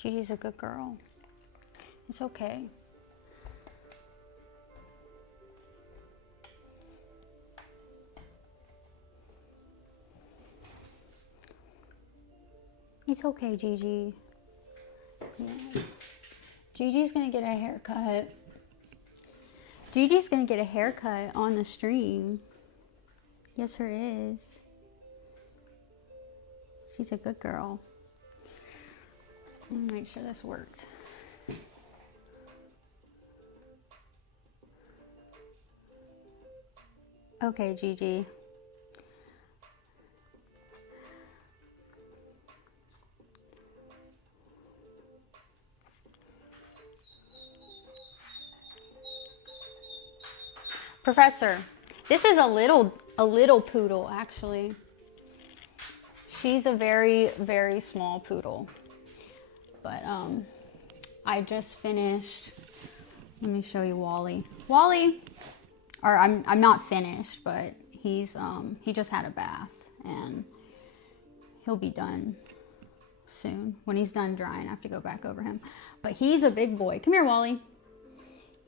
Gigi's a good girl. It's okay. It's okay, Gigi. Yeah. Gigi's gonna get a haircut. Gigi's gonna get a haircut on the stream. Yes, her is. She's a good girl. Let me make sure this worked. Okay, Gigi. Professor, this is a little poodle, actually. She's a very, very small poodle. But I just finished. Let me show you Wally. Wally, or I'm not finished, but he just had a bath and he'll be done soon. When he's done drying, I have to go back over him. But he's a big boy. Come here, Wally.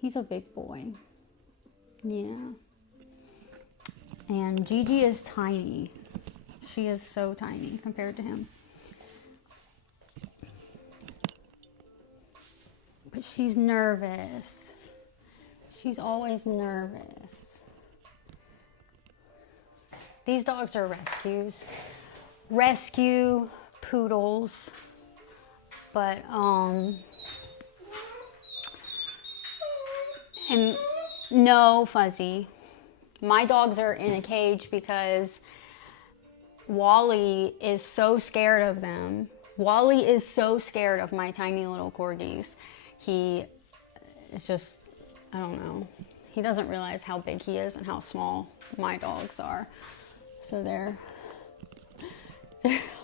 He's a big boy. Yeah. And Gigi is tiny. She is so tiny compared to him. But she's nervous. She's always nervous. These dogs are rescues. Rescue poodles. But, and no, Fuzzy. My dogs are in a cage because Wally is so scared of them. Wally is so scared of my tiny little corgis. He is just, I don't know. He doesn't realize how big he is and how small my dogs are. So they're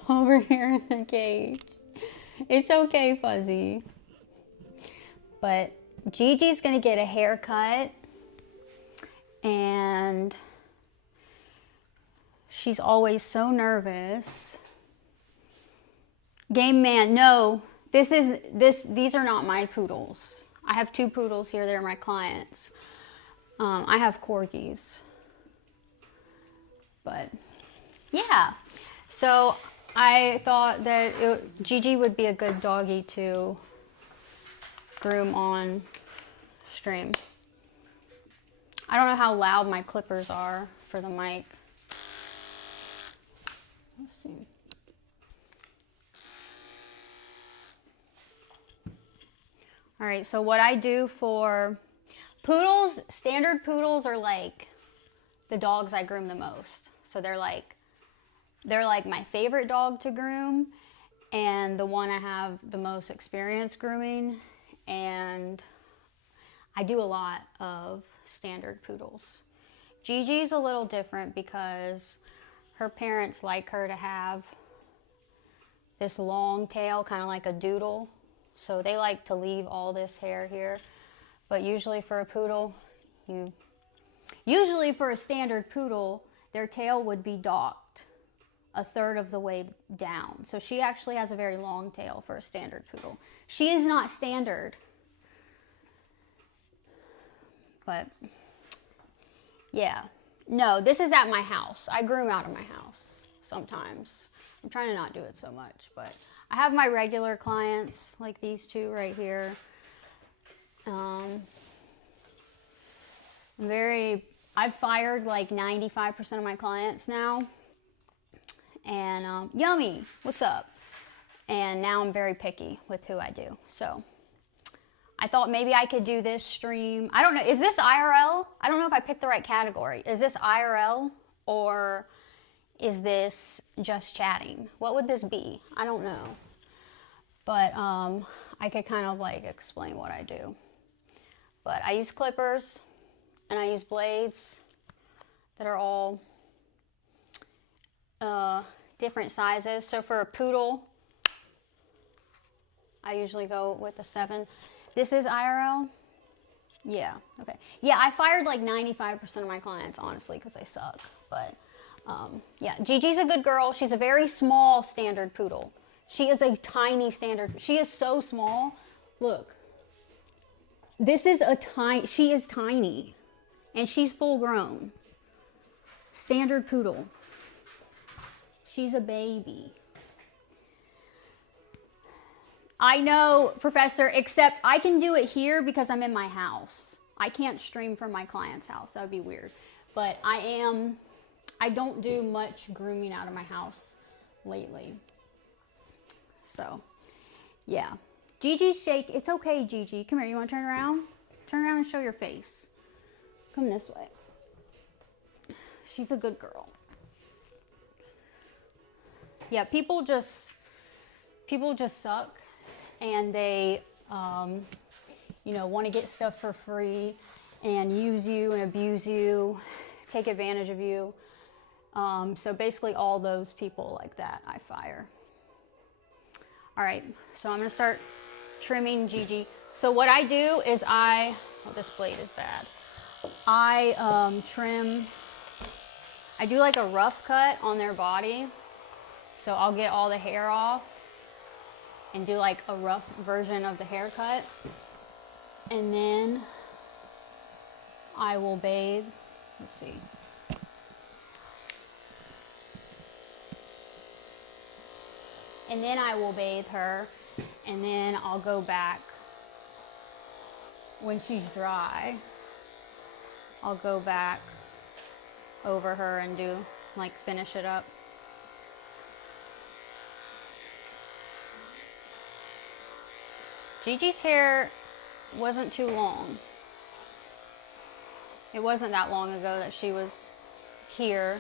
over here in the cage. It's okay, Fuzzy. But Gigi's gonna get a haircut. And she's always so nervous. Game man, no, these are not my poodles. I have 2 poodles here. They're my clients. I have corgis. But yeah, so I thought that Gigi would be a good doggy to groom on stream. I don't know how loud my clippers are for the mic. Let's see. All right, so what I do for poodles, standard poodles are like the dogs I groom the most. So they're like my favorite dog to groom and the one I have the most experience grooming. And I do a lot of standard poodles. Gigi's a little different because her parents like her to have this long tail, kind of like a doodle. So they like to leave all this hair here. But usually for a poodle, usually for a standard poodle, their tail would be docked a third of the way down. So she actually has a very long tail for a standard poodle. She is not standard. But yeah, no, this is at my house. I groom out of my house sometimes. I'm trying to not do it so much, but I have my regular clients like these 2 right here. I've fired like 95% of my clients now. And Yummy, what's up? And now I'm very picky with who I do. So I thought maybe I could do this stream. I don't know. Is this IRL? I don't know if I picked the right category. Is this IRL or is this just chatting? What would this be? I don't know. But I could kind of like explain what I do. But I use clippers and I use blades that are all different sizes. So for a poodle, I usually go with a 7. This is IRL? Yeah, okay. Yeah, I fired like 95% of my clients, honestly, because they suck. But, yeah, Gigi's a good girl. She's a very small standard poodle. She is a tiny standard. She is so small. Look. This is she is tiny. And she's full grown. Standard poodle. She's a baby. I know, Professor, except I can do it here because I'm in my house. I can't stream from my client's house. That would be weird. But I don't do much grooming out of my house lately. So, yeah. Gigi's shake. It's okay, Gigi. Come here. You want to turn around? Turn around and show your face. Come this way. She's a good girl. Yeah, people just suck, and they, you know, want to get stuff for free and use you and abuse you, take advantage of you. So basically all those people like that, I fire. All right, so I'm gonna start trimming Gigi. So what I do is oh, this blade is bad. I trim, I do like a rough cut on their body. So I'll get all the hair off and do like a rough version of the haircut. And then I will bathe. Let's see. And then I will bathe her, and then I'll go back when she's dry. I'll go back over her and do like finish it up. Gigi's hair wasn't too long. It wasn't that long ago that she was here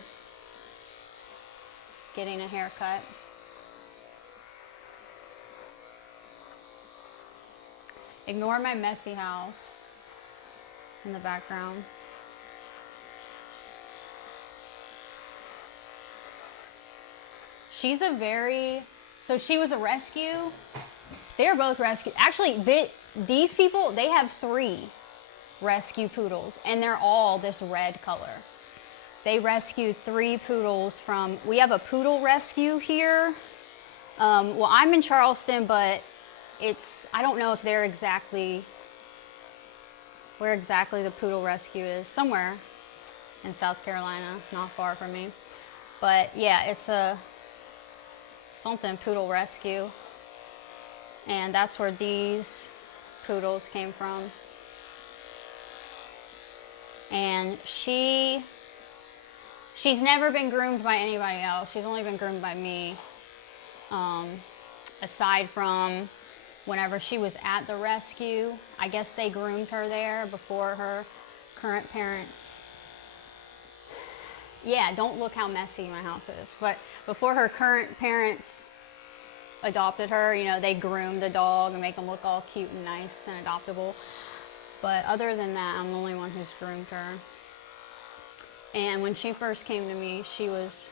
getting a haircut. Ignore my messy house in the background. She's a very, so she was a rescue. They're both rescue. Actually, these people, they have 3 rescue poodles, and they're all this red color. They rescued 3 poodles from, we have a poodle rescue here. Well, I'm in Charleston, but I don't know if they're exactly, where exactly the poodle rescue is. Somewhere in South Carolina, not far from me. But yeah, it's a something poodle rescue. And that's where these poodles came from. And she's never been groomed by anybody else. She's only been groomed by me. Aside from whenever she was at the rescue, I guess they groomed her there before her current parents. Yeah, don't look how messy my house is. But before her current parents adopted her, you know, they groomed the dog and make them look all cute and nice and adoptable. But other than that, I'm the only one who's groomed her. And when she first came to me, she was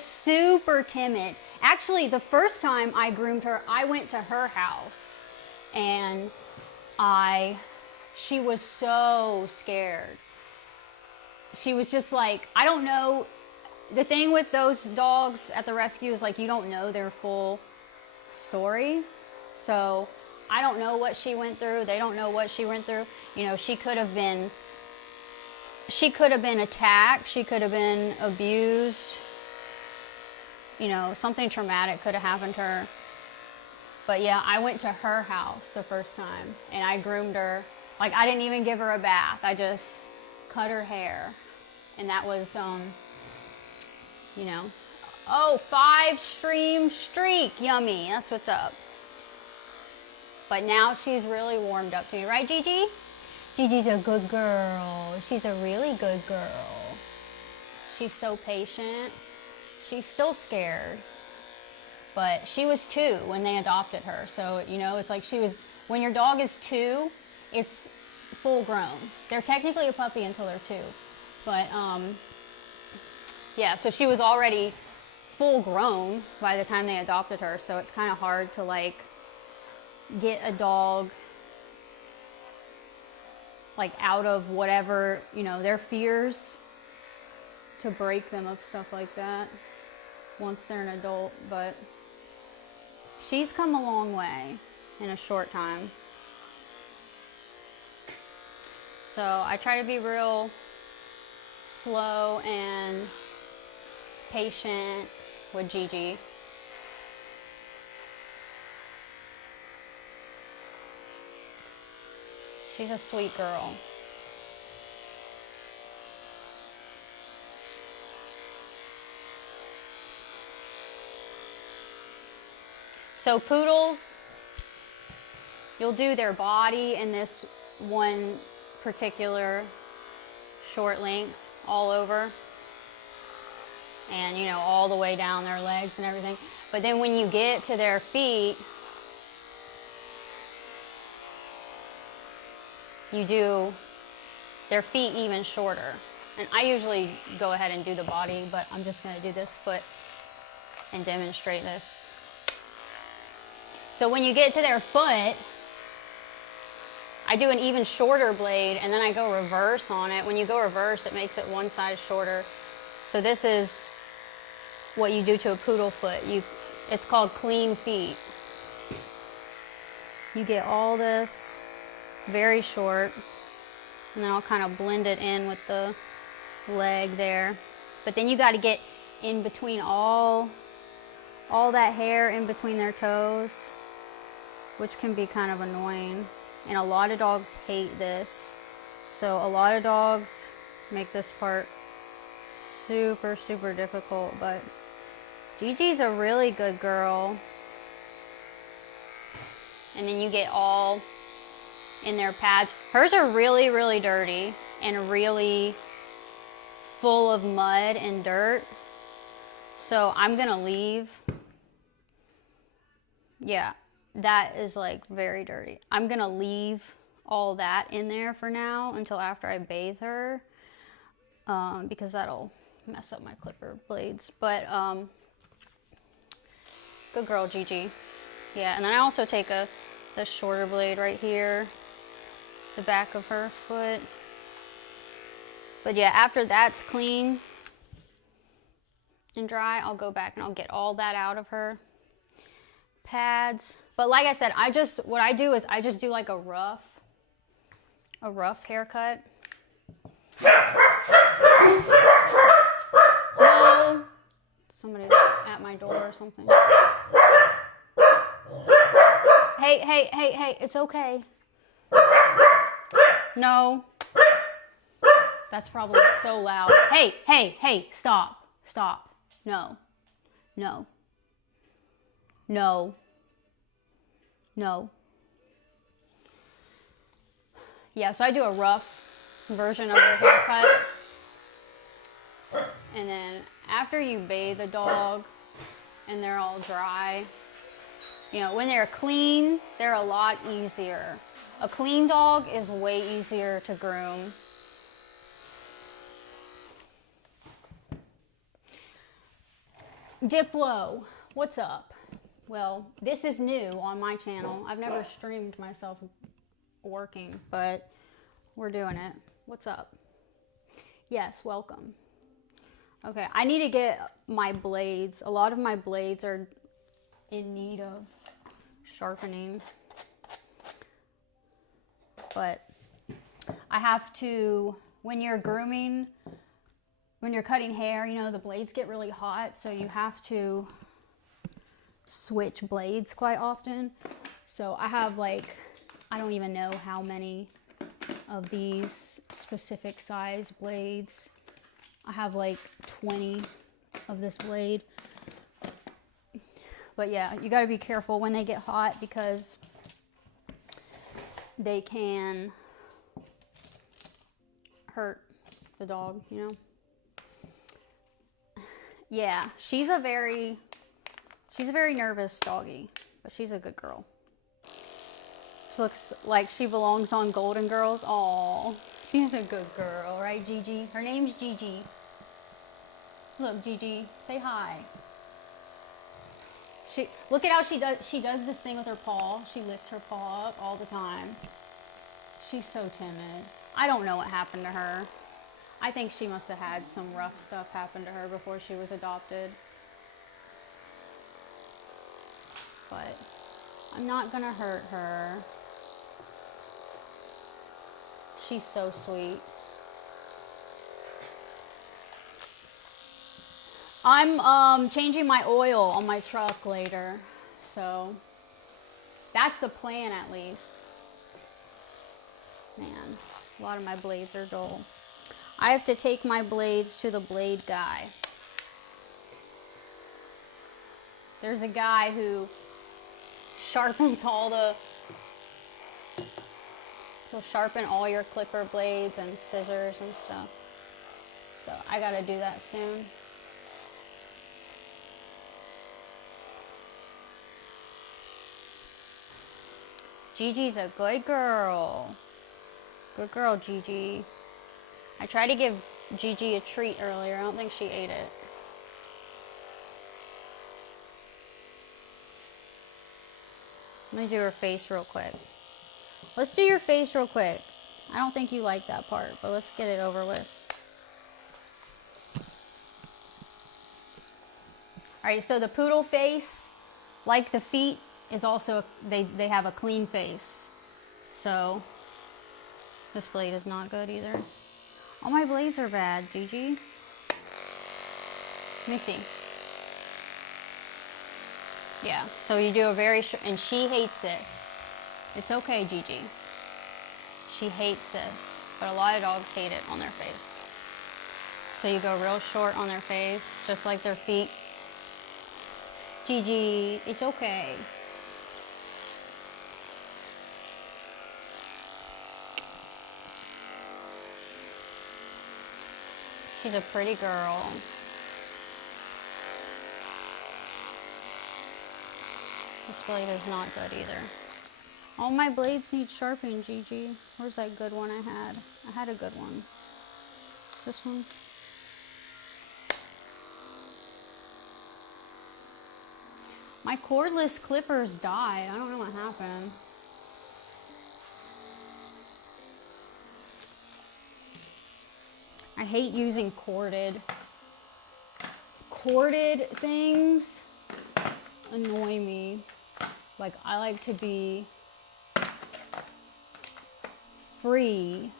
super timid. Actually, the first time I groomed her, I went to her house, and she was so scared. She was just like, I don't know. The thing with those dogs at the rescue is like, you don't know their full story. So I don't know what she went through. They don't know what she went through. You know, she could have been attacked. She could have been abused. You know, something traumatic could have happened to her. But yeah, I went to her house the first time, and I groomed her. Like, I didn't even give her a bath. I just cut her hair. And that was, you know, oh, 5-stream streak, yummy, that's what's up. But now she's really warmed up to me, right, Gigi? Gigi's a good girl. She's a really good girl. She's so patient. She's still scared. But she was 2 when they adopted her. So, you know, it's like when your dog is 2, it's full grown. They're technically a puppy until they're 2. But, yeah, so she was already full grown by the time they adopted her. So it's kind of hard to, like, get a dog, like, out of whatever, you know, their fears, to break them of stuff like that. once they're an adult, but she's come a long way in a short time. So I try to be real slow and patient with Gigi. She's a sweet girl. So poodles, you'll do their body in this one particular short length all over. And, you know, all the way down their legs and everything. But then when you get to their feet, you do their feet even shorter. And I usually go ahead and do the body, but I'm just going to do this foot and demonstrate this. So when you get to their foot, I do an even shorter blade, and then I go reverse on it. When you go reverse, it makes it one size shorter. So this is what you do to a poodle foot. It's called clean feet. You get all this very short, and then I'll kind of blend it in with the leg there. But then you got to get in between all that hair in between their toes, which can be kind of annoying. And a lot of dogs hate this. So a lot of dogs make this part super, super difficult. But Gigi's a really good girl. And then you get all in their pads. Hers are really, really dirty and really full of mud and dirt. So I'm gonna leave. Yeah, that is like very dirty. I'm gonna leave all that in there for now until after I bathe her, because that'll mess up my clipper blades. But good girl, Gigi. Yeah, and then I also take the shorter blade right here, the back of her foot. But yeah, after that's clean and dry, I'll go back and I'll get all that out of her pads. But like I said, what I do is I just do like a rough haircut. No, somebody's at my door or something. Hey, it's okay. No. That's probably so loud. Hey, stop. No. Yeah, so I do a rough version of her haircut. And then after you bathe the dog and they're all dry, you know, when they're clean, they're a lot easier. A clean dog is way easier to groom. Diplo, what's up? Well, this is new on my channel. I've never streamed myself working, but we're doing it. What's up? Yes, welcome. Okay, I need to get my blades. A lot of my blades are in need of sharpening. But I have to, when you're grooming, when you're cutting hair, you know, the blades get really hot, so you have to switch blades quite often. So I have like, I don't even know how many of these specific size blades. I have like 20 of this blade. But yeah, you got to be careful when they get hot because they can hurt the dog, you know? Yeah, she's a very nervous doggy, but she's a good girl. She looks like she belongs on Golden Girls. Aw, she's a good girl, right, Gigi? Her name's Gigi. Look, Gigi, say hi. Look at how she does this thing with her paw. She lifts her paw up all the time. She's so timid. I don't know what happened to her. I think she must have had some rough stuff happen to her before she was adopted. but I'm not gonna hurt her. She's so sweet. I'm changing my oil on my truck later, so that's the plan at least. Man, a lot of my blades are dull. I have to take my blades to the blade guy. There's a guy who sharpens he'll sharpen all your clipper blades and scissors and stuff. So I gotta do that soon. Gigi's a good girl. Good girl, Gigi. I tried to give Gigi a treat earlier. I don't think she ate it. Let me do her face real quick. Let's do your face real quick. I don't think you like that part, but let's get it over with. Alright, so the poodle face, like the feet, is also, they have a clean face. So, this blade is not good either. All my blades are bad, Gigi. Let me see. Yeah, so you do a very, and she hates this. It's okay, Gigi. She hates this, but a lot of dogs hate it on their face. So you go real short on their face, just like their feet. Gigi, it's okay. She's a pretty girl. This blade is not good either. All my blades need sharpening, Gigi. Where's that good one I had? I had a good one. This one? My cordless clippers die. I don't know what happened. I hate using corded things annoy me. Like, I like to be free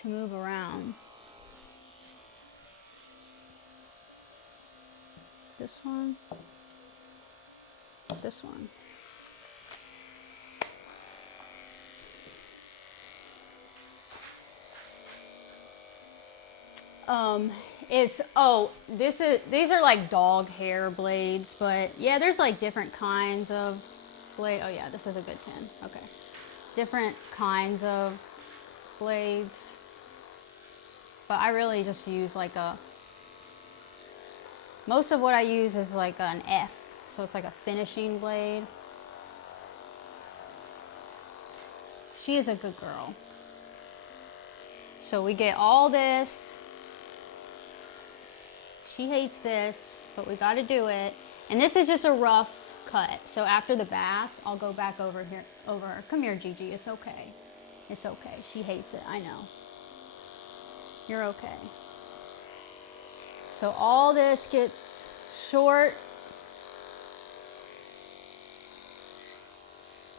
to move around. This one. This one. These are like dog hair blades, but yeah, there's like different kinds of blade. Oh yeah, this is a good 10. Okay. Different kinds of blades. But I really just use like most of what I use is like an F. So it's like a finishing blade. She is a good girl. So we get all this. She hates this, but we got to do it. And this is just a rough cut. So after the bath, I'll go back over her. Come here, Gigi. It's okay. It's okay. She hates it. I know. You're okay. So all this gets short.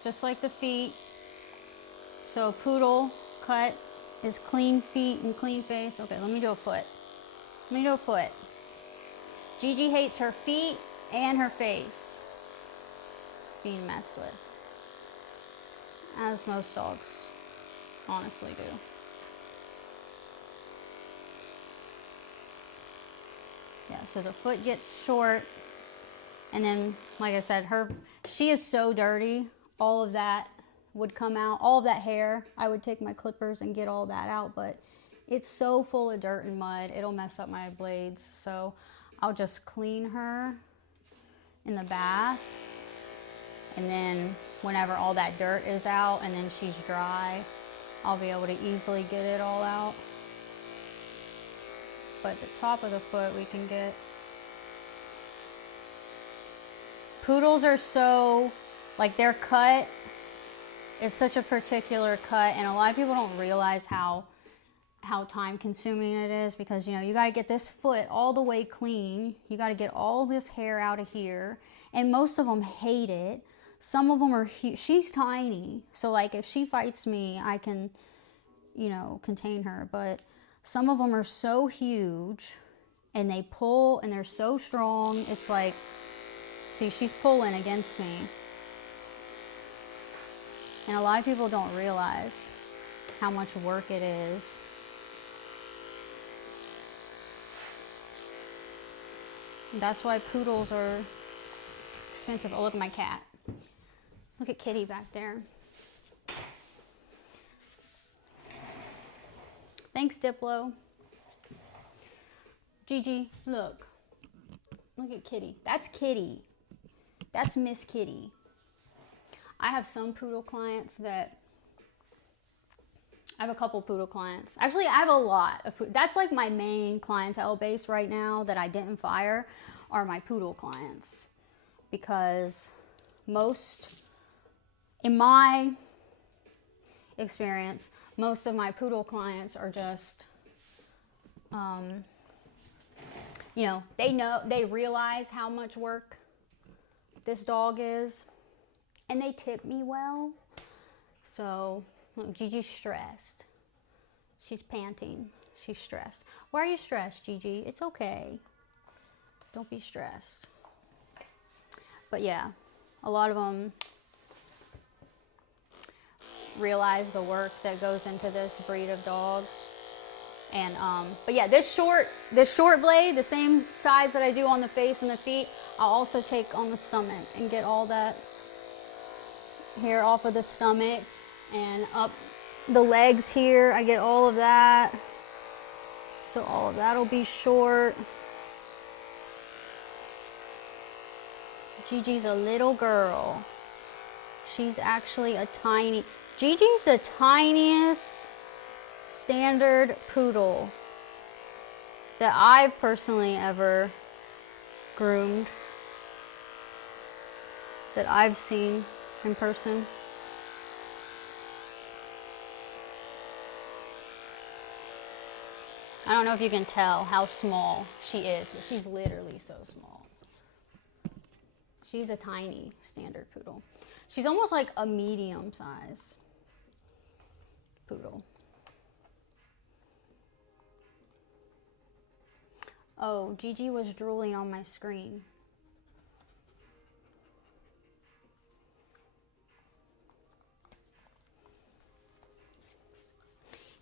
Just like the feet. So poodle cut is clean feet and clean face. Okay, let me do a foot. Let me do a foot. Gigi hates her feet and her face being messed with. As most dogs honestly do. Yeah, so the foot gets short. And then, like I said, she is so dirty. All of that would come out. All of that hair, I would take my clippers and get all that out. But it's so full of dirt and mud, it'll mess up my blades. So I'll just clean her in the bath, and then whenever all that dirt is out and then she's dry, I'll be able to easily get it all out. But the top of the foot we can get. Poodles are so, like, their cut is such a particular cut, and a lot of people don't realize how how time consuming it is, because you got to get this foot all the way clean. You got to get all this hair out of here, and most of them hate it. Some of them are huge. She's tiny, so like if she fights me, I can contain her, but some of them are so huge and they pull and they're so strong. It's like, see, she's pulling against me, and a lot of people don't realize how much work it is. That's why poodles are expensive. Oh, look at my cat. Look at Kitty back there. Thanks, Diplo. Gigi, look. Look at Kitty. That's Kitty. That's Miss Kitty. I have some poodle clients that... I have a couple poodle clients. Actually, I have a lot of poodle. That's like my main clientele base right now that I didn't fire, are my poodle clients. Because most, in my experience, most of my poodle clients are just, they realize how much work this dog is, and they tip me well. So, look, Gigi's stressed. She's panting. She's stressed. Why are you stressed, Gigi? It's okay. Don't be stressed. But yeah, a lot of them realize the work that goes into this breed of dog. And but yeah, this short blade, the same size that I do on the face and the feet, I'll also take on the stomach and get all that hair off of the stomach and up the legs here. I get all of that, so all of that'll be short. Gigi's a little girl. She's actually a tiny... Gigi's the tiniest standard poodle that I've personally ever groomed, that I've seen in person. I don't know if you can tell how small she is, but she's literally so small. She's a tiny standard poodle. She's almost like a medium size poodle. Oh, Gigi was drooling on my screen.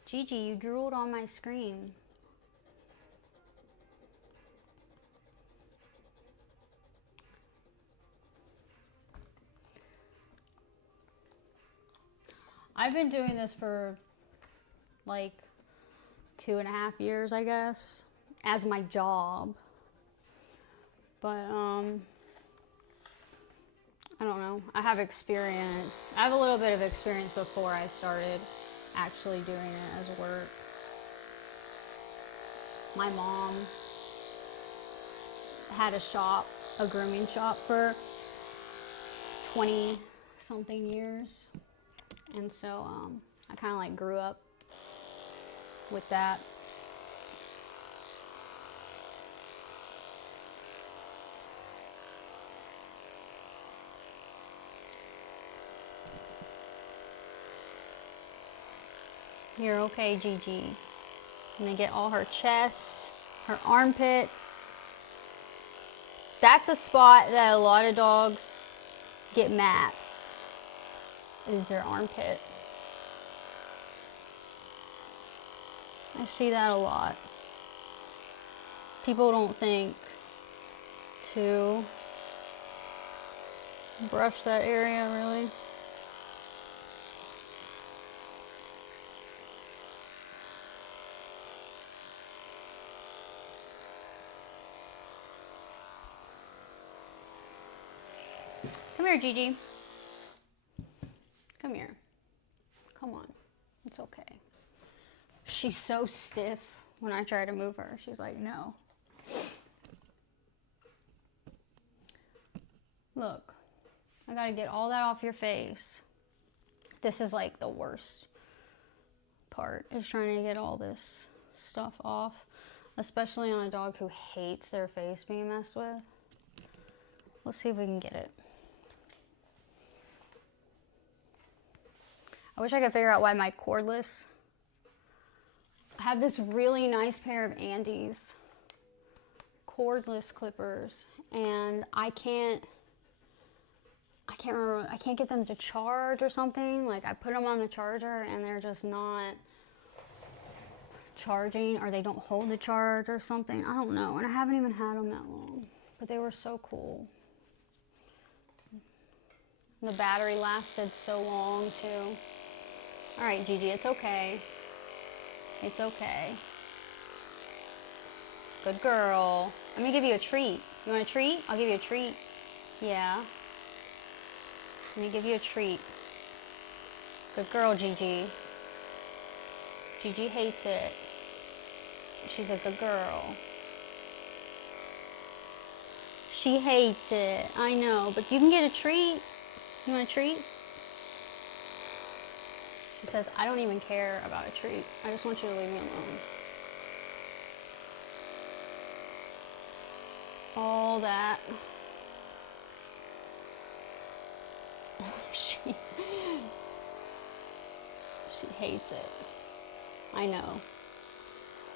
Gigi, you drooled on my screen. I've been doing this for like 2.5 years, I guess, as my job. But I don't know. I have experience. I have a little bit of experience before I started actually doing it as work. My mom had a shop, a grooming shop, for 20 something years. And so I kind of like grew up with that. You're okay, Gigi. I'm gonna get all her chest, her armpits. That's a spot that a lot of dogs get mats, is their armpit. I see that a lot. People don't think to brush that area, really. Come here, Gigi. Come here. Come on. It's okay. She's so stiff when I try to move her. She's like, no. Look. I gotta get all that off your face. This is like the worst part, is trying to get all this stuff off, especially on a dog who hates their face being messed with. Let's see if we can get it. I wish I could figure out why my cordless. I have this really nice pair of Andes cordless clippers, and I can't remember, I can't get them to charge or something. Like, I put them on the charger and they're just not charging, or they don't hold the charge or something. I don't know, and I haven't even had them that long, but they were so cool. The battery lasted so long too. All right, Gigi, it's okay. It's okay. Good girl. Let me give you a treat. You want a treat? I'll give you a treat. Yeah. Let me give you a treat. Good girl, Gigi. Gigi hates it. She's a good girl. She hates it. I know, but you can get a treat. You want a treat? She says, I don't even care about a treat. I just want you to leave me alone. All that. She hates it. I know.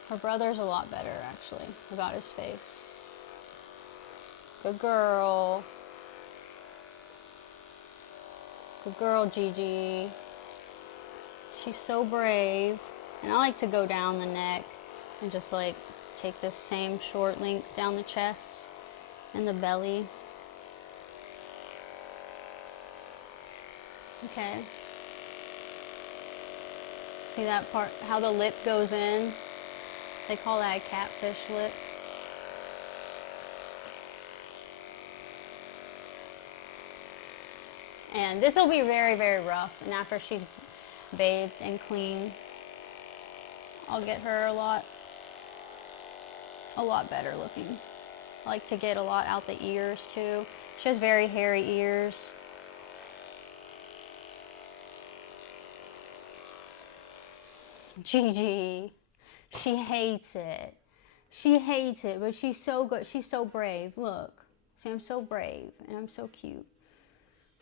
Her brother's a lot better, actually, about his face. Good girl. Good girl, Gigi. She's so brave. And I like to go down the neck and just like take this same short length down the chest and the belly. Okay. See that part, how the lip goes in? They call that a catfish lip. And this will be very, very rough. And after she's bathed and clean, I'll get her a lot better looking. I like to get a lot out the ears too. She has very hairy ears. Gigi, she hates it. She hates it, but she's so good. She's so brave. Look, see, I'm so brave and I'm so cute.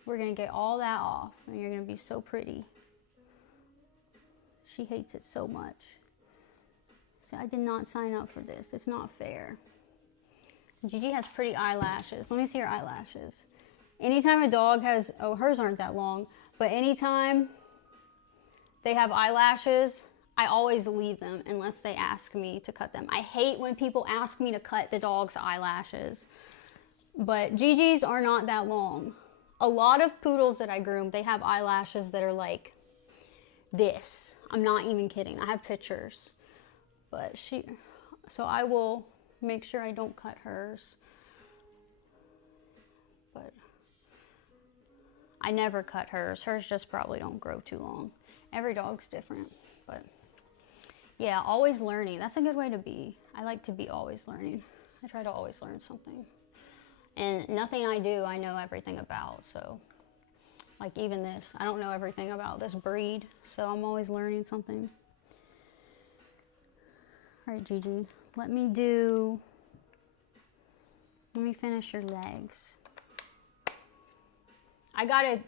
We're gonna get all that off and you're gonna be so pretty. She hates it so much. See, I did not sign up for this. It's not fair. Gigi has pretty eyelashes. Let me see her eyelashes. Anytime a dog has, oh, hers aren't that long, but anytime they have eyelashes, I always leave them unless they ask me to cut them. I hate when people ask me to cut the dog's eyelashes, but Gigi's are not that long. A lot of poodles that I groom, they have eyelashes that are like this. I'm not even kidding. I have pictures. But so I will make sure I don't cut hers. But I never cut hers. Hers just probably don't grow too long. Every dog's different. But yeah, always learning. That's a good way to be. I like to be always learning. I try to always learn something. And nothing I do, I know everything about. So, like even this, I don't know everything about this breed. So I'm always learning something. All right, Gigi, let me finish your legs. I gotta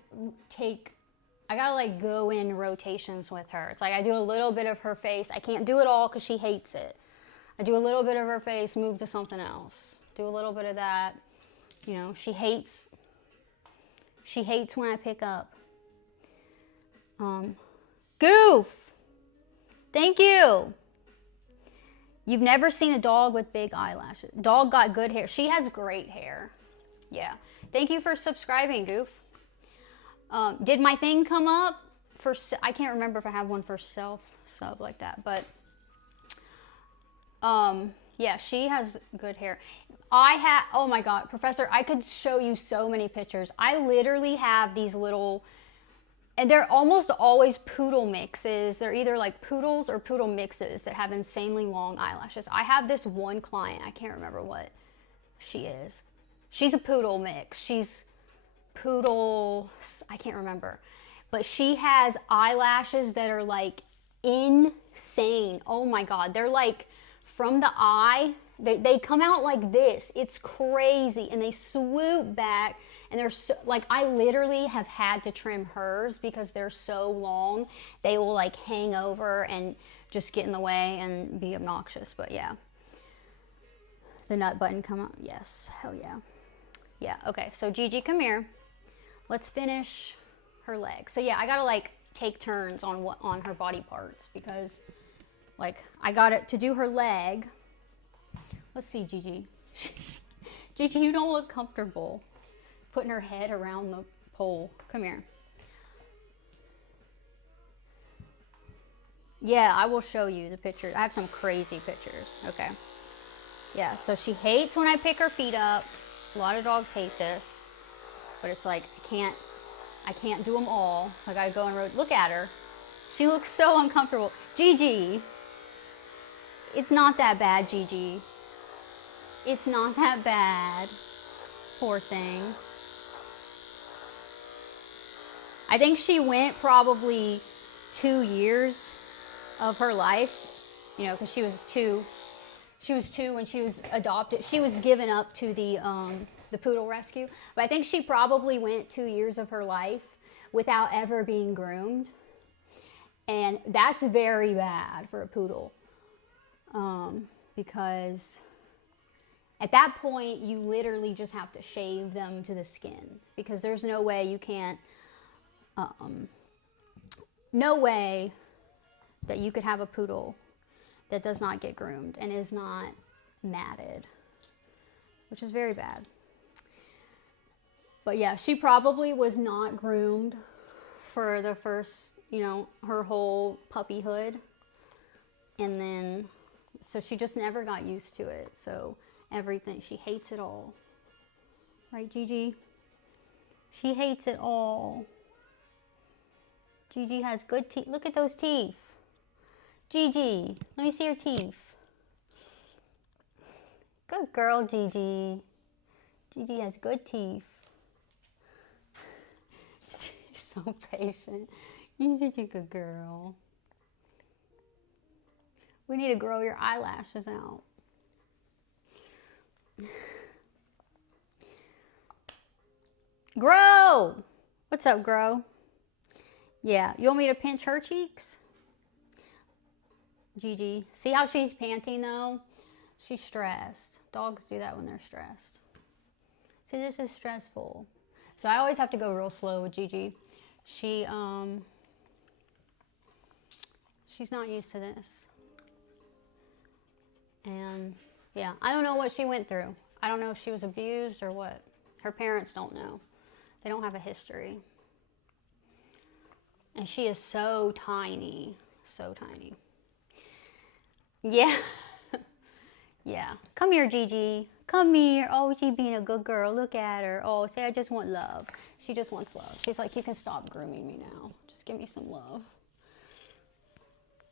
like go in rotations with her. It's like I do a little bit of her face. I can't do it all because she hates it. I do a little bit of her face, move to something else. Do a little bit of that. You know, she hates when I pick up. Goof! Thank you! You've never seen a dog with big eyelashes. Dog got good hair. She has great hair. Yeah. Thank you for subscribing, Goof. Did my thing come up? I can't remember if I have one for self-sub like that, but yeah, she has good hair. Oh my God, Professor, I could show you so many pictures. I literally have these little, and they're almost always poodle mixes. They're either like poodles or poodle mixes that have insanely long eyelashes. I have this one client, I can't remember what she is. She's a poodle mix. She's poodle, I can't remember. But she has eyelashes that are like insane. Oh my God. They're like from the eye, they come out like this. It's crazy. And they swoop back, and they're so, like, I literally have had to trim hers because they're so long. They will like hang over and just get in the way and be obnoxious. But yeah. The nut button come out. Yes. Hell yeah. Yeah. Okay. So Gigi, come here. Let's finish her leg. So yeah, I gotta like take turns on her body parts because like I got it to do her leg. Let's see, Gigi. Gigi, you don't look comfortable putting her head around the pole. Come here. Yeah, I will show you the pictures. I have some crazy pictures. Okay. Yeah, so she hates when I pick her feet up. A lot of dogs hate this, but it's like I can't do them all. So I gotta go and look at her. She looks so uncomfortable. Gigi, it's not that bad, Gigi. It's not that bad. Poor thing. I think she went probably 2 years of her life, you know, because she was two. She was 2 when she was adopted. She was given up to the poodle rescue. But I think she probably went 2 years of her life without ever being groomed. And that's very bad for a poodle. Because at that point, you literally just have to shave them to the skin. Because there's no way you can't, no way that you could have a poodle that does not get groomed and is not matted, which is very bad. But yeah, she probably was not groomed for the first, you know, her whole puppyhood. And then, so she just never got used to it. So everything, she hates it all. Right, Gigi? She hates it all. Gigi has good teeth. Look at those teeth. Gigi, let me see your teeth. Good girl, Gigi. Gigi has good teeth. She's so patient. You're such a good girl. We need to grow your eyelashes out. Grow! What's up, Grow? Yeah, you want me to pinch her cheeks? Gigi, see how she's panting though? She's stressed. Dogs do that when they're stressed. See, this is stressful. So I always have to go real slow with Gigi. She's not used to this. And yeah, I don't know what she went through. I don't know if she was abused or what. Her parents don't know. They don't have a history. And she is so tiny. So tiny. Yeah. Yeah. Come here, Gigi. Come here. Oh, she's being a good girl. Look at her. Oh, say I just want love. She just wants love. She's like, you can stop grooming me now. Just give me some love.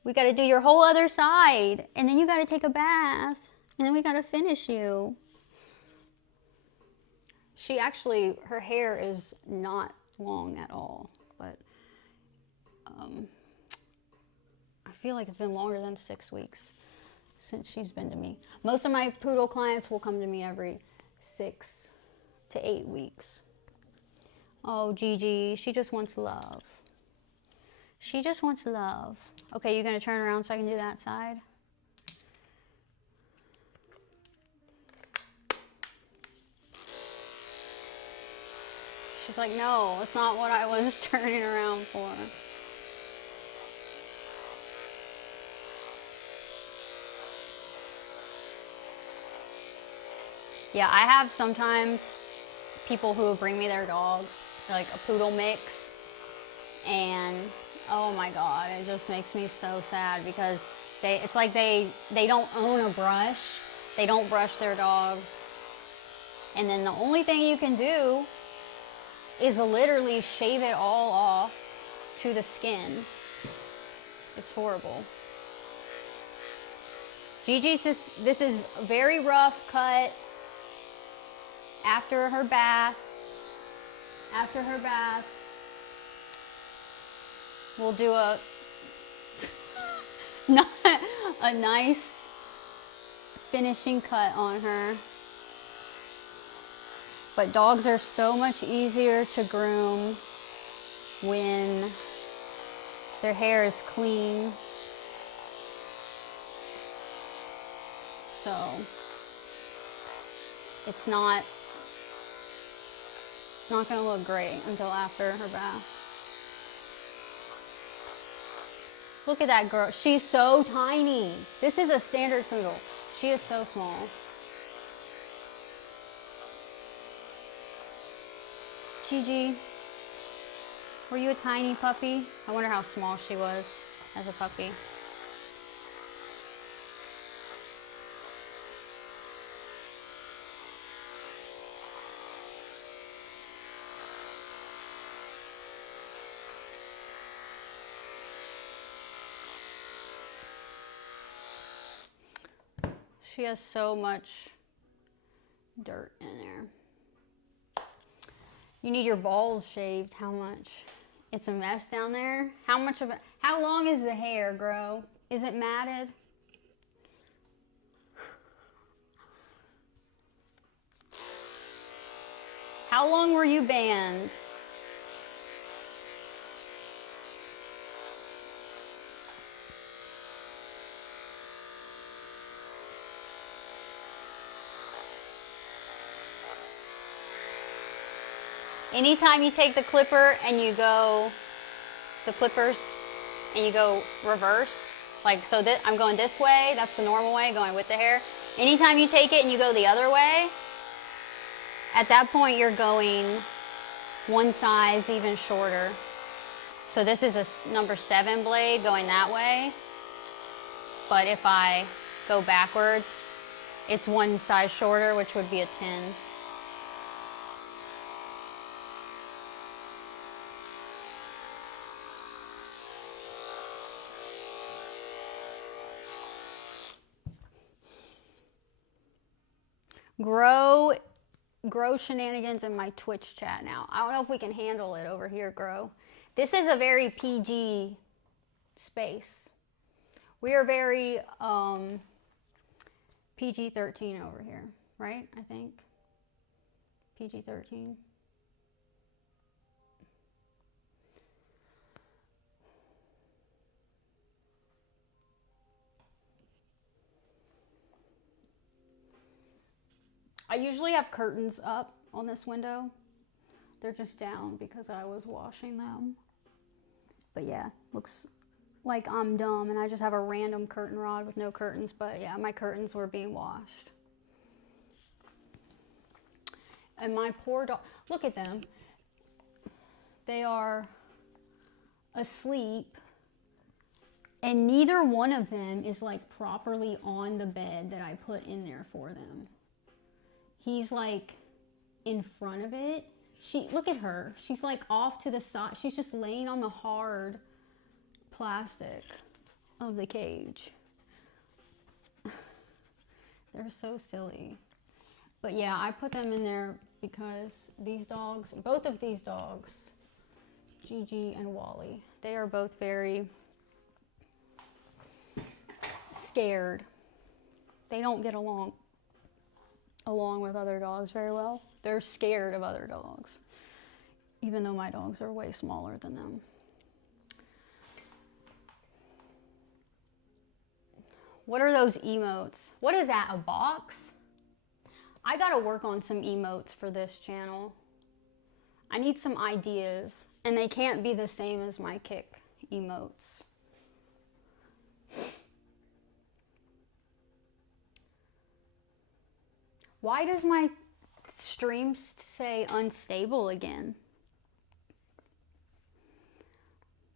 We got to do your whole other side. And then you got to take a bath. And then we got to finish you. She actually, her hair is not long at all. But I feel like it's been longer than 6 weeks since she's been to me. Most of my poodle clients will come to me every 6 to 8 weeks. Oh, Gigi, she just wants love. She just wants love. Okay, you're going to turn around so I can do that side? She's like, no, that's not what I was turning around for. Yeah, I have sometimes people who bring me their dogs, like a poodle mix, and oh my God, it just makes me so sad because it's like they don't own a brush, they don't brush their dogs, and then the only thing you can do is literally shave it all off to the skin. It's horrible. Gigi's just, this is a very rough cut. After her bath, we'll do a, Not a nice finishing cut on her. But dogs are so much easier to groom when their hair is clean. So it's not gonna look great until after her bath. Look at that girl. She's so tiny. This is a standard poodle. She is so small. Gigi, were you a tiny puppy? I wonder how small she was as a puppy. She has so much dirt in there. You need your balls shaved. How much? It's a mess down there. How much of it? How long is the hair grow? Is it matted? How long were you banned? Anytime you take the clipper and you go, the clippers, and you go reverse, like so that I'm going this way, that's the normal way, going with the hair. Anytime you take it and you go the other way, at that point you're going one size even shorter. So this is a number 7 blade going that way, but if I go backwards, it's one size shorter, which would be a 10. Grow shenanigans in my Twitch chat now. I don't know if we can handle it over here, Grow. This is a very PG space. We are very PG-13 over here, right? I think PG-13. I usually have curtains up on this window. They're just down because I was washing them. But yeah, looks like I'm dumb and I just have a random curtain rod with no curtains. But yeah, my curtains were being washed. And my poor dog, look at them. They are asleep. And neither one of them is like properly on the bed that I put in there for them. He's like in front of it. Look at her. She's like off to the side. She's just laying on the hard plastic of the cage. They're so silly. But yeah, I put them in there because these dogs, both of these dogs, Gigi and Wally, they are both very scared. They don't get along with other dogs very well. They're scared of other dogs, even though my dogs are way smaller than them. What are those emotes? What is that, a box? I gotta work on some emotes for this channel. I need some ideas, and they can't be the same as my kick emotes. Why does my stream say unstable again?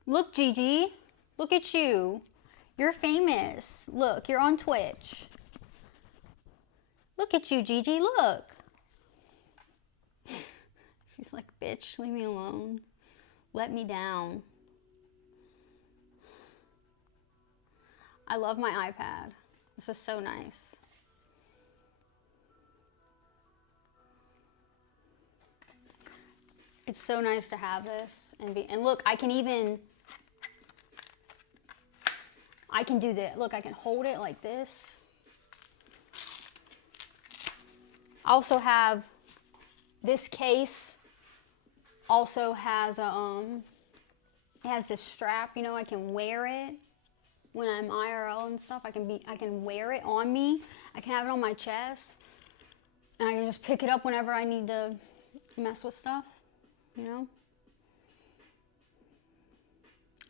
Look, Gigi. Look at you. You're famous. Look, you're on Twitch. Look at you, Gigi. Look. She's like, bitch, leave me alone. Let me down. I love my iPad. This is so nice. It's so nice to have this and look, I can even I can do that. Look, I can hold it like this. I also have this case. Also has a it has this strap. You know, I can wear it when I'm IRL and stuff. I can wear it on me. I can have it on my chest, and I can just pick it up whenever I need to mess with stuff. You know.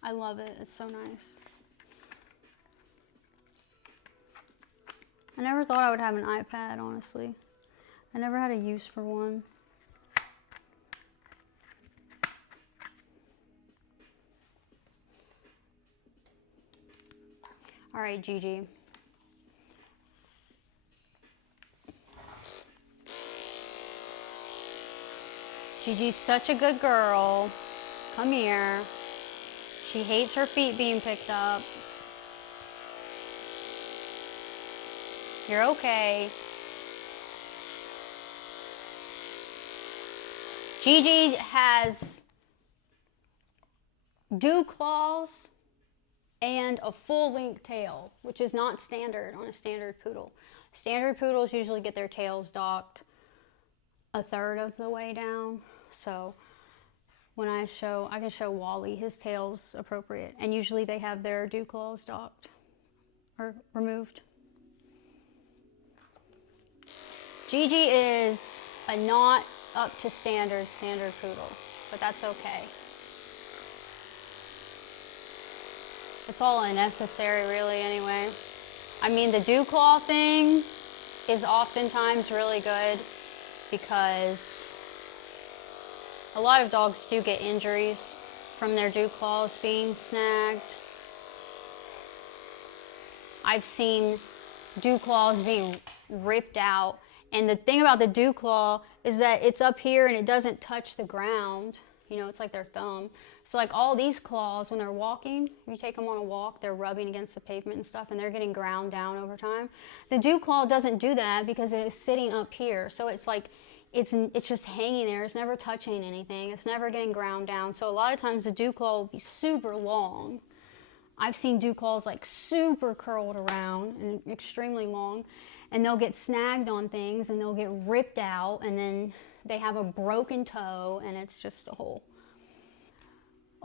I love it. It's so nice. I never thought I would have an iPad, honestly. I never had a use for one. All right, Gigi. Gigi's such a good girl. Come here. She hates her feet being picked up. You're okay. Gigi has dew claws and a full-length tail, which is not standard on a standard poodle. Standard poodles usually get their tails docked a third of the way down. So when I can show Wally, his tail's appropriate. And usually they have their dew claws docked or removed. Gigi is a not up to standard poodle, but that's okay. It's all unnecessary, really, anyway. I mean, the dew claw thing is oftentimes really good because a lot of dogs do get injuries from their dew claws being snagged. I've seen dew claws being ripped out. And the thing about the dew claw is that it's up here and it doesn't touch the ground. You know, it's like their thumb. So like all these claws, when they're walking, if you take them on a walk, they're rubbing against the pavement and stuff, and they're getting ground down over time. The dew claw doesn't do that because it's sitting up here. So it's like, it's just hanging there. It's never touching anything. It's never getting ground down. So a lot of times the dew claw will be super long. I've seen dew claws like super curled around and extremely long. And they'll get snagged on things and they'll get ripped out, and then they have a broken toe, and it's just a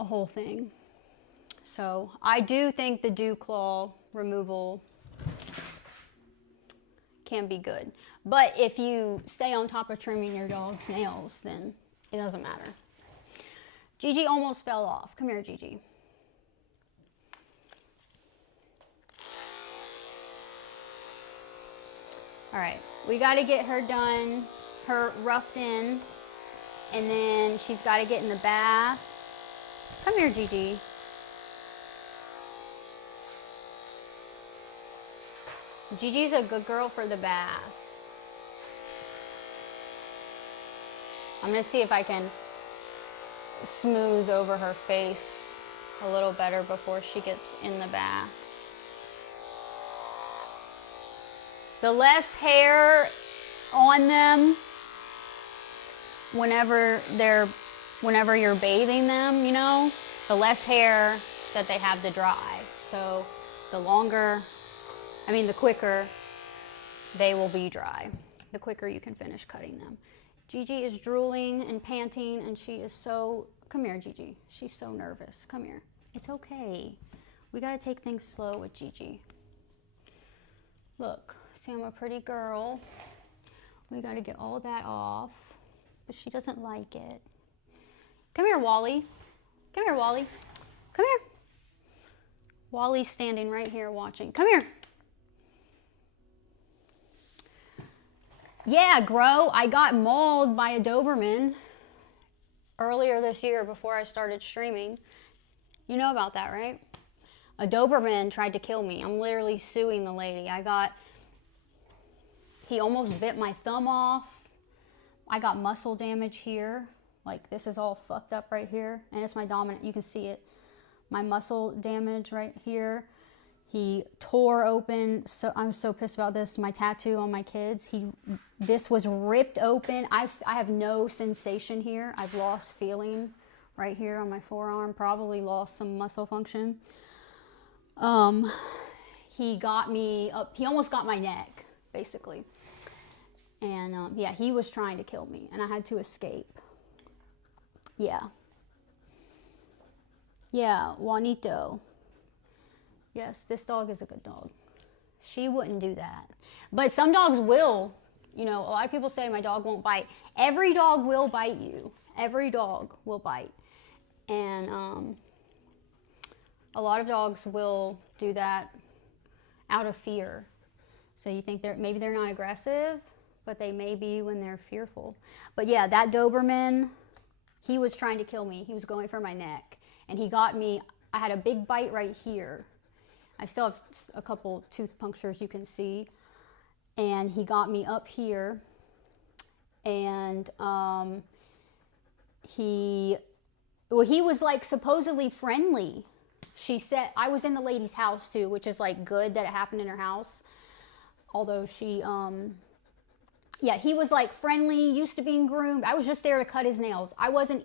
whole thing. So I do think the dew claw removal can be good. But if you stay on top of trimming your dog's nails, then it doesn't matter. Gigi almost fell off. Come here, Gigi. All right, we got to get her done, her roughed in, and then she's got to get in the bath. Come here, Gigi. Gigi's a good girl for the bath. I'm going to see if I can smooth over her face a little better before she gets in the bath. The less hair on them whenever you're bathing them, you know, the less hair that they have to dry. So the quicker they will be dry, the quicker you can finish cutting them. Gigi is drooling and panting, and she is so, come here, Gigi. She's so nervous. Come here. It's okay. We got to take things slow with Gigi. Look. See, I'm a pretty girl. We got to get all that off, but she doesn't like it. Come here, Wally. Come here, Wally. Come here. Wally's standing right here watching. Come here. Yeah, Grow, I got mauled by a Doberman earlier this year before I started streaming. You know about that, right? A Doberman tried to kill me. I'm literally suing the lady. He almost bit my thumb off. I got muscle damage here. Like, this is all fucked up right here. And it's my dominant. You can see it. My muscle damage right here. He tore open. So I'm so pissed about this. My tattoo on my kids. This was ripped open. I have no sensation here. I've lost feeling right here on my forearm. Probably lost some muscle function. he got me up, he almost got my neck, basically. And yeah, he was trying to kill me, and I had to escape. Yeah. Yeah, Juanito. Yes, this dog is a good dog. She wouldn't do that. But some dogs will. You know, a lot of people say my dog won't bite. Every dog will bite you. Every dog will bite. And a lot of dogs will do that out of fear. So you think maybe they're not aggressive, but they may be when they're fearful. But yeah, that Doberman, he was trying to kill me. He was going for my neck. And he got me, I had a big bite right here. I still have a couple tooth punctures you can see. And he got me up here. And he was like supposedly friendly. She said, I was in the lady's house too, which is like good that it happened in her house. Although she, yeah, he was like friendly, used to being groomed. I was just there to cut his nails.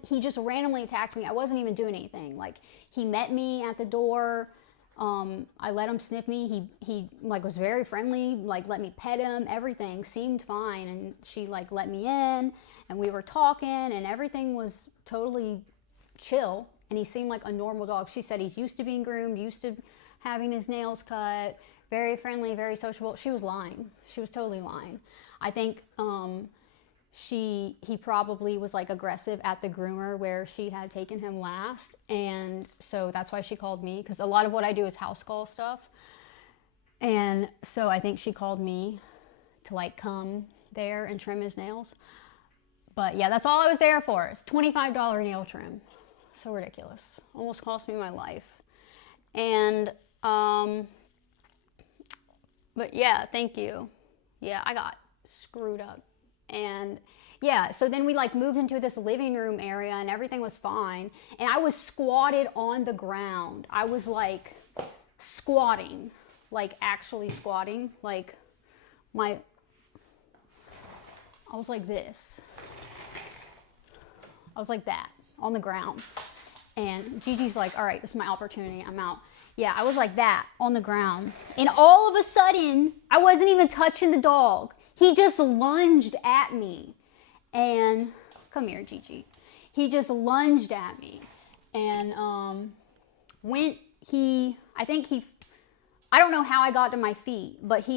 He just randomly attacked me. I wasn't even doing anything. Like, he met me at the door. I let him sniff me. He like was very friendly, like let me pet him, everything seemed fine. And she like let me in and we were talking and everything was totally chill. And he seemed like a normal dog. She said he's used to being groomed, used to having his nails cut, very friendly, very sociable. She was lying. She was totally lying. I think, he probably was like aggressive at the groomer where she had taken him last, and so that's why she called me, because a lot of what I do is house call stuff, and so I think she called me to like come there and trim his nails. But yeah, that's all I was there for. It's $25 nail trim. So ridiculous. Almost cost me my life. And but yeah, thank you. Yeah, I got screwed up. And yeah, so then we like moved into this living room area and everything was fine. And I was squatted on the ground. I was like squatting, like actually squatting. Like I was like this. I was like that on the ground. And Gigi's like, all right, this is my opportunity. I'm out. Yeah, I was like that on the ground. And all of a sudden, I wasn't even touching the dog. He just lunged at me. And, come here, Gigi. He just lunged at me. And I don't know how I got to my feet, but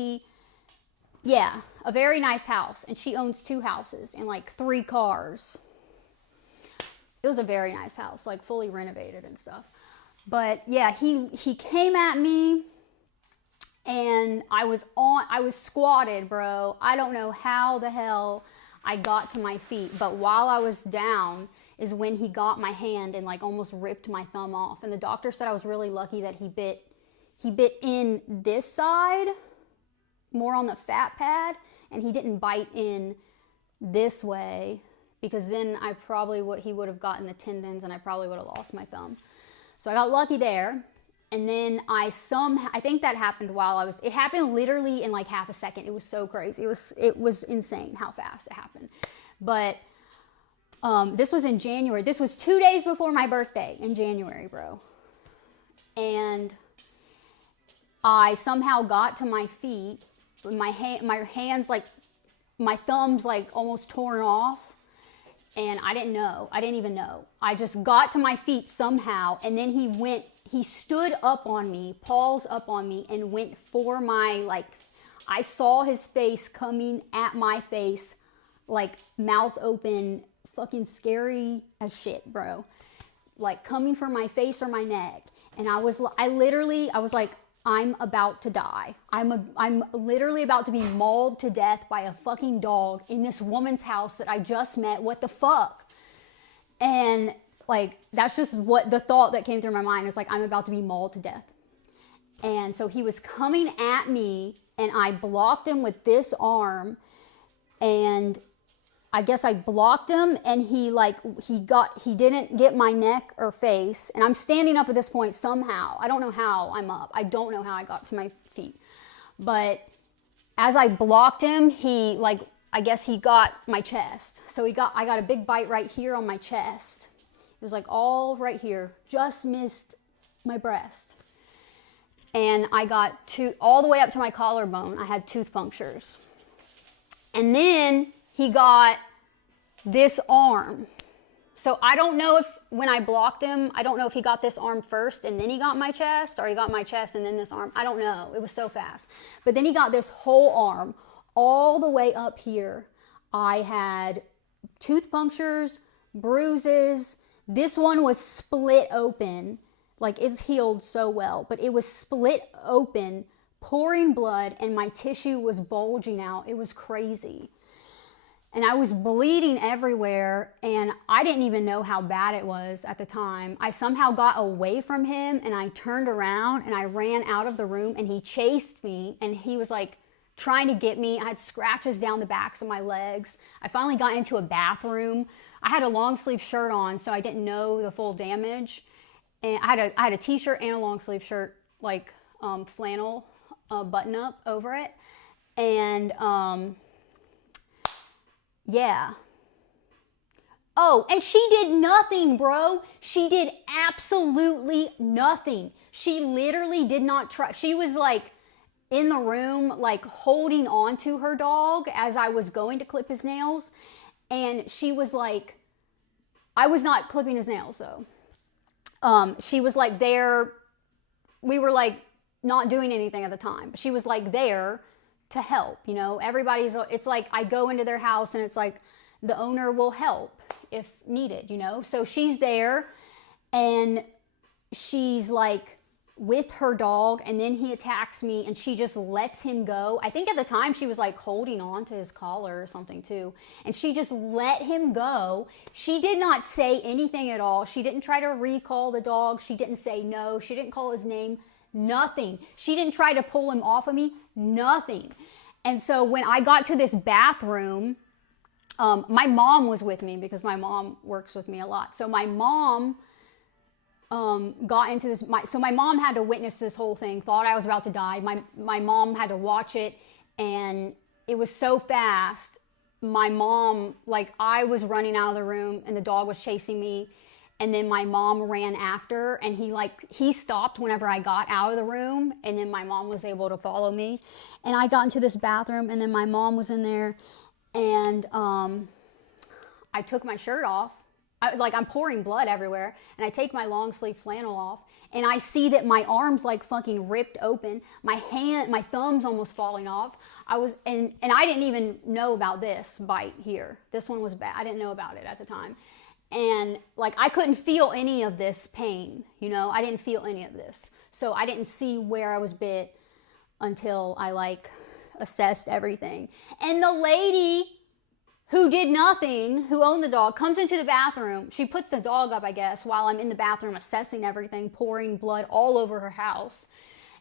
yeah, a very nice house. And she owns 2 houses and like 3 cars. It was a very nice house, like fully renovated and stuff. But yeah, he came at me and I was squatted, bro. I don't know how the hell I got to my feet, but while I was down is when he got my hand and like almost ripped my thumb off. And the doctor said I was really lucky that he bit in this side, more on the fat pad, and he didn't bite in this way, because then he would have gotten the tendons and I probably would have lost my thumb. So I got lucky there. And then I think that happened it happened literally in like half a second. It was so crazy. It was insane how fast it happened. But this was in January. This was 2 days before my birthday in January, bro. And I somehow got to my feet. My hands, like, my thumbs like almost torn off. And I didn't even know. I just got to my feet somehow. And then he stood up on me, paws up on me, and went for I saw his face coming at my face, like mouth open, fucking scary as shit, bro. Like coming for my face or my neck. And I was like, I'm about to die. I'm literally about to be mauled to death by a fucking dog in this woman's house that I just met. What the fuck? And like, that's just what the thought that came through my mind is like, I'm about to be mauled to death. And so he was coming at me and I blocked him with this arm, and I guess I blocked him, and he didn't get my neck or face. And I'm standing up at this point somehow. I don't know how I'm up. I don't know how I got to my feet. But as I blocked him, I guess he got my chest. So I got a big bite right here on my chest. It was like all right here, just missed my breast. and I got all the way up to my collarbone. I had tooth punctures. And then he got this arm. So I don't know if when I blocked him, I don't know if he got this arm first and then he got my chest, or he got my chest and then this arm. I don't know. It was so fast. But then he got this whole arm all the way up here. I had tooth punctures, bruises. This one was split open. Like, it's healed so well, but it was split open, pouring blood, and my tissue was bulging out. It was crazy. And I was bleeding everywhere, and I didn't even know how bad it was at the time. I somehow got away from him, and I turned around, and I ran out of the room, and he chased me, and he was like trying to get me. I had scratches down the backs of my legs. I finally got into a bathroom. I had a long sleeve shirt on, so I didn't know the full damage. And I had a t-shirt and a long sleeve shirt, like flannel button up over it. And yeah. Oh, and she did nothing, bro. She did absolutely nothing. She literally did not try. She was like in the room, like holding on to her dog as I was going to clip his nails. And she was like, I was not clipping his nails though. She was like there. We were like not doing anything at the time, but she was like there to help, you know. It's like I go into their house and it's like the owner will help if needed, you know. So she's there and she's like with her dog, and then he attacks me and she just lets him go. I think at the time she was like holding on to his collar or something too, and she just let him go. She did not say anything at all. She didn't try to recall the dog. She didn't say no. She didn't call his name. Nothing. She didn't try to pull him off of me. Nothing. And so when I got to this bathroom, my mom was with me because my mom works with me a lot. So my mom got into this. So my mom had to witness this whole thing, thought I was about to die. My mom had to watch it, and it was so fast. My mom, like, I was running out of the room and the dog was chasing me, and then my mom ran after, and he stopped whenever I got out of the room, and then my mom was able to follow me. And I got into this bathroom, and then my mom was in there, and I took my shirt off. I'm pouring blood everywhere, and I take my long sleeve flannel off, and I see that my arm's like fucking ripped open. My thumb's almost falling off. And I didn't even know about this bite here. This one was bad. I didn't know about it at the time. And like, I couldn't feel any of this pain, you know, I didn't feel any of this. So I didn't see where I was bit until I like assessed everything. And the lady who did nothing, who owned the dog, comes into the bathroom. She puts the dog up, I guess, while I'm in the bathroom assessing everything, pouring blood all over her house.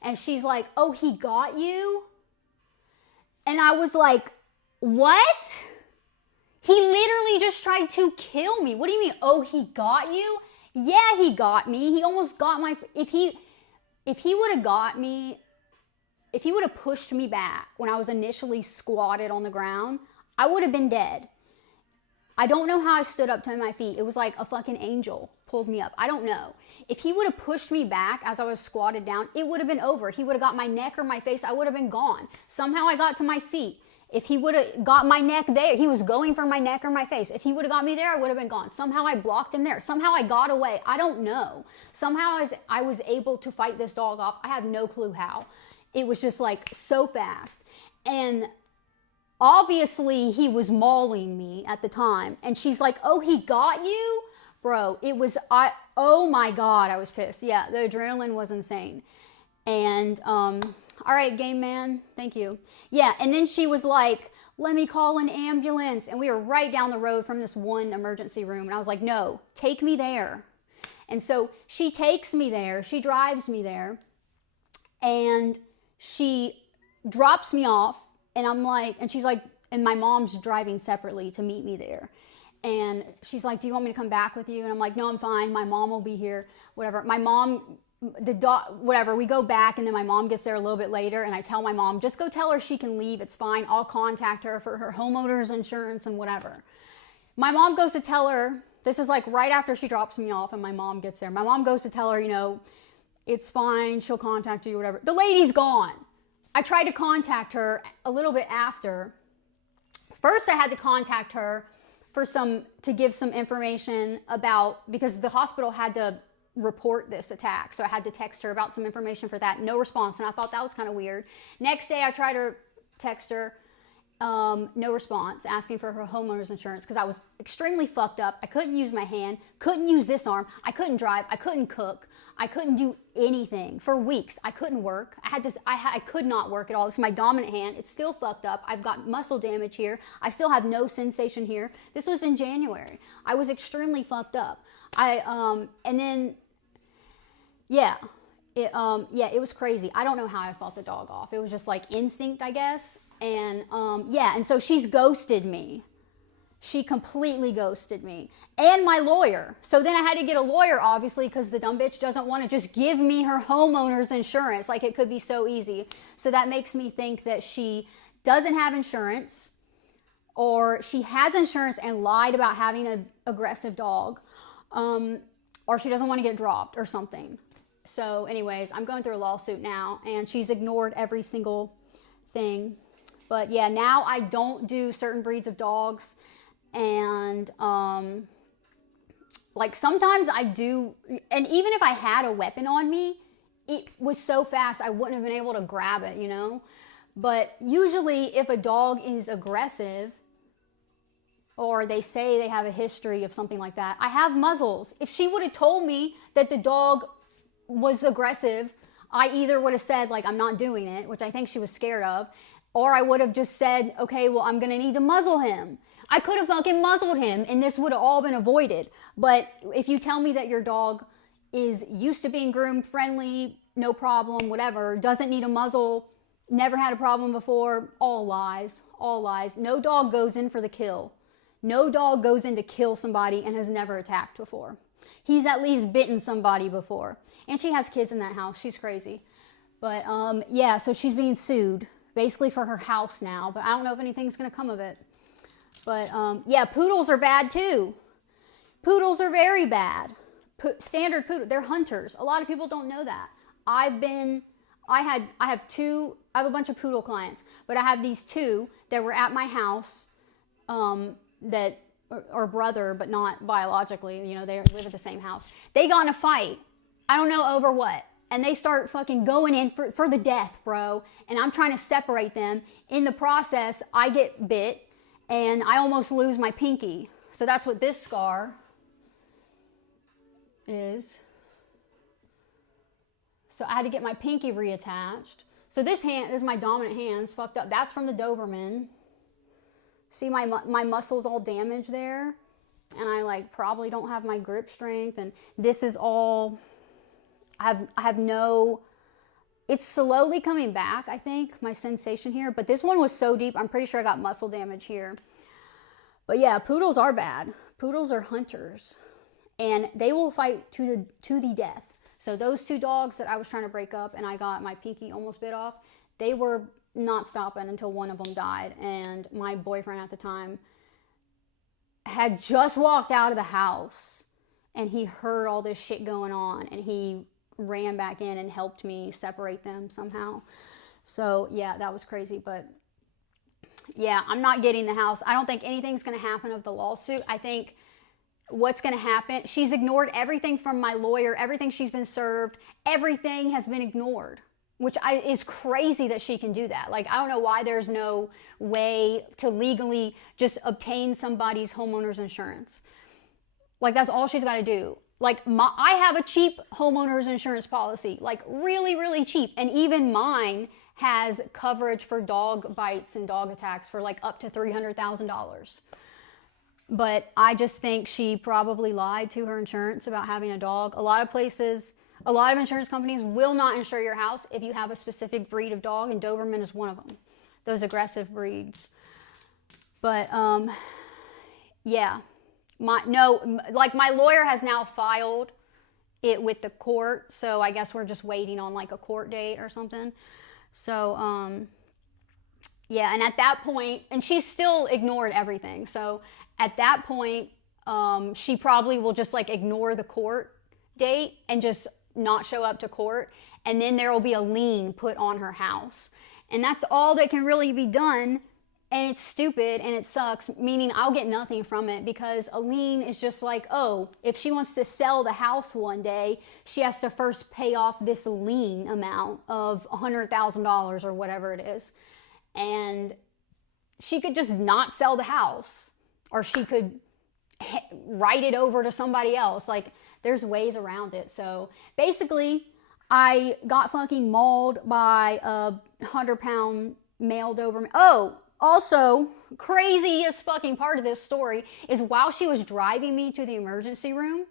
And she's like, "Oh, he got you?" And I was like, "What? He literally just tried to kill me. What do you mean, oh, he got you?" Yeah, he got me. He almost got my... If he would have got me, if he would have pushed me back when I was initially squatted on the ground, I would have been dead. I don't know how I stood up to my feet. It was like a fucking angel pulled me up. I don't know. If he would have pushed me back as I was squatted down, it would have been over. He would have got my neck or my face. I would have been gone. Somehow I got to my feet. If he would have got my neck there, he was going for my neck or my face. If he would have got me there, I would have been gone. Somehow I blocked him there. Somehow I got away. I don't know. Somehow I was able to fight this dog off. I have no clue how. It was just like so fast. And obviously he was mauling me at the time. And she's like, "Oh, he got you?" Bro, oh my God, I was pissed. Yeah, the adrenaline was insane. And, all right, game man, thank you. Yeah, and then she was like, "Let me call an ambulance." And we were right down the road from this one emergency room. And I was like, "No, take me there." And so she takes me there. She drives me there. And she drops me off. And I'm like, and she's like, and my mom's driving separately to meet me there. And she's like, "Do you want me to come back with you?" And I'm like, "No, I'm fine. My mom will be here." Whatever. My mom... the dog, whatever, we go back, and then my mom gets there a little bit later, and I tell my mom, "Just go tell her she can leave. It's fine. I'll contact her for her homeowner's insurance and whatever." My mom goes to tell her, this is like right after she drops me off and my mom gets there. My mom goes to tell her, you know, it's fine, she'll contact you, whatever. The lady's gone. I tried to contact her a little bit after. First, I had to contact her to give some information about, because the hospital had to report this attack. So I had to text her about some information for that. No response. And I thought that was kind of weird. Next day, I tried to text her. No response, asking for her homeowner's insurance because I was extremely fucked up. I couldn't use my hand, couldn't use this arm. I couldn't drive. I couldn't cook. I couldn't do anything for weeks. I couldn't work. I could not work at all. This is my dominant hand. It's still fucked up. I've got muscle damage here. I still have no sensation here. This was in January. I was extremely fucked up. And then, yeah. It was crazy. I don't know how I fought the dog off. It was just like instinct, I guess. And, and so she's ghosted me. She completely ghosted me. And my lawyer. So then I had to get a lawyer, obviously, because the dumb bitch doesn't want to just give me her homeowner's insurance. Like, it could be so easy. So that makes me think that she doesn't have insurance, or she has insurance and lied about having an aggressive dog, or she doesn't want to get dropped or something. So anyways, I'm going through a lawsuit now, and she's ignored every single thing. But yeah, now I don't do certain breeds of dogs. And like sometimes I do, and even if I had a weapon on me, it was so fast I wouldn't have been able to grab it, you know? But usually if a dog is aggressive, or they say they have a history of something like that, I have muzzles. If she would have told me that the dog was aggressive, I either would have said, like, I'm not doing it, which I think she was scared of, or I would have just said, okay, well, I'm going to need to muzzle him. I could have fucking muzzled him, and this would have all been avoided. But if you tell me that your dog is used to being groomed, friendly, no problem, whatever, doesn't need a muzzle, never had a problem before, all lies, all lies. No dog goes in for the kill. No dog goes in to kill somebody and has never attacked before. He's at least bitten somebody before. And she has kids in that house. She's crazy. But yeah, so she's being sued basically for her house now. But I don't know if anything's going to come of it. But yeah, poodles are bad too. Poodles are very bad. Standard poodle, they're hunters. A lot of people don't know that. I have a bunch of poodle clients, but I have these two that were at my house that are brother, but not biologically, you know, they live at the same house. They got in a fight. I don't know over what. And they start fucking going in for the death, bro. And I'm trying to separate them. In the process, I get bit and I almost lose my pinky. So that's what this scar is. So I had to get my pinky reattached. So this is my dominant hand. It's fucked up. That's from the Doberman. See my muscles all damaged there. And I like probably don't have my grip strength. And this is all, I have no, it's slowly coming back, I think, my sensation here. But this one was so deep, I'm pretty sure I got muscle damage here. But yeah, poodles are bad. Poodles are hunters. And they will fight to the death. So those two dogs that I was trying to break up and I got my pinky almost bit off, they were not stopping until one of them died. And my boyfriend at the time had just walked out of the house and he heard all this shit going on and he ran back in and helped me separate them somehow. So yeah, that was crazy. But yeah, I'm not getting the house. I don't think anything's going to happen of the lawsuit. I think what's going to happen, she's ignored everything from my lawyer, everything she's been served, everything has been ignored, which is crazy that she can do that. Like, I don't know why there's no way to legally just obtain somebody's homeowner's insurance. Like, that's all she's got to do. Like, I have a cheap homeowner's insurance policy, like really, really cheap. And even mine has coverage for dog bites and dog attacks for like up to $300,000. But I just think she probably lied to her insurance about having a dog. A lot of places, a lot of insurance companies will not insure your house if you have a specific breed of dog, and Doberman is one of them, those aggressive breeds. But yeah, my lawyer has now filed it with the court, so I guess we're just waiting on like a court date or something. So yeah, and at that point, and she's still ignored everything. So at that point, she probably will just like ignore the court date and just not show up to court, and then there will be a lien put on her house. And that's all that can really be done. And it's stupid and it sucks, meaning I'll get nothing from it, because a lien is just like, oh, if she wants to sell the house one day, she has to first pay off this lien amount of $100,000 or whatever it is. And she could just not sell the house, or she could write it over to somebody else. Like, there's ways around it. So basically, I got fucking mauled by a 100-pound male Doberman. Oh, also, craziest fucking part of this story is while she was driving me to the emergency room,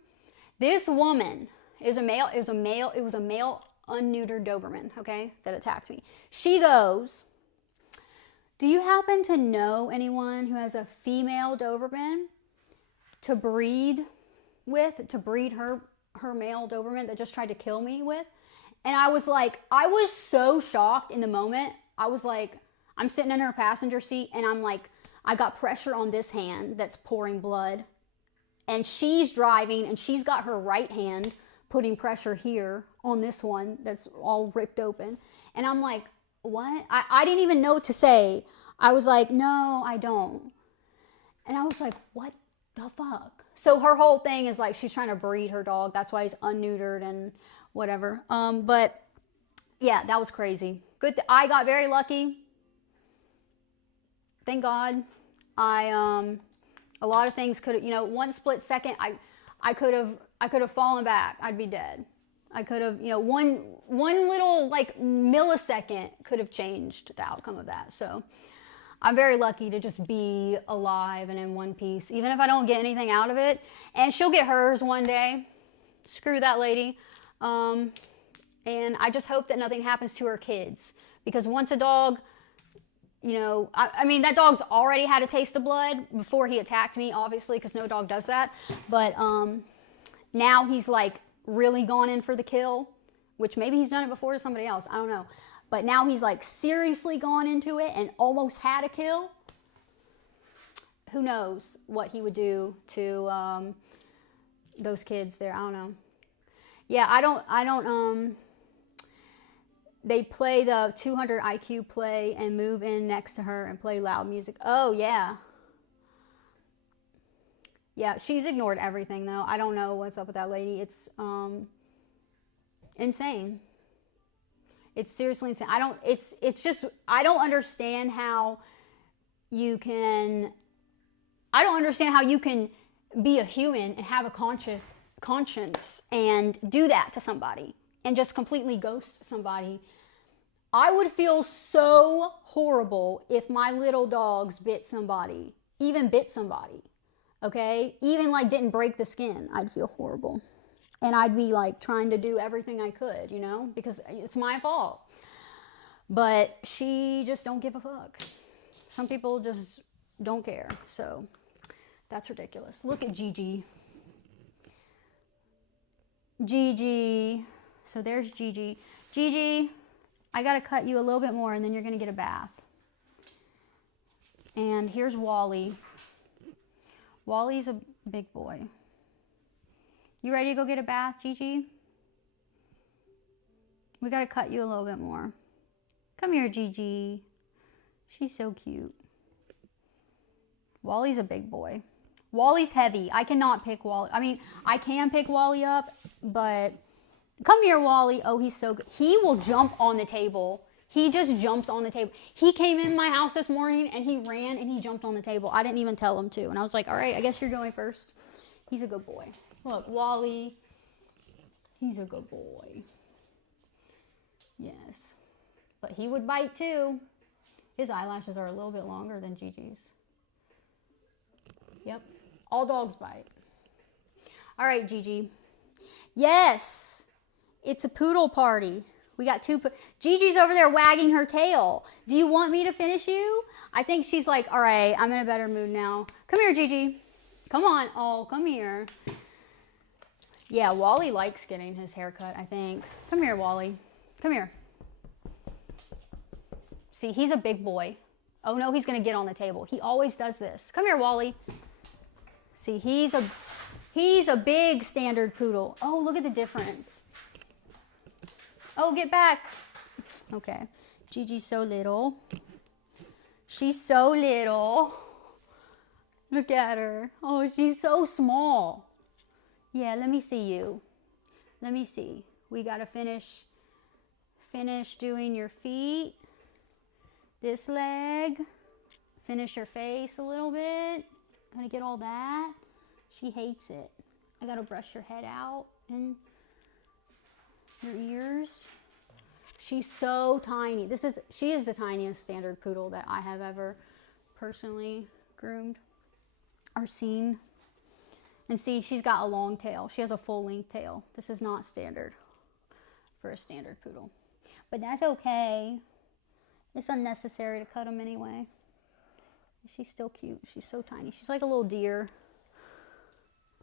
this woman it was a male unneutered Doberman, okay, that attacked me. She goes, do you happen to know anyone who has a female Doberman to breed her male Doberman that just tried to kill me with? And I was so shocked in the moment. I was like, I'm sitting in her passenger seat, and I'm like, I got pressure on this hand that's pouring blood, and she's driving, and she's got her right hand putting pressure here on this one that's all ripped open. And I'm like, what? I didn't even know what to say. I was like, no, I don't. And I was like, what the fuck? So her whole thing is like, she's trying to breed her dog. That's why he's unneutered and whatever. But yeah, that was crazy. Good. I got very lucky. Thank God. A lot of things could have, one split second, I could have fallen back. I'd be dead. I could have, one little like millisecond could have changed the outcome of that. So I'm very lucky to just be alive and in one piece, even if I don't get anything out of it. And she'll get hers one day. Screw that lady. And I just hope that nothing happens to her kids, because once a dog, I mean, that dog's already had a taste of blood before he attacked me, obviously, because no dog does that. But now he's like really gone in for the kill, which maybe he's done it before to somebody else. I don't know. But now he's like seriously gone into it and almost had a kill. Who knows what he would do to those kids there. I don't know. Yeah, I don't, they play the 200 IQ play and move in next to her and play loud music. Oh, yeah. Yeah, she's ignored everything, though. I don't know what's up with that lady. It's insane. It's seriously insane. It's just, I don't understand how you can be a human and have a conscience and do that to somebody and just completely ghost somebody. I would feel so horrible if my little dogs bit somebody, okay? Even like didn't break the skin. I'd feel horrible. And I'd be like trying to do everything I could, because it's my fault. But she just don't give a fuck. Some people just don't care. So that's ridiculous. Look at Gigi. Gigi. So there's Gigi. Gigi, I got to cut you a little bit more and then you're going to get a bath. And here's Wally. Wally's a big boy. You ready to go get a bath, Gigi? We got to cut you a little bit more. Come here, Gigi. She's so cute. Wally's a big boy. Wally's heavy. I cannot pick Wally. I mean, I can pick Wally up, but come here, Wally. Oh, he's so good. He will jump on the table. He just jumps on the table. He came in my house this morning and he ran and he jumped on the table. I didn't even tell him to. And I was like, all right, I guess you're going first. He's a good boy. Look, Wally. He's a good boy. Yes. But he would bite too. His eyelashes are a little bit longer than Gigi's. Yep. All dogs bite. All right, Gigi. Yes. It's a poodle party. We got two. Gigi's over there wagging her tail. Do you want me to finish you? I think she's like, all right, I'm in a better mood now. Come here, Gigi. Come on. Oh, come here. Yeah, Wally likes getting his hair cut, I think. Come here, Wally. Come here. See, he's a big boy. Oh, no, he's going to get on the table. He always does this. Come here, Wally. See, he's a big standard poodle. Oh, look at the difference. Oh, get back. Okay. Gigi's so little. She's so little. Look at her. Oh, she's so small. Yeah, let me see you. Let me see. We got to finish doing your feet. This leg. Finish your face a little bit. Gotta get all that. She hates it. I gotta brush your head out and your ears. She's so tiny. She is the tiniest standard poodle that I have ever personally groomed or seen. And see, she's got a long tail. She has a full length tail. This is not standard for a standard poodle. But that's okay. It's unnecessary to cut them anyway. She's still cute. She's so tiny. She's like a little deer.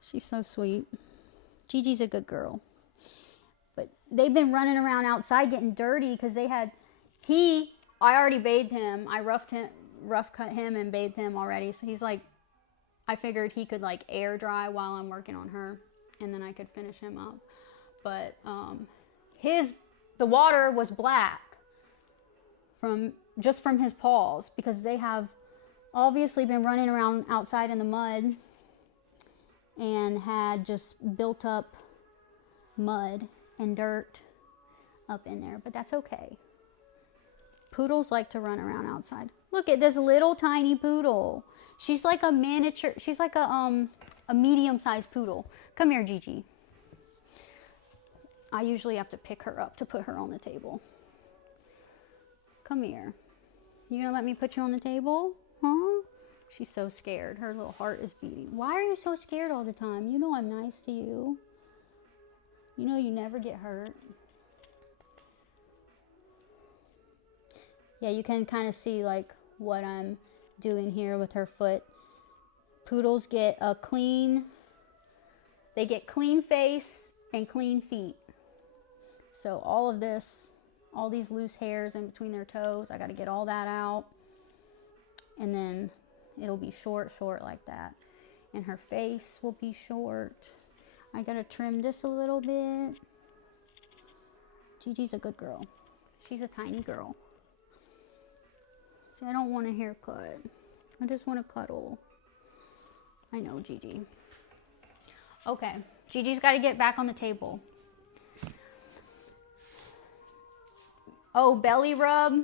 She's so sweet. Gigi's a good girl. But they've been running around outside getting dirty because I already bathed him. I rough cut him and bathed him already. So he's like, I figured he could like air dry while I'm working on her and then I could finish him up. But the water was black from his paws because they have obviously been running around outside in the mud and had just built up mud and dirt up in there, but that's okay. Poodles like to run around outside. Look at this little tiny poodle. She's like a miniature, she's like a medium-sized poodle. Come here, Gigi. I usually have to pick her up to put her on the table. Come here. You gonna let me put you on the table? Huh? She's so scared. Her little heart is beating. Why are you so scared all the time? You know I'm nice to you. You know you never get hurt. Yeah, you can kind of see like what I'm doing here with her foot. Poodles get clean face and clean feet. So all of this, all these loose hairs in between their toes, I got to get all that out. And then it'll be short like that. And her face will be short. I got to trim this a little bit. Gigi's a good girl. She's a tiny girl. See, I don't want a haircut. I just want to cuddle. I know, Gigi. Okay, Gigi's got to get back on the table. Oh, belly rub.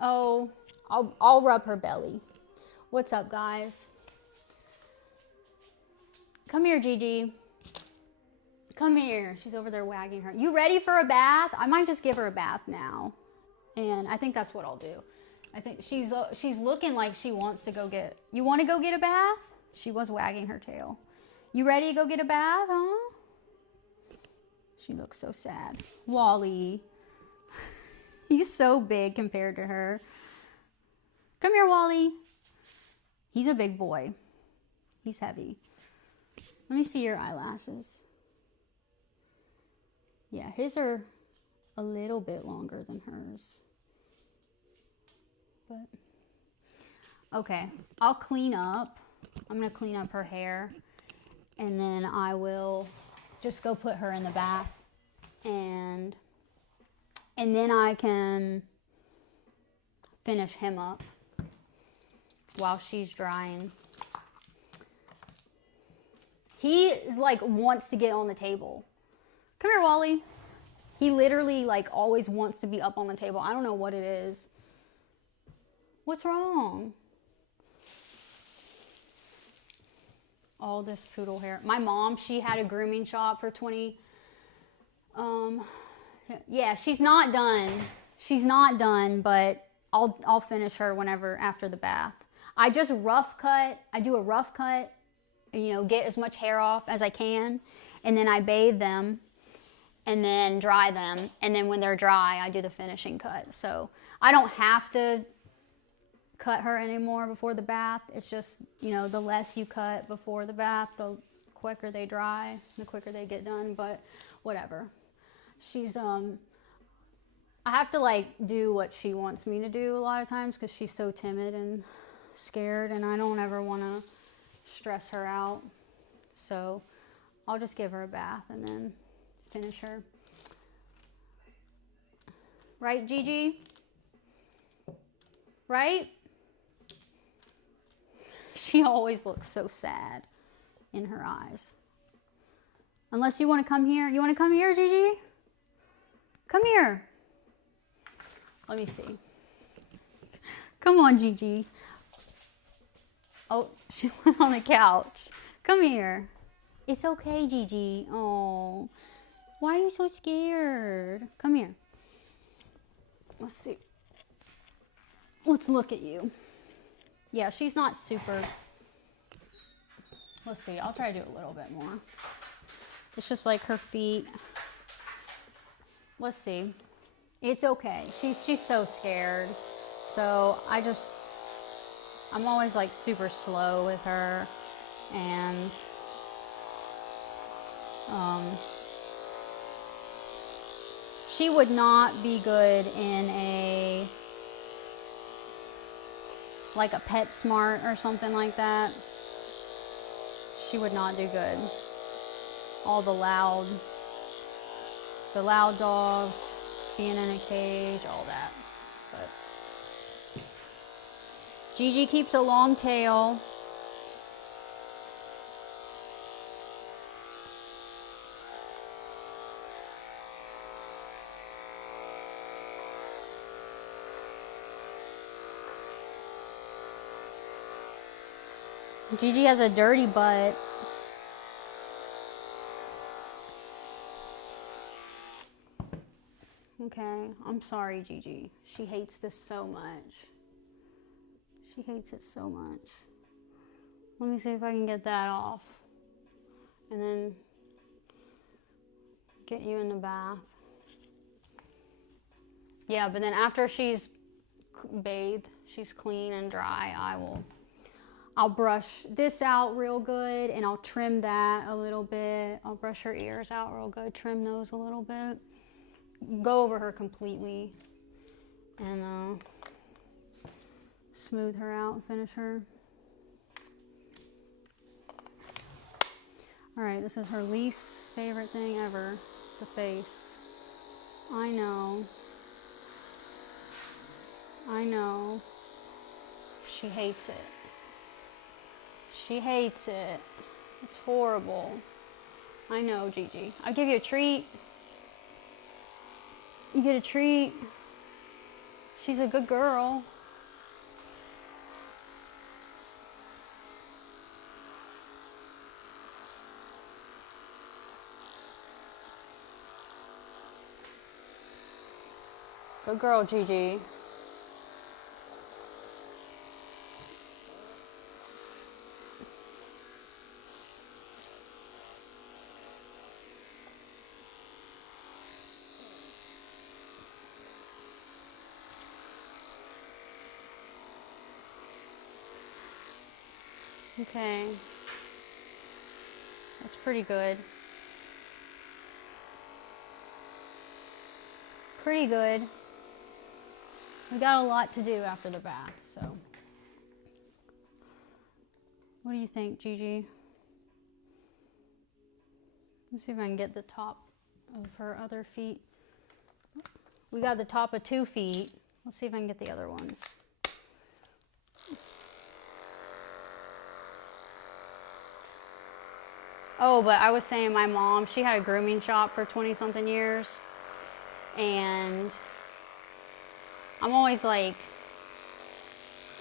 Oh, I'll rub her belly. What's up, guys? Come here, Gigi. Come here. She's over there wagging her. You ready for a bath? I might just give her a bath now. And I think that's what I'll do. I think she's looking like she wants to go get... You want to go get a bath? She was wagging her tail. You ready to go get a bath, huh? She looks so sad. Wally. He's so big compared to her. Come here, Wally. He's a big boy. He's heavy. Let me see your eyelashes. Yeah, his are a little bit longer than hers. But, okay, I'll clean up. I'm going to clean up her hair. And then I will just go put her in the bath. And then I can finish him up while she's drying. He like wants to get on the table. Come here, Wally. He literally like always wants to be up on the table. I don't know what it is. What's wrong? All this poodle hair. My mom, she had a grooming shop for 20. Yeah, she's not done. She's not done, but I'll finish her whenever after the bath. I just rough cut. I do a rough cut, you know, get as much hair off as I can, and then I bathe them and then dry them, and then when they're dry, I do the finishing cut. So I don't have to cut her anymore before the bath. It's just, you know, the less you cut before the bath, the quicker they dry, the quicker they get done, but whatever. She's, I have to like do what she wants me to do a lot of times because she's so timid and scared, and I don't ever want to stress her out. So I'll just give her a bath and then finish her. Right, Gigi? Right? She always looks so sad in her eyes. Unless you want to come here. You want to come here, Gigi? Come here. Let me see. Come on, Gigi. Oh, she went on the couch. Come here. It's okay, Gigi. Oh, why are you so scared? Come here. Let's see. Let's look at you. Yeah, she's not super. Let's see. I'll try to do a little bit more. It's just like her feet. Let's see. It's okay. She's so scared. So I'm always like super slow with her, and she would not be good in like a PetSmart or something like that. She would not do good. All the loud dogs, being in a cage, all that. But Gigi keeps a long tail. Gigi has a dirty butt. Okay, I'm sorry, Gigi. She hates this so much. She hates it so much. Let me see if I can get that off. And then get you in the bath. Yeah, but then after she's bathed, she's clean and dry, I'll brush this out real good, and I'll trim that a little bit. I'll brush her ears out real good, trim those a little bit. Go over her completely, and smooth her out and finish her. All right, this is her least favorite thing ever, the face. I know. She hates it. She hates it. It's horrible. I know, Gigi. I'll give you a treat. You get a treat. She's a good girl. Good girl, Gigi. Okay. That's pretty good. Pretty good. We got a lot to do after the bath, so. What do you think, Gigi? Let me see if I can get the top of her other feet. We got the top of 2 feet. Let's see if I can get the other ones. Oh, but I was saying my mom, she had a grooming shop for 20-something years. And I'm always like,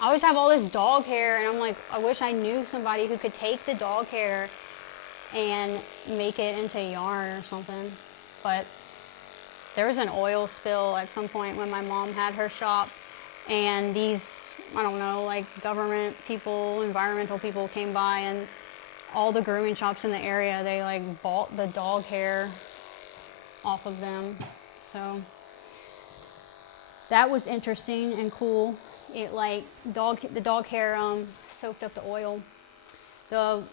I always have all this dog hair, and I'm like, I wish I knew somebody who could take the dog hair and make it into yarn or something. But there was an oil spill at some point when my mom had her shop, and these, I don't know, like government people, environmental people came by, and all the grooming shops in the area, they like bought the dog hair off of them. So that was interesting and cool. It like the dog hair soaked up the oil. The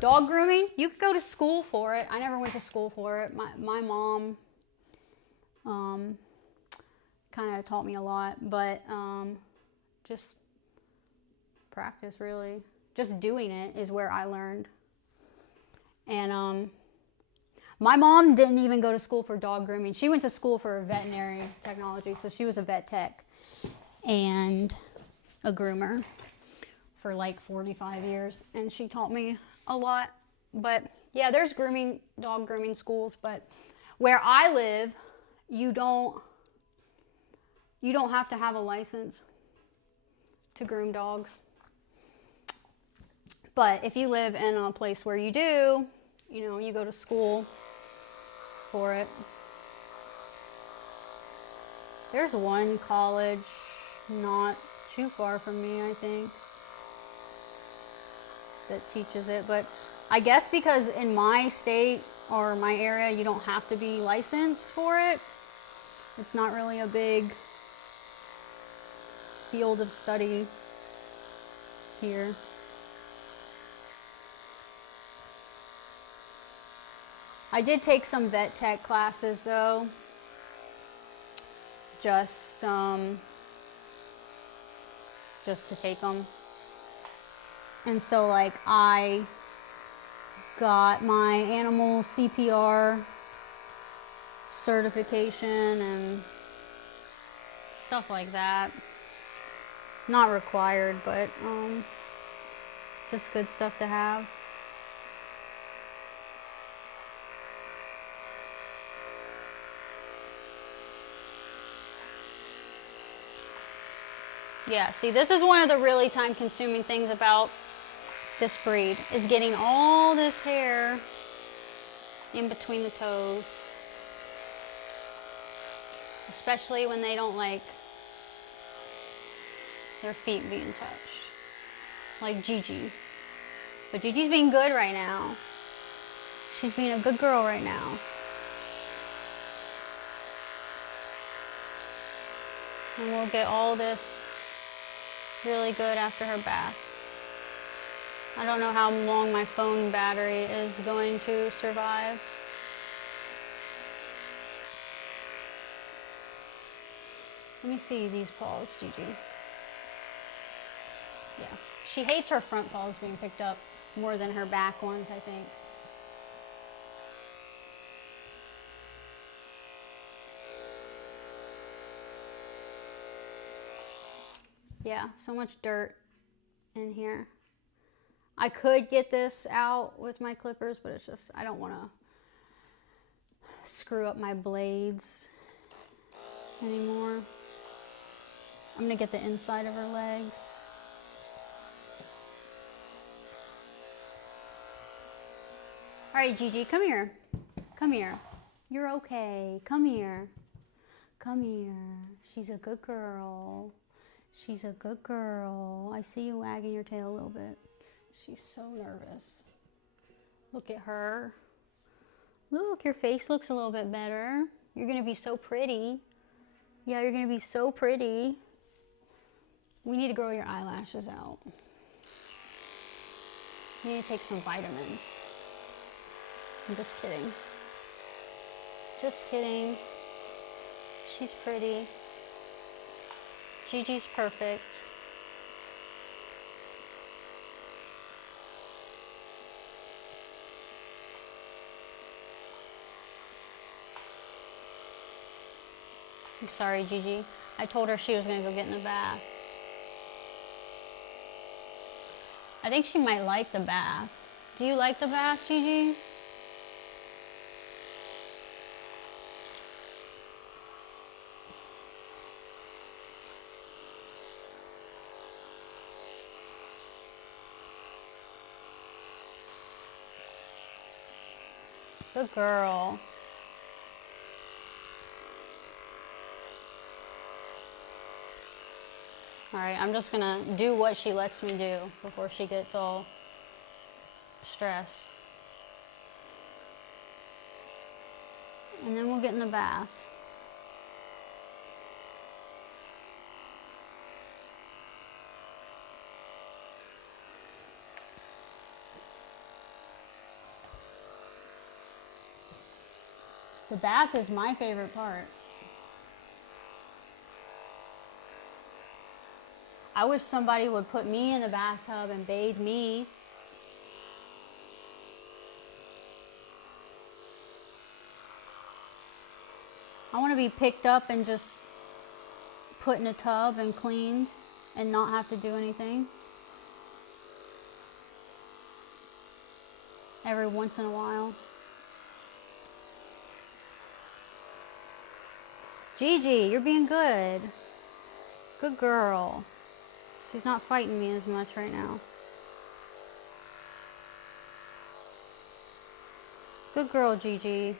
dog grooming, you could go to school for it. I never went to school for it. My mom kind of taught me a lot, but just practice, really. Just doing it is where I learned. And My mom didn't even go to school for dog grooming. She went to school for veterinary technology, so she was a vet tech and a groomer for like 45 years, and she taught me a lot. But yeah, there's dog grooming schools, but where I live, you don't have to have a license to groom dogs. But if you live in a place where you do, you go to school for it. There's one college not too far from me, I think, that teaches it. But I guess because in my state or my area, you don't have to be licensed for it. It's not really a big field of study here. I did take some vet tech classes though, just to take them. And so like I got my animal CPR certification and stuff like that. Not required, but just good stuff to have. Yeah, see, this is one of the really time-consuming things about this breed, is getting all this hair in between the toes. Especially when they don't like their feet being touched. Like Gigi. But Gigi's being good right now. She's being a good girl right now. And we'll get all this really good after her bath. I don't know how long my phone battery is going to survive. Let me see these paws, Gigi. Yeah. She hates her front paws being picked up more than her back ones, I think. Yeah, so much dirt in here. I could get this out with my clippers, but it's just, I don't want to screw up my blades anymore. I'm going to get the inside of her legs. All right, Gigi, come here. Come here. You're okay. Come here. Come here. She's a good girl. She's a good girl. I see you wagging your tail a little bit. She's so nervous. Look at her. Look, your face looks a little bit better. You're going to be so pretty. Yeah, you're going to be so pretty. We need to grow your eyelashes out. You need to take some vitamins. I'm just kidding. Just kidding. She's pretty. Gigi's perfect. I'm sorry, Gigi. I told her she was going to go get in the bath. I think she might like the bath. Do you like the bath, Gigi? Good girl. All right, I'm just gonna do what she lets me do before she gets all stressed. And then we'll get in the bath. The bath is my favorite part. I wish somebody would put me in the bathtub and bathe me. I want to be picked up and just put in a tub and cleaned and not have to do anything. Every once in a while. Gigi, you're being good. Good girl. She's not fighting me as much right now. Good girl, Gigi.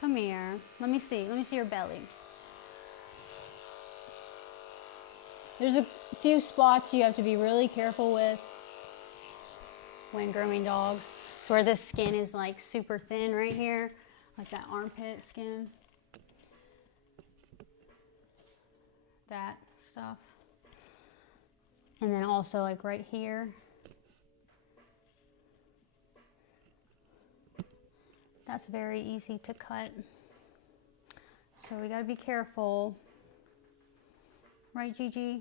Come here. Let me see your belly. There's a few spots you have to be really careful with when grooming dogs. So where this skin is like super thin right here, like that armpit skin. That stuff. And then also like right here. That's very easy to cut. So we gotta be careful. Right, Gigi?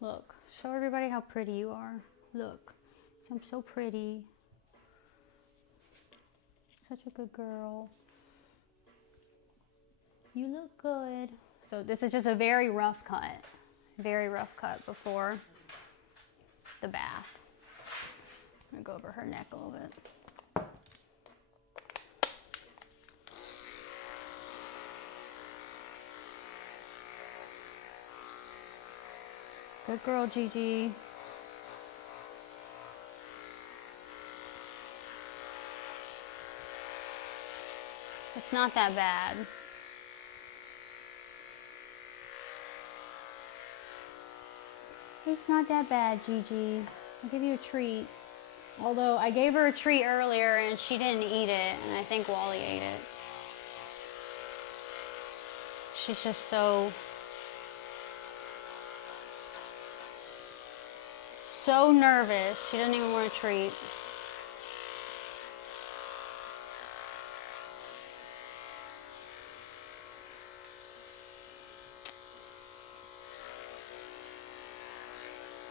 Look, show everybody how pretty you are. Look, I'm so pretty. Such a good girl. You look good. So this is just a very rough cut. Very rough cut before the bath. I'm gonna go over her neck a little bit. Good girl, Gigi. It's not that bad. It's not that bad, Gigi. I'll give you a treat. Although I gave her a treat earlier and she didn't eat it, and I think Wally ate it. She's just so nervous. She doesn't even want a treat.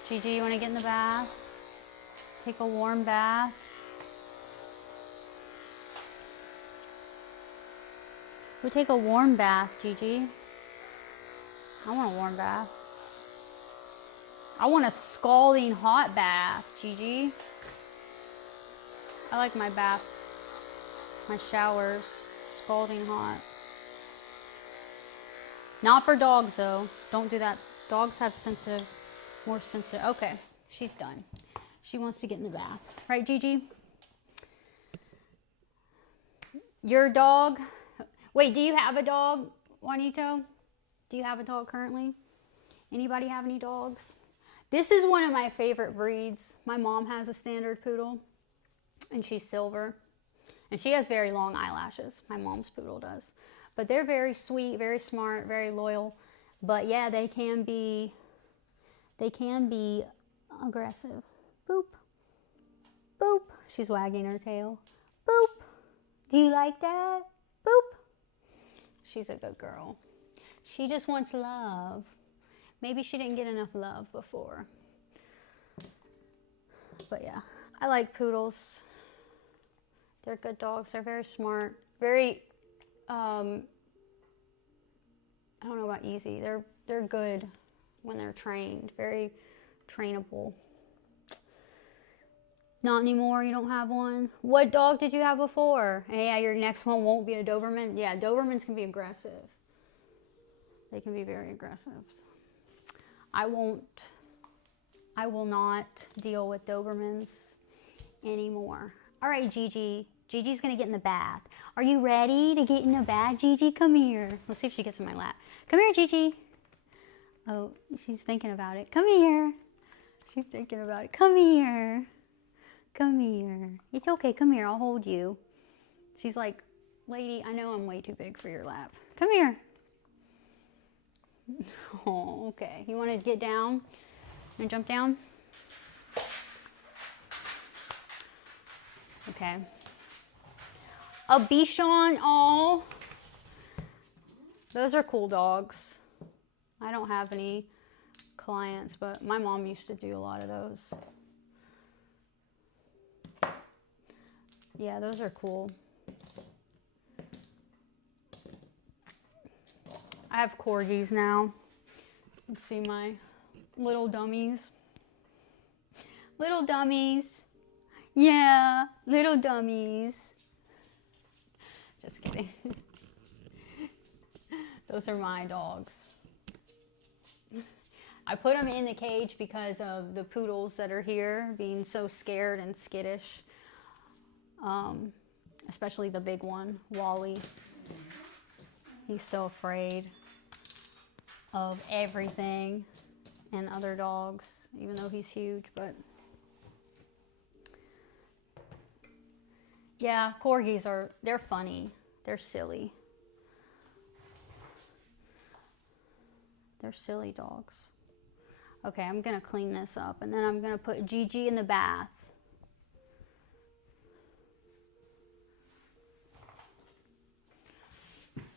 Gigi, you want to get in the bath? Take a warm bath? We take a warm bath, Gigi. I want a warm bath. I want a scalding hot bath, Gigi. I like my baths, my showers, scalding hot. Not for dogs though. Don't do that. Dogs have more sensitive. Okay, she's done. She wants to get in the bath. Right, Gigi? Your dog. Wait, do you have a dog, Juanito? Do you have a dog currently? Anybody have any dogs? This is one of my favorite breeds. My mom has a standard poodle, and she's silver. And she has very long eyelashes. My mom's poodle does. But they're very sweet, very smart, very loyal. But yeah, they can be aggressive. Boop. Boop. She's wagging her tail. Boop. Do you like that? Boop. She's a good girl. She just wants love. Maybe she didn't get enough love before. But yeah, I like poodles. They're good dogs. They're very smart. Very, I don't know about easy. They're good when they're trained. Very trainable. Not anymore. You don't have one. What dog did you have before? And yeah, your next one won't be a Doberman. Yeah, Dobermans can be aggressive. They can be very aggressive. I will not deal with Dobermans anymore. All right, Gigi. Gigi's gonna get in the bath. Are you ready to get in the bath, Gigi? Come here. Let's see if she gets in my lap. Come here, Gigi. Oh, she's thinking about it. Come here. She's thinking about it. Come here. Come here. It's okay. Come here. I'll hold you. She's like, lady, I know I'm way too big for your lap. Come here. Oh, okay. You want to get down? You want to jump down? Okay. A Bichon, oh. Those are cool dogs. I don't have any clients, but my mom used to do a lot of those. Yeah, those are cool. I have corgis now. Let's see my little dummies. Little dummies. Yeah, little dummies. Just kidding. Those are my dogs. I put them in the cage because of the poodles that are here being so scared and skittish. Especially the big one, Wally. He's so afraid of everything and other dogs, even though he's huge, but yeah, corgis they're funny. They're silly. They're silly dogs. Okay, I'm gonna clean this up and then I'm gonna put Gigi in the bath.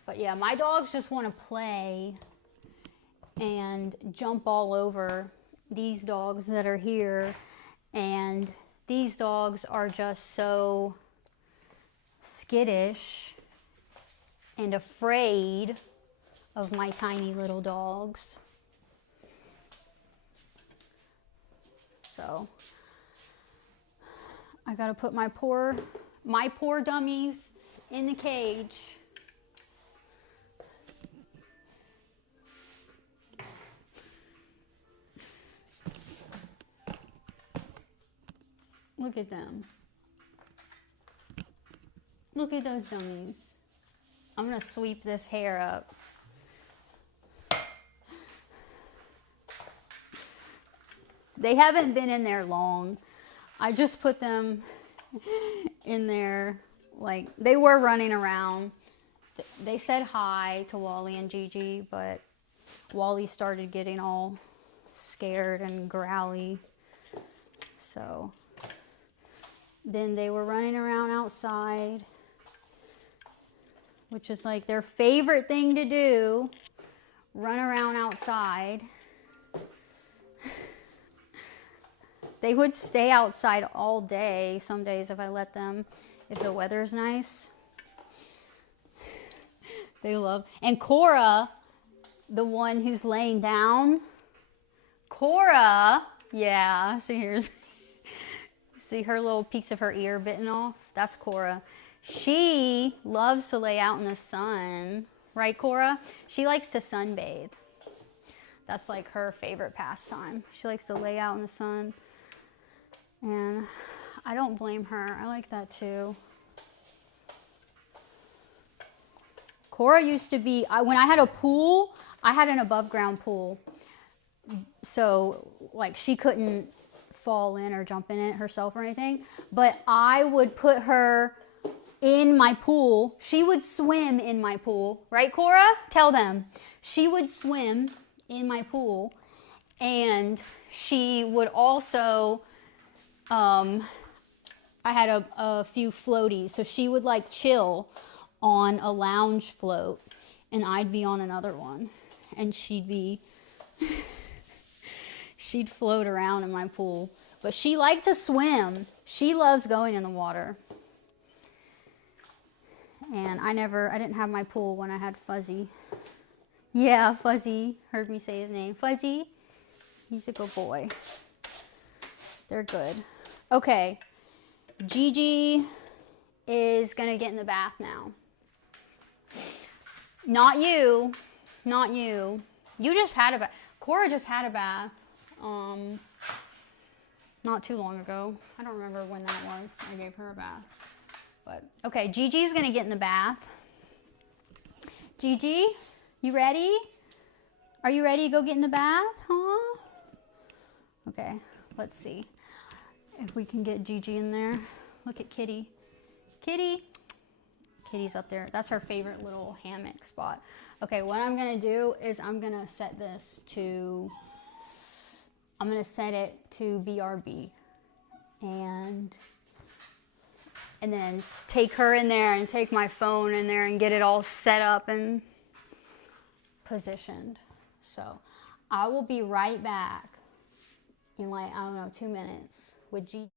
But yeah, my dogs just want to play and jump all over these dogs that are here. And these dogs are just so skittish and afraid of my tiny little dogs. So I gotta put my poor dummies in the cage. Look at them. Look at those dummies. I'm gonna sweep this hair up. They haven't been in there long. I just put them in there, like, they were running around. They said hi to Wally and Gigi, but Wally started getting all scared and growly. So then they were running around outside, which is like their favorite thing to do, run around outside. They would stay outside all day some days if I let them, if the weather's nice. They love, and Cora, the one who's laying down, Cora, yeah, so here's, see her little piece of her ear bitten off? That's Cora. She loves to lay out in the sun. Right, Cora? She likes to sunbathe. That's like her favorite pastime. She likes to lay out in the sun. And I don't blame her. I like that too. Cora used to be, when I had a pool, I had an above ground pool. So like she couldn't fall in or jump in it herself or anything. But I would put her in my pool. She would swim in my pool. Right, Cora? Tell them. She would swim in my pool. And she would also, I had a few floaties. So she would like chill on a lounge float. And I'd be on another one. And she'd float around in my pool. But she liked to swim. She loves going in the water. And I didn't have my pool when I had Fuzzy. Yeah, Fuzzy. Heard me say his name. Fuzzy. He's a good boy. They're good. Okay. Gigi is going to get in the bath now. Not you. Not you. You just had a bath. Cora just had a bath. Not too long ago. I don't remember when that was. I gave her a bath. But, okay, Gigi's going to get in the bath. Gigi, you ready? Are you ready to go get in the bath? Huh? Okay, let's see if we can get Gigi in there. Look at Kitty. Kitty. Kitty's up there. That's her favorite little hammock spot. Okay, what I'm going to do is I'm going to set this to, I'm going to set it to BRB. And and then take her in there and take my phone in there and get it all set up and positioned. So I will be right back in like, I don't know, 2 minutes with G.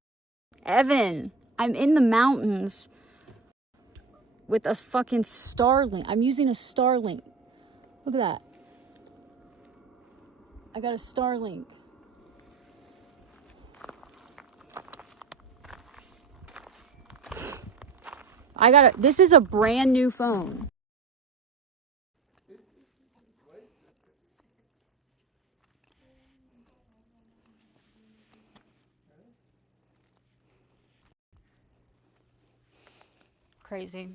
Evan, I'm in the mountains with a fucking Starlink. I'm using a Starlink. Look at that. I got a Starlink. This is a brand new phone. Crazy.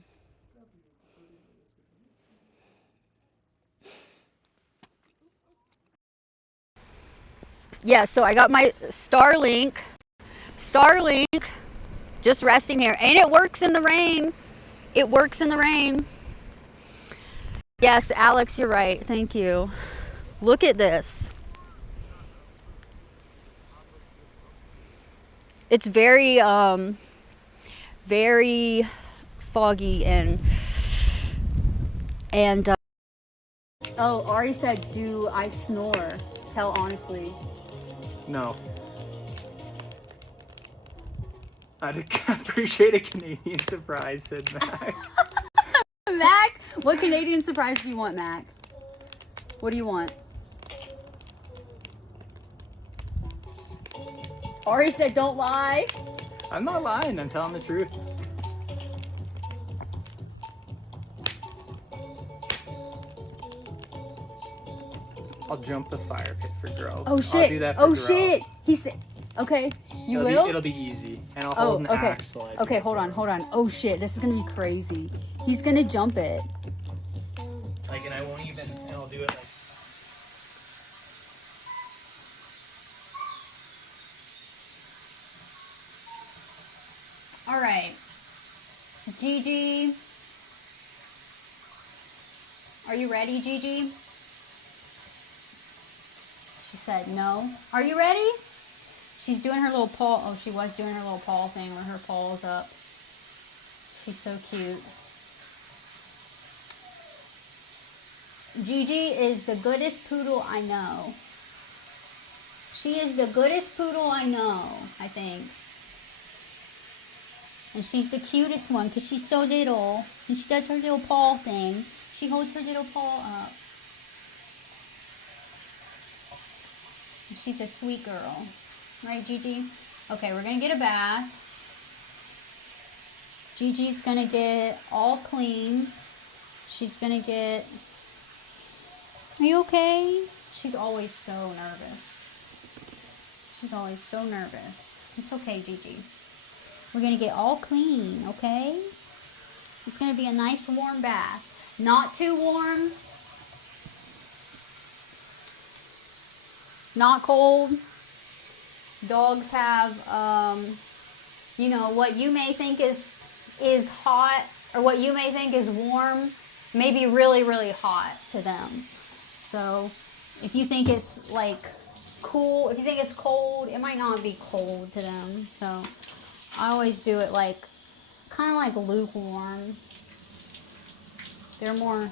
Yeah, so I got my Starlink, just resting here, and it works in the rain. It works in the rain. Yes, Alex, you're right. Thank you. Look at this. It's very, very foggy and oh, Ari said, do I snore? Tell honestly. No. I'd appreciate a Canadian surprise, said Mac. Mac, what Canadian surprise do you want, Mac? What do you want? Ari said, don't lie. I'm not lying, I'm telling the truth. I'll jump the fire pit for Grove. Oh shit. I'll do that for Oh Grove. shit. He said, okay, It'll be easy. And I'll hold an okay. axe while I do Okay, it. hold on. Oh shit, this is gonna be crazy. He's gonna jump it. Like, and I won't even, and I'll do it like. All right. Gigi. Are you ready, Gigi? She said no. Are you ready? She's doing her little paw. Oh, she was doing her little paw thing where her paw's up. She's so cute. Gigi is the goodest poodle I know. She is the goodest poodle I know, I think. And she's the cutest one because she's so little. And she does her little paw thing. She holds her little paw up. And she's a sweet girl. Right, Gigi? Okay, we're going to get a bath. Gigi's going to get all clean. She's going to get... Are you okay? She's always so nervous. She's always so nervous. It's okay, Gigi. We're going to get all clean, okay? It's going to be a nice warm bath. Not too warm. Not cold. Dogs have, you know, what you may think is hot or what you may think is warm may be really, really hot to them. So if you think it's like cool, if you think it's cold, it might not be cold to them. So I always do it like, kind of like lukewarm. They're more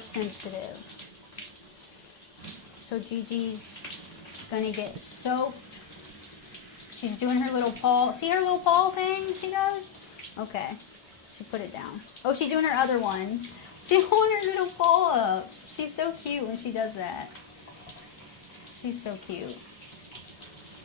sensitive. So Gigi's gonna get soaked. She's doing her little paw. See her little paw thing she does? Okay, she put it down. Oh, she's doing her other one. She's holding her little paw up. She's so cute when she does that. She's so cute.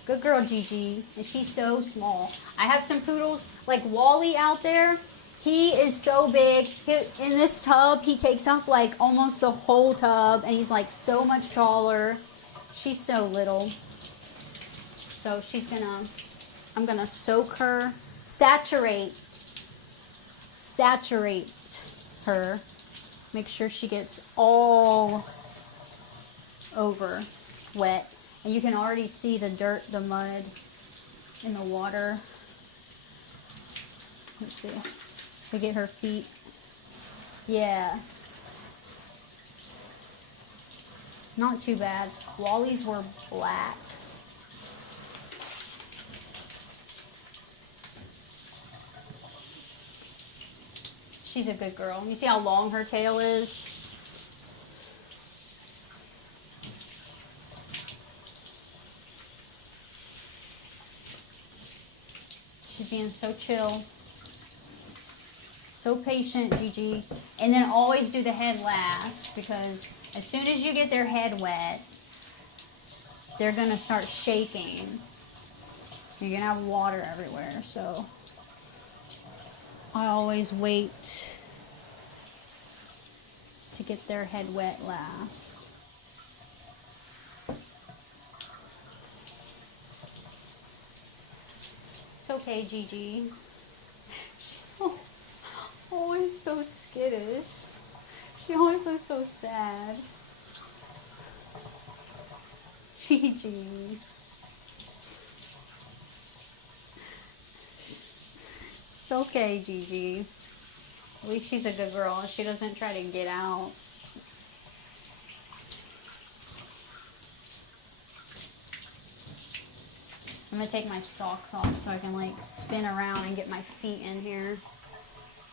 Good girl, Gigi. And she's so small. I have some poodles, like Wally out there. He is so big. In this tub, he takes up like almost the whole tub. And he's like so much taller. She's so little. So I'm gonna soak her, saturate her. Make sure she gets all over wet. And you can already see the dirt, the mud in the water. Let's see. We get her feet. Yeah. Not too bad. Wally's were black. She's a good girl. You see how long her tail is? She's being so chill. So patient, Gigi. And then always do the head last, because as soon as you get their head wet, they're going to start shaking. You're going to have water everywhere. So I always wait to get their head wet last. It's okay, Gigi. She's always so skittish. She always looks so sad. Gigi. It's okay, Gigi. At least she's a good girl. She doesn't try to get out. I'm gonna take my socks off so I can like spin around and get my feet in here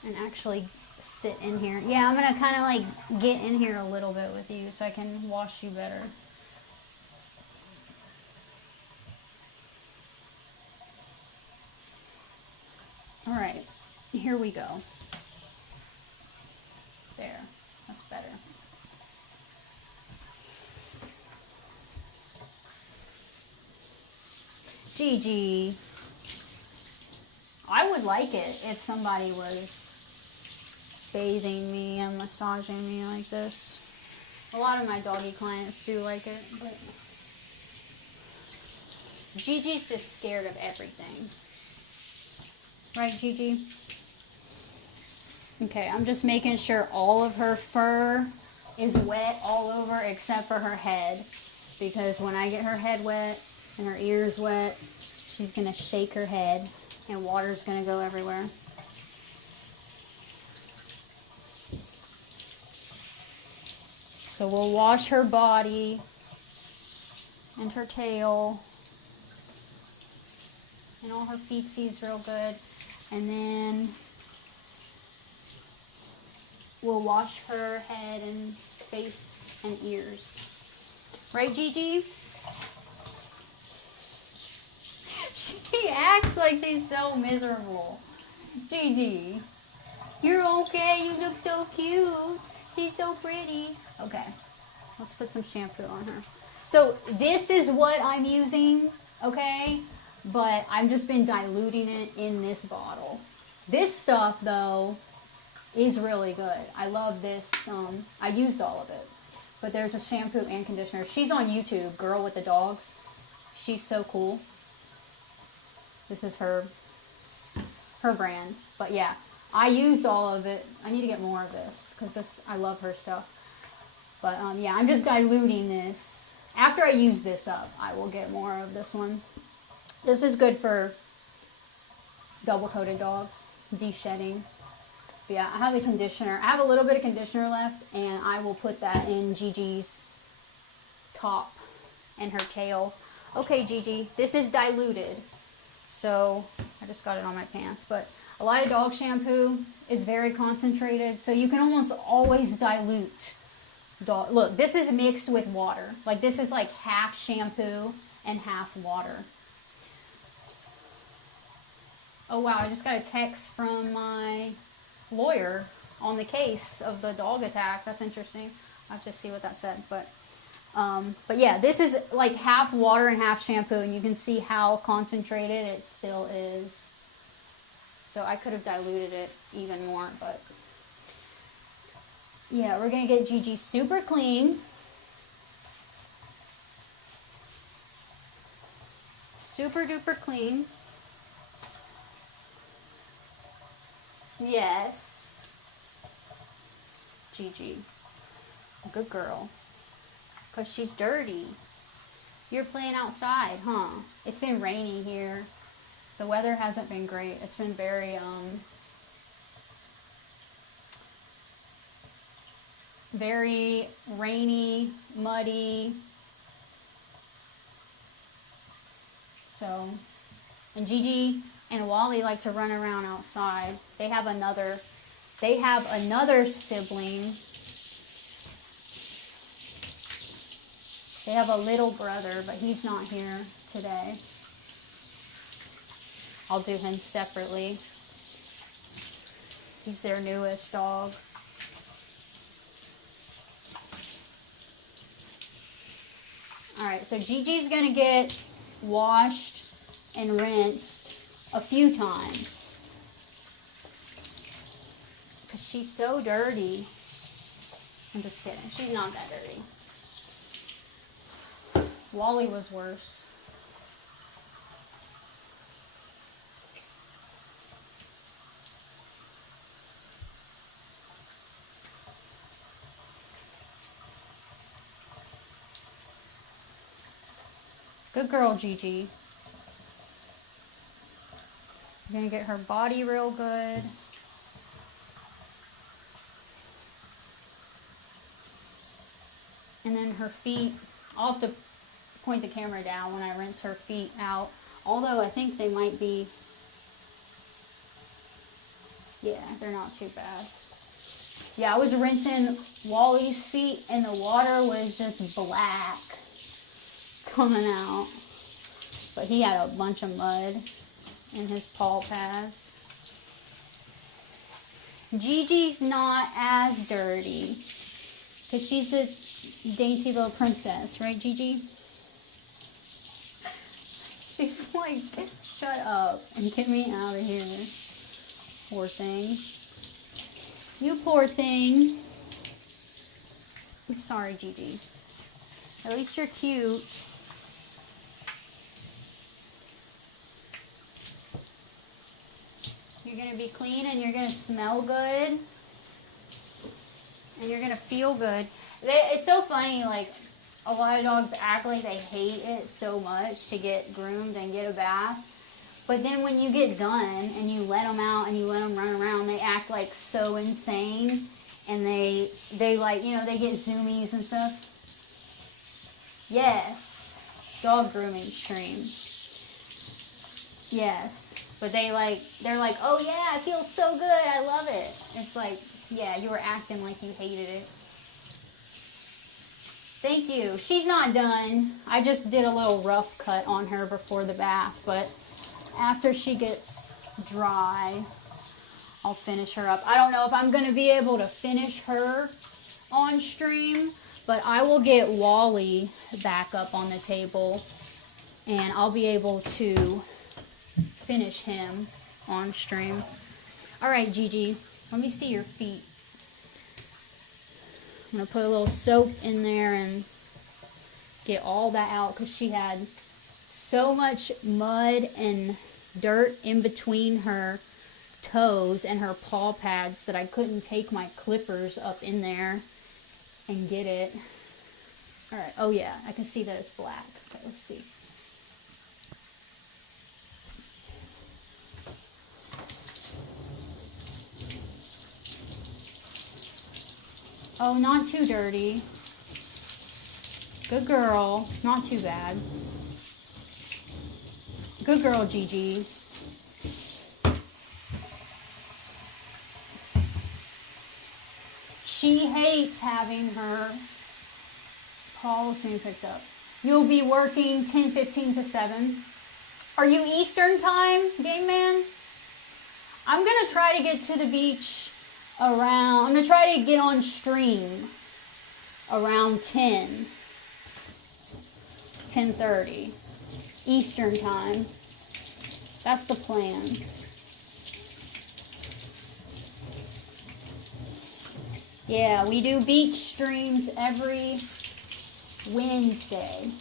and actually sit in here. Yeah, I'm gonna kind of like get in here a little bit with you so I can wash you better. All right, here we go. There, that's better. Gigi, I would like it if somebody was bathing me and massaging me like this. A lot of my doggy clients do like it, but Gigi's just scared of everything. Right, Gigi? Okay, I'm just making sure all of her fur is wet all over except for her head, because when I get her head wet and her ears wet, she's going to shake her head and water's going to go everywhere. So we'll wash her body and her tail and all her feetsies real good. And then we'll wash her head and face and ears. Right, Gigi? She acts like she's so miserable. Gigi, you're okay. You look so cute. She's so pretty. Okay, let's put some shampoo on her. So this is what I'm using, okay? But I've just been diluting it in this bottle. This stuff, though, is really good. I love this. I used all of it. But there's a shampoo and conditioner. She's on YouTube, Girl with the Dogs. She's so cool. This is her brand. But yeah, I used all of it. I need to get more of this because I love her stuff. But yeah, I'm just diluting this. After I use this up, I will get more of this one. This is good for double-coated dogs, de-shedding. But yeah, I have the conditioner. I have a little bit of conditioner left, and I will put that in Gigi's top and her tail. Okay, Gigi, this is diluted. So I just got it on my pants. But a lot of dog shampoo is very concentrated, so you can almost always dilute dog. Look, this is mixed with water. Like this is like half shampoo and half water. Oh wow, I just got a text from my lawyer on the case of the dog attack. That's interesting. I have to see what that said. But yeah, this is like half water and half shampoo, and you can see how concentrated it still is. So I could have diluted it even more, but yeah, we're gonna get Gigi super clean. Super duper clean. Yes. Gigi. Good girl. Because she's dirty. You're playing outside, huh? It's been rainy here. The weather hasn't been great. It's been very, very rainy, muddy. So, and Gigi and Wally like to run around outside. They have another They have another sibling. They have a little brother, but he's not here today. I'll do him separately. He's their newest dog. Alright, so Gigi's going to get washed and rinsed a few times. Because she's so dirty. I'm just kidding. She's not that dirty. Wally was worse. Good girl, Gigi. You're going to get her body real good. And then her feet. I'll have to point the camera down when I rinse her feet out. Although I think they might be, yeah, they're not too bad. Yeah, I was rinsing Wally's feet and the water was just black coming out. But he had a bunch of mud in his paw pads. Gigi's not as dirty because she's a dainty little princess, right, Gigi? She's like, shut up and get me out of here. Poor thing. You poor thing. I'm sorry, Gigi. At least you're cute. You're going to be clean and you're going to smell good. And you're going to feel good. It's so funny, like, a lot of dogs act like they hate it so much to get groomed and get a bath. But then when you get done and you let them out and you let them run around, they act like so insane. And they like, you know, they get zoomies and stuff. Yes. Dog grooming stream. Yes. But they're like, oh yeah, it feels so good. I love it. It's like, yeah, you were acting like you hated it. Thank you. She's not done. I just did a little rough cut on her before the bath, but after she gets dry, I'll finish her up. I don't know if I'm going to be able to finish her on stream, but I will get Wally back up on the table, and I'll be able to finish him on stream. All right, Gigi, let me see your feet. I'm going to put a little soap in there and get all that out because she had so much mud and dirt in between her toes and her paw pads that I couldn't take my clippers up in there and get it. All right. Oh, yeah. I can see that it's black. Okay, let's see. Oh, not too dirty. Good girl. Not too bad. Good girl, Gigi. She hates having her paws being picked up. You'll be working 10:15 to 7. Are you Eastern time, Game Man? I'm going to try to get to the beach around, I'm going to try to get on stream around 10:30 Eastern time. That's the plan. Yeah, we do beach streams every Wednesday.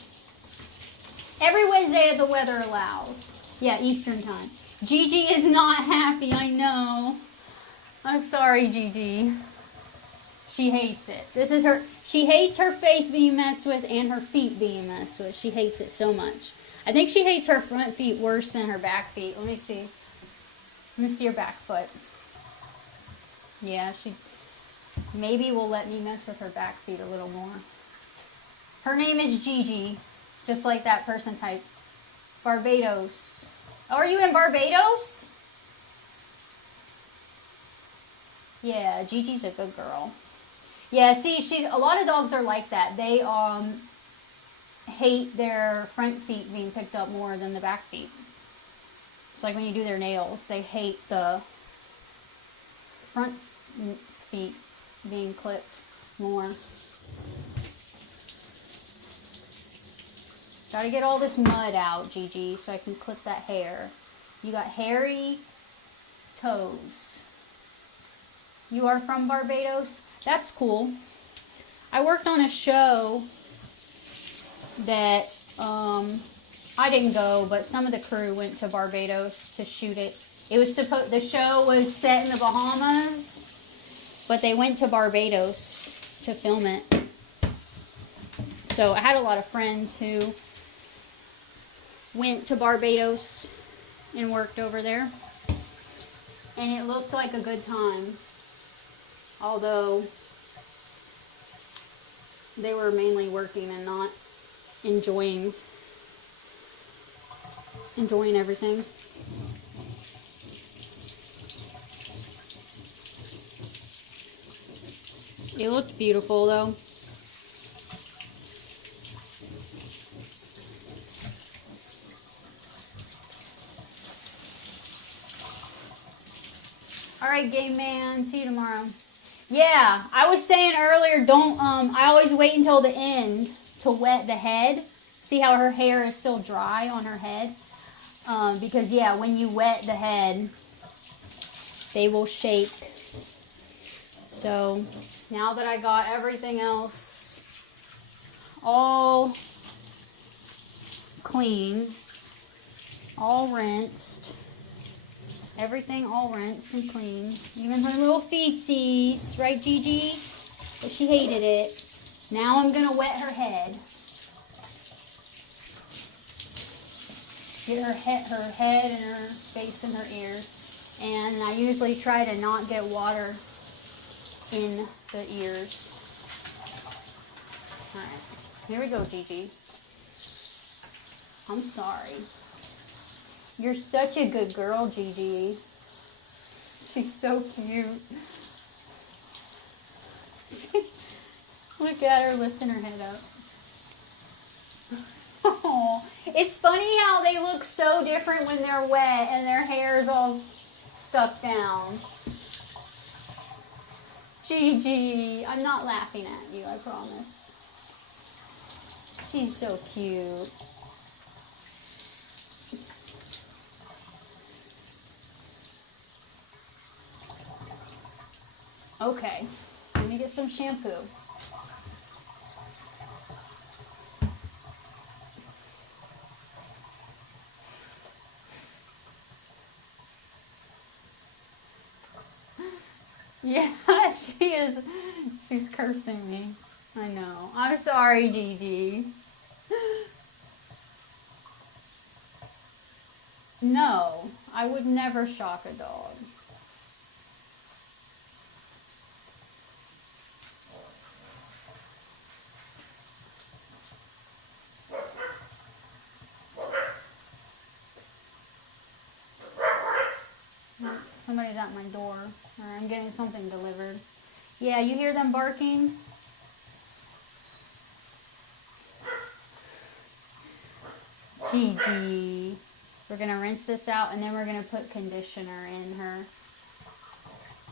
Every Wednesday if the weather allows. Yeah, Eastern time. Gigi is not happy, I know. I'm sorry, Gigi. She hates it. This is her. She hates her face being messed with and her feet being messed with. She hates it so much. I think she hates her front feet worse than her back feet. Let me see. Let me see her back foot. Yeah, she maybe will let me mess with her back feet a little more. Her name is Gigi, just like that person type. Barbados. Oh, are you in Barbados? Yeah, Gigi's a good girl. Yeah, see, a lot of dogs are like that. They hate their front feet being picked up more than the back feet. It's like when you do their nails, they hate the front feet being clipped more. Gotta get all this mud out, Gigi, so I can clip that hair. You got hairy toes. You are from Barbados? That's cool. I worked on a show that I didn't go, but some of the crew went to Barbados to shoot it. The show was set in the Bahamas, but they went to Barbados to film it. So I had a lot of friends who went to Barbados and worked over there. And it looked like a good time. Although they were mainly working and not enjoying everything. It looked beautiful though. Alright, game man, see you tomorrow. Yeah, I was saying earlier, I always wait until the end to wet the head. See how her hair is still dry on her head? Because yeah, when you wet the head, they will shake. So now that I got everything else all clean, all rinsed, everything all rinsed and clean, even her little feetsies, right Gigi? But she hated it. Now I'm gonna wet her head. Get her head and her face and her ears. And I usually try to not get water in the ears. Alright, here we go, Gigi. I'm sorry. You're such a good girl, Gigi. She's so cute. Look at her lifting her head up. Oh, it's funny how they look so different when they're wet and their hair is all stuck down. Gigi, I'm not laughing at you, I promise. She's so cute. Okay, let me get some shampoo. Yeah, she is. She's cursing me. I know. I'm sorry, Gigi. No, I would never shock a dog. Somebody's at my door, or I'm getting something delivered. Yeah, you hear them barking? Gigi. We're going to rinse this out, and then we're going to put conditioner in her,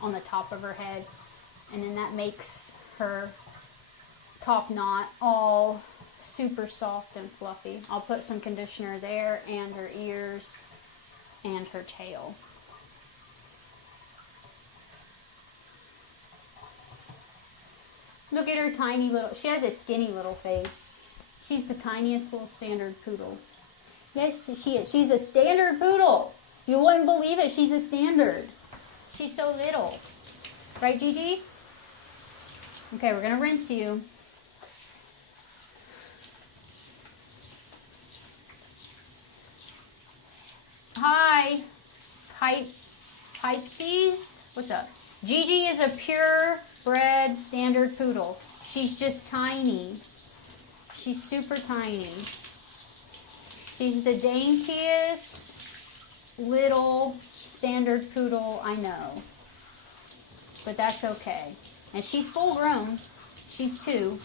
on the top of her head. And then that makes her top knot all super soft and fluffy. I'll put some conditioner there, and her ears, and her tail. Look at her tiny little, she has a skinny little face. She's the tiniest little standard poodle. Yes, she is. She's a standard poodle. You wouldn't believe it. She's a standard. She's so little. Right, Gigi? Okay, we're going to rinse you. Hi. Pipesies? What's up? Gigi is a purebred standard poodle. She's just tiny. She's super tiny. She's the daintiest little standard poodle I know. but that's okay. And she's full grown. She's 2.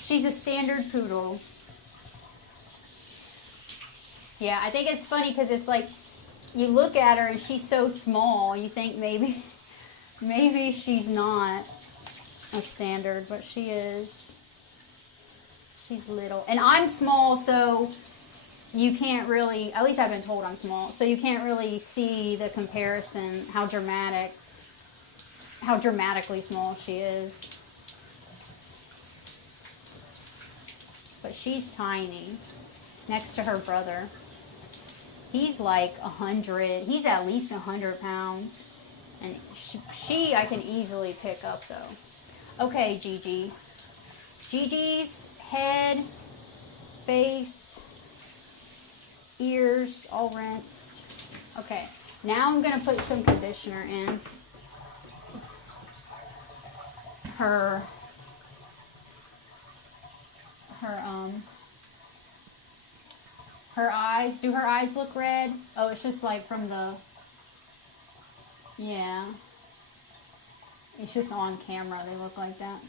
She's a standard poodle. Yeah, I think it's funny because it's like, you look at her and she's so small, you think maybe she's not a standard, but she is. She's little. And I'm small, so you can't really, at least I've been told I'm small, so you can't really see the comparison, how dramatically small she is. But she's tiny next to her brother. He's like 100, he's at least 100 pounds. And she I can easily pick up though. Okay, Gigi. Gigi's head, face, ears all rinsed. Okay, now I'm gonna put some conditioner in her eyes. Do her eyes look red? Oh, it's just like from the, yeah. It's just on camera, they look like that.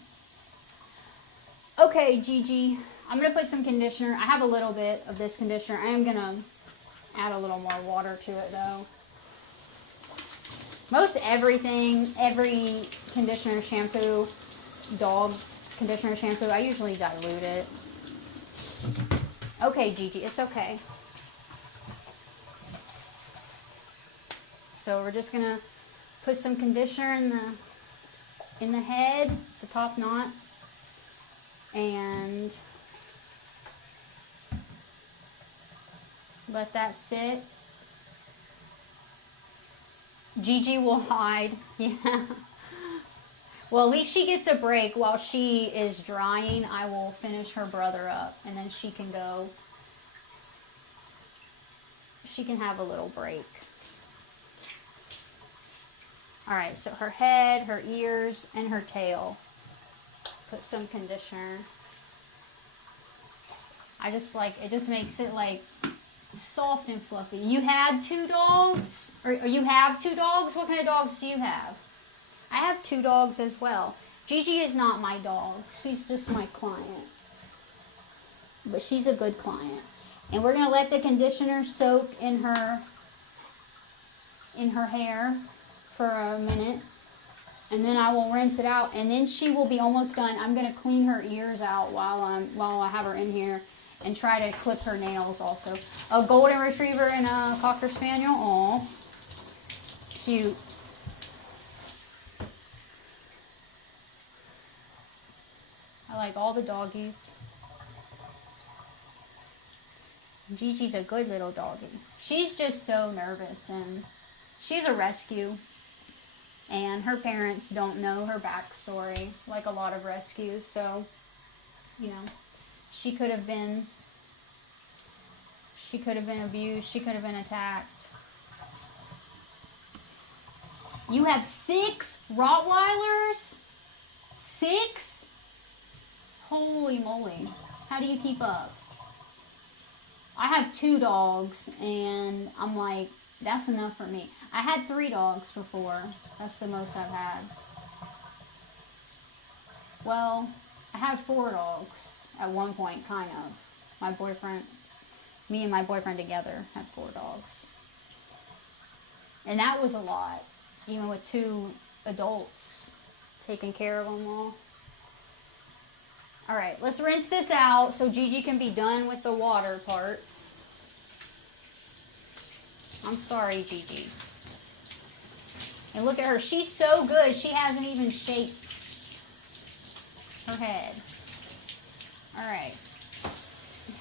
Okay, Gigi, I'm going to put some conditioner. I have a little bit of this conditioner. I am going to add a little more water to it, though. Most everything, every conditioner, shampoo, dog conditioner, shampoo, I usually dilute it. Okay, Gigi, it's okay. So we're just going to put some conditioner in the head, the top knot. And let that sit. Gigi will hide. Yeah. Well, at least she gets a break while she is drying. I will finish her brother up, and then she can go. She can have a little break. All right, so her head, her ears, and her tail. Put some conditioner. I just like, it just makes it like soft and fluffy. You had 2 dogs? Or you have 2 dogs? What kind of dogs do you have? I have 2 dogs as well. Gigi is not my dog. She's just my client. But she's a good client. And we're going to let the conditioner soak in her hair for a minute. And then I will rinse it out, and then she will be almost done. I'm going to clean her ears out while I have her in here, and try to clip her nails also. A golden retriever and a cocker spaniel. Aw, cute. I like all the doggies. Gigi's a good little doggie. She's just so nervous, and she's a rescue. And her parents don't know her backstory, like a lot of rescues. So, you know, she could have been abused. She could have been attacked. You have 6 Rottweilers? 6? Holy moly. How do you keep up? I have 2 dogs, and I'm like, that's enough for me. I had 3 dogs before. That's the most I've had. Well, I had 4 dogs at one point, kind of. Me and my boyfriend together had 4 dogs. And that was a lot, even with 2 adults taking care of them all. All right, let's rinse this out so Gigi can be done with the water part. I'm sorry, Gigi. And look at her. She's so good. She hasn't even shaped her head. All right.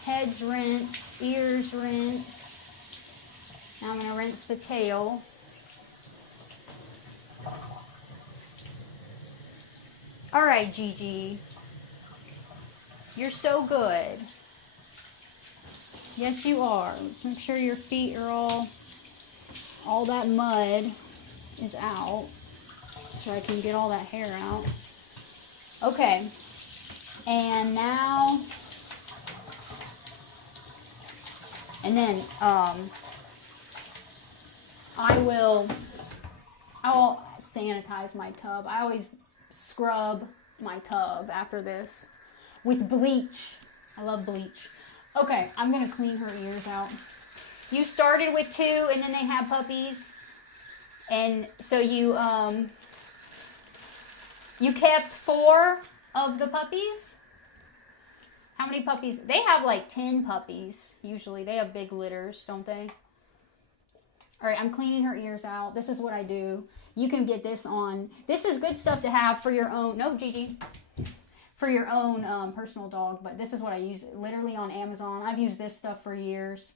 Head's rinsed. Ears rinsed. Now I'm going to rinse the tail. All right, Gigi. You're so good. Yes, you are. Let's make sure your feet are all that mud is out, so I can get all that hair out. Okay, and now, and then I will I'll sanitize my tub. I always scrub my tub after this with bleach. I love bleach. Okay, I'm gonna clean her ears out. You started with 2 and then they had puppies. And so you kept 4 of the puppies? How many puppies? They have like 10 puppies usually. They have big litters, don't they? All right, I'm cleaning her ears out. This is what I do. You can get this on. This is good stuff to have for your own. No, Gigi. For your own personal dog. But this is what I use literally on Amazon. I've used this stuff for years.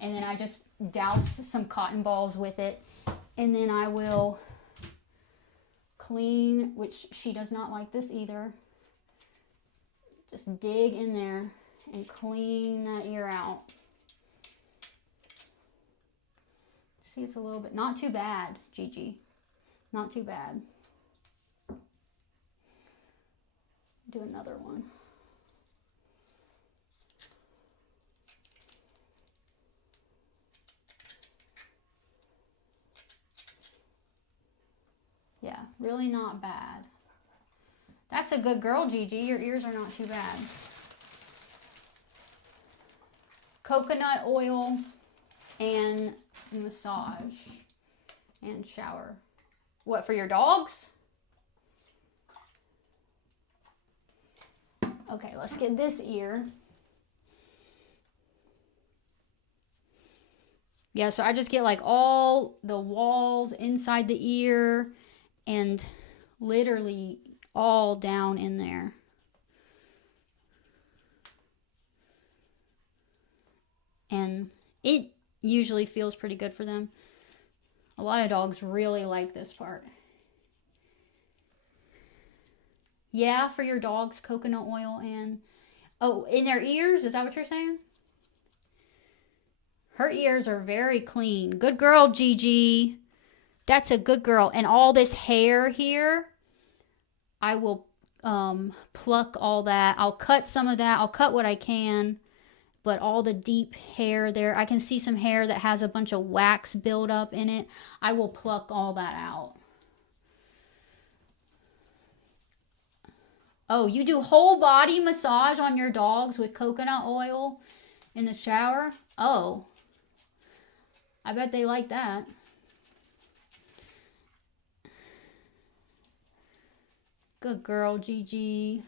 And then I just douse some cotton balls with it. And then I will clean, which she does not like this either. Just dig in there and clean that ear out. See, it's a little bit, not too bad, Gigi. Not too bad. Do another one. Yeah, really not bad. That's a good girl, Gigi. Your ears are not too bad. Coconut oil and massage and shower. What, for your dogs? Okay, let's get this ear. Yeah, so I just get like all the walls inside the ear and literally all down in there. And it usually feels pretty good for them. A lot of dogs really like this part. Yeah, for your dogs, coconut oil and... Oh, in their ears? Is that what you're saying? Her ears are very clean. Good girl, Gigi. That's a good girl. And all this hair here, I will pluck all that. I'll cut some of that. I'll cut what I can. But all the deep hair there, I can see some hair that has a bunch of wax buildup in it. I will pluck all that out. Oh, you do whole body massage on your dogs with coconut oil in the shower? Oh, I bet they like that. Good girl, Gigi.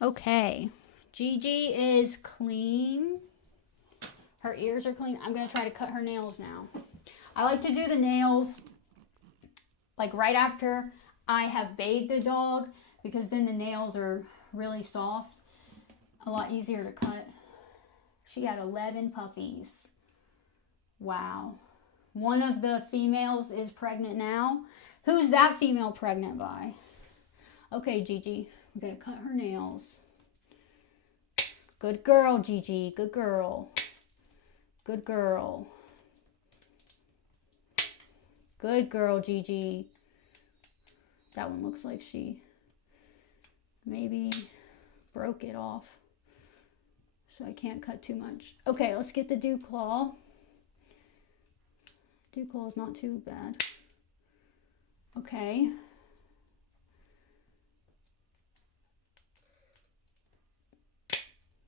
Okay. Gigi is clean. Her ears are clean. I'm going to try to cut her nails now. I like to do the nails like right after I have bathed the dog because then the nails are really soft. A lot easier to cut. She had 11 puppies. Wow. One of the females is pregnant now. Who's that female pregnant by? Okay, Gigi. I'm going to cut her nails. Good girl, Gigi. Good girl. Good girl. Good girl, Gigi. That one looks like she maybe broke it off. So I can't cut too much. Okay, let's get the dew claw. Dew claw is not too bad. Okay.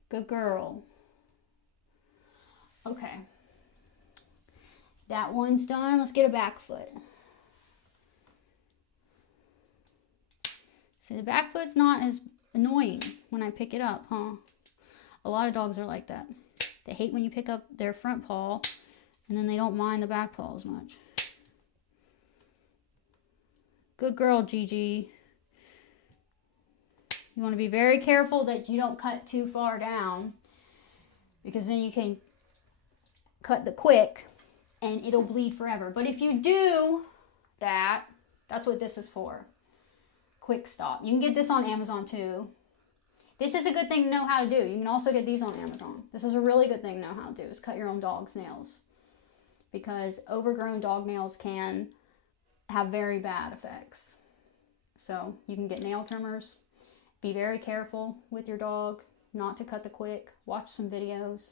Good girl. Okay. That one's done. Let's get a back foot. See, the back foot's not as annoying when I pick it up, huh? A lot of dogs are like that. They hate when you pick up their front paw, and then they don't mind the back paw as much. Good girl, Gigi. You want to be very careful that you don't cut too far down, because then you can cut the quick and it'll bleed forever. But if you do that, that's what this is for. Quick stop. You can get this on Amazon too. This is a good thing to know how to do. You can also get these on Amazon. This is a really good thing to know how to do, is cut your own dog's nails. Because overgrown dog nails can have very bad effects. So you can get nail trimmers. Be very careful with your dog not to cut the quick. Watch some videos,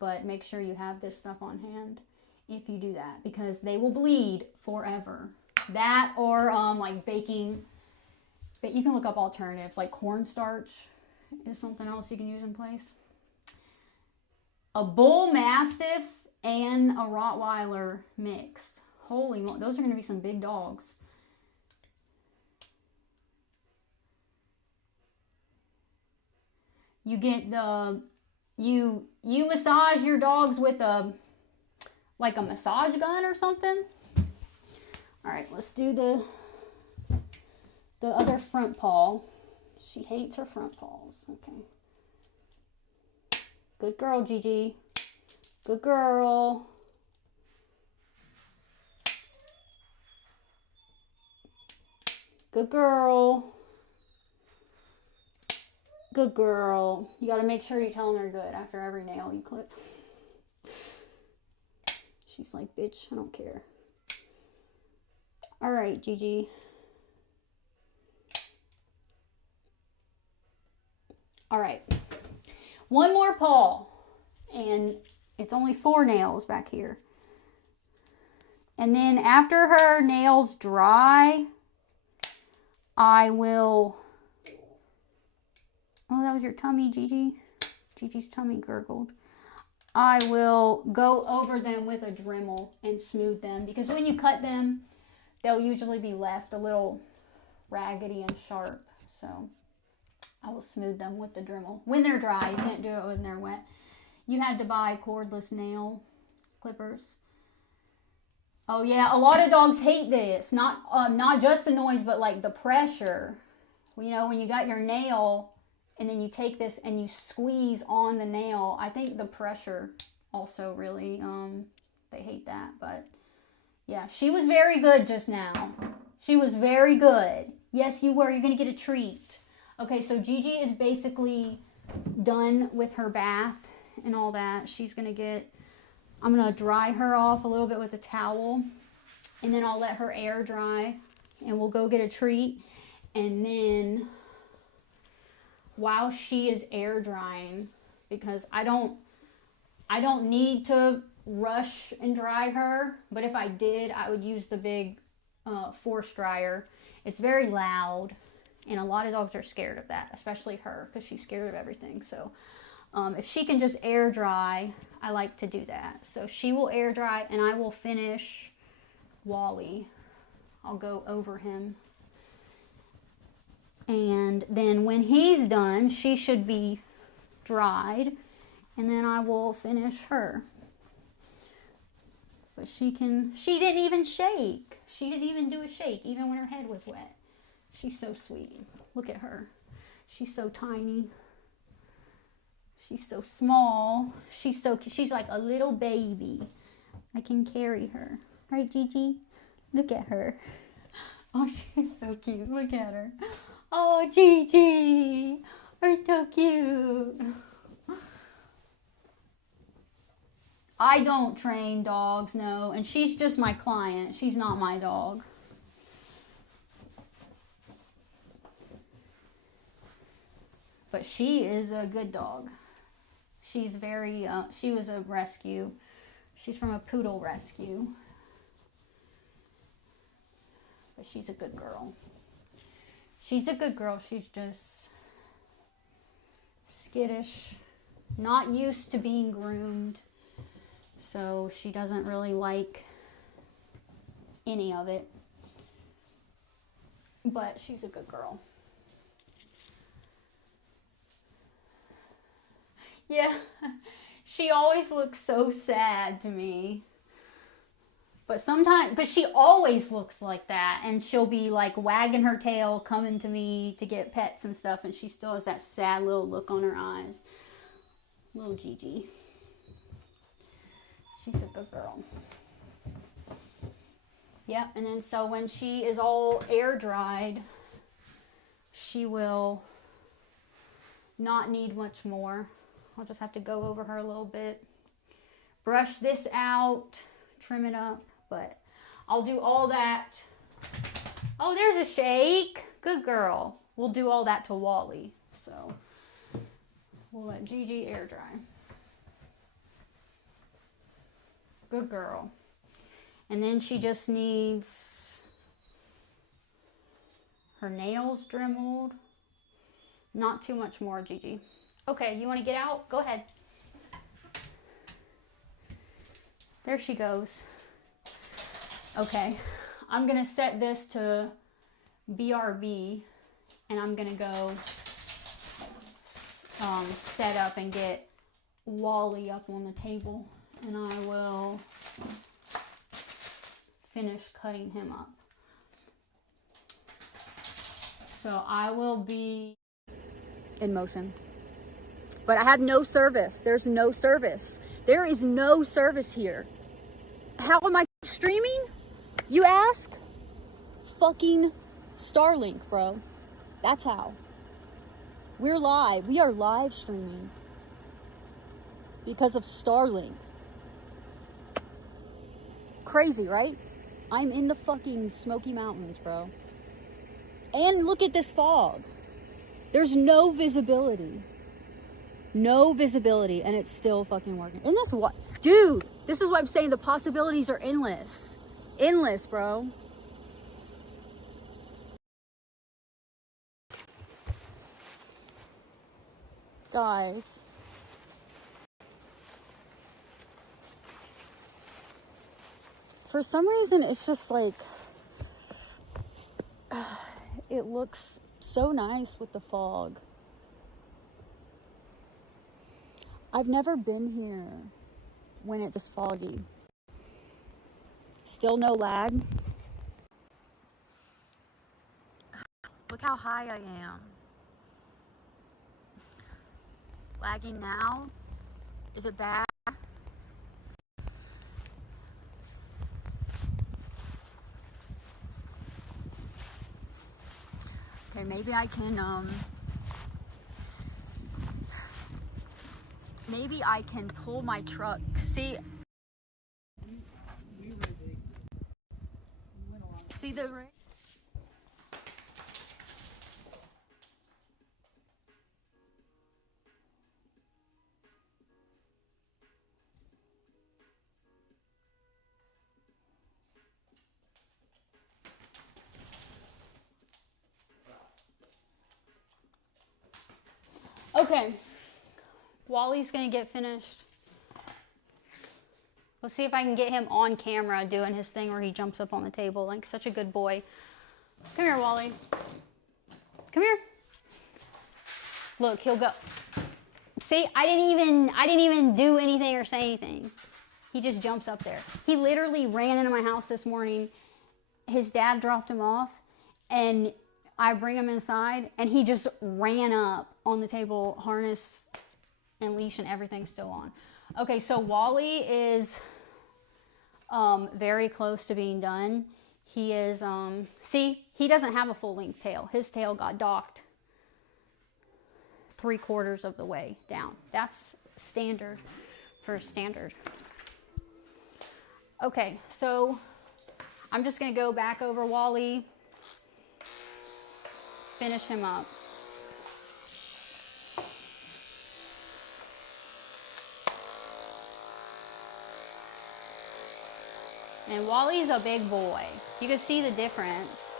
but make sure you have this stuff on hand. if you do that, because they will bleed forever. That or like baking, but you can look up alternatives like cornstarch is something else you can use in place. A bull mastiff and a Rottweiler mixed. Holy moly, those are going to be some big dogs. You get the you massage your dogs with a like a massage gun or something. All right, let's do the other front paw. She hates her front paws. Okay. Good girl, Gigi. Good girl. Good girl. Good girl. You gotta make sure you tell them they're good after every nail you clip. She's like, bitch, I don't care. All right, Gigi. All right. One more paw. And it's only 4 nails back here. And then after her nails dry, I will... Oh, that was your tummy, Gigi. Gigi's tummy gurgled. I will go over them with a Dremel and smooth them, because when you cut them, they'll usually be left a little raggedy and sharp. So I will smooth them with the Dremel. When they're dry, you can't do it when they're wet. You had to buy cordless nail clippers. Oh yeah, a lot of dogs hate this. Not just the noise, but like the pressure. You know, when you got your nail and then you take this and you squeeze on the nail, I think the pressure also really, they hate that. But yeah, she was very good just now. She was very good. Yes, you were. You're going to get a treat. Okay, so Gigi is basically done with her bath and all that. She's going to get, I'm going to dry her off a little bit with a towel, and then I'll let her air dry, and we'll go get a treat. And then while she is air drying, because I don't need to rush and dry her, but if I did, I would use the big force dryer. It's very loud, and a lot of dogs are scared of that, especially her, because she's scared of everything. So if she can just air dry, I like to do that. So she will air dry, and I will finish Wally. I'll go over him. And then when he's done, she should be dried, and then I will finish her. But she didn't even shake. She didn't even do a shake, even when her head was wet. She's so sweet. Look at her. She's so tiny. She's so small. She's like a little baby. I can carry her. Right, Gigi? Look at her. Oh, she's so cute. Look at her. Oh, Gigi. You're so cute. I don't train dogs, no. And she's just my client. She's not my dog. But she is a good dog. She's very, she was a rescue. She's from a poodle rescue. But she's a good girl. She's a good girl. She's just skittish, not used to being groomed. So she doesn't really like any of it. But she's a good girl. Yeah, she always looks so sad to me. But she always looks like that. And she'll be like wagging her tail, coming to me to get pets and stuff. And she still has that sad little look on her eyes. Little Gigi. She's a good girl. Yep, and then so when she is all air dried, she will not need much more. I'll just have to go over her a little bit, brush this out, trim it up, but I'll do all that. Oh, there's a shake. Good girl. We'll do all that to Wally. So we'll let Gigi air dry. Good girl. And then she just needs her nails dremeled. Not too much more, Gigi. Okay, you want to get out? Go ahead. There she goes. Okay, I'm going to set this to BRB, and I'm going to go set up and get Wally up on the table, and I will finish cutting him up. So I will be in motion. But I have no service. There's no service. There is no service here. How am I streaming? You ask? Fucking Starlink, bro. That's how. We're live. We are live streaming because of Starlink. Crazy, right? I'm in the fucking Smoky Mountains, bro. And look at this fog. There's no visibility. No visibility, and it's still fucking working. Isn't this what? Dude, this is what I'm saying. The possibilities are endless. Endless, bro. Guys. For some reason, it's just like, it looks so nice with the fog. I've never been here when it's this foggy. Still no lag. Look how high I am. Lagging now? Is it bad? Okay, maybe I can pull my truck. See the ring? Okay, Wally's gonna get finished. Let's see if I can get him on camera doing his thing where he jumps up on the table like such a good boy. Come here, Wally. Come here. Look, he'll go. See, I didn't even do anything or say anything. He just jumps up there. He literally ran into my house this morning. His dad dropped him off, and I bring him inside, and he just ran up on the table, harness and leash and everything still on. Okay, so Wally is very close to being done. He is, see, he doesn't have a full length tail. His tail got docked 3/4 of the way down. That's standard for a standard. Okay, so I'm just gonna go back over Wally, finish him up. And Wally's a big boy. You can see the difference.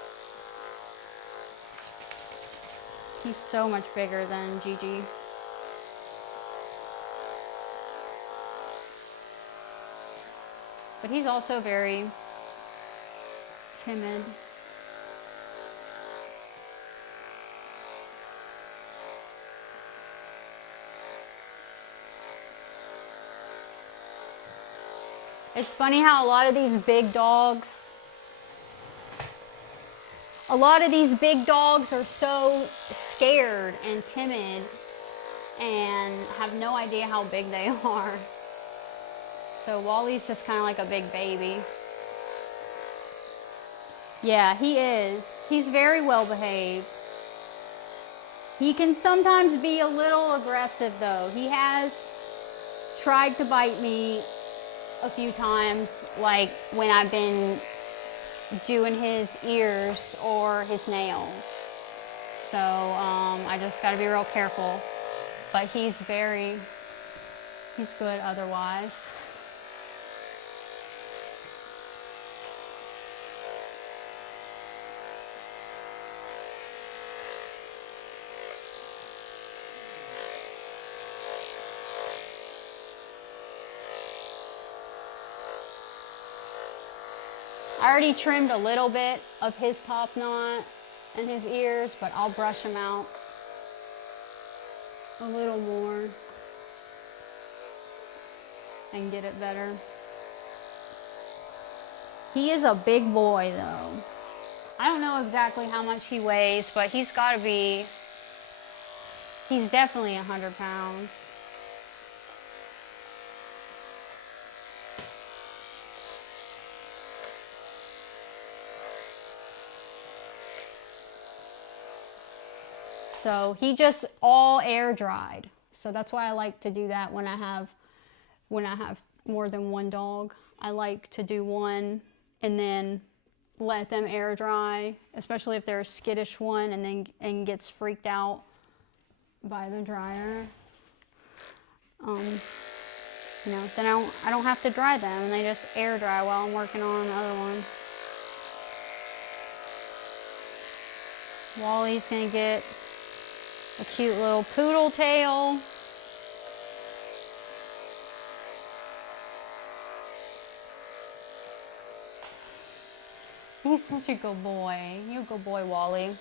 He's so much bigger than Gigi. But he's also very timid. It's funny how a lot of these big dogs are so scared and timid and have no idea how big they are. So Wally's just kind of like a big baby. Yeah, he is. He's very well behaved. He can sometimes be a little aggressive though. He has tried to bite me a few times, like when I've been doing his ears or his nails. So I just got to be real careful. But he's good otherwise. I already trimmed a little bit of his top knot and his ears, but I'll brush him out a little more and get it better. He is a big boy though. I don't know exactly how much he weighs, but he's definitely 100 pounds. So he just all air dried. So that's why I like to do that when I have more than one dog. I like to do one and then let them air dry, especially if they're a skittish one and gets freaked out by the dryer. You know, then I don't have to dry them, and they just air dry while I'm working on another one. Wally's gonna get a cute little poodle tail. He's such a good boy. You're a good boy, Wally.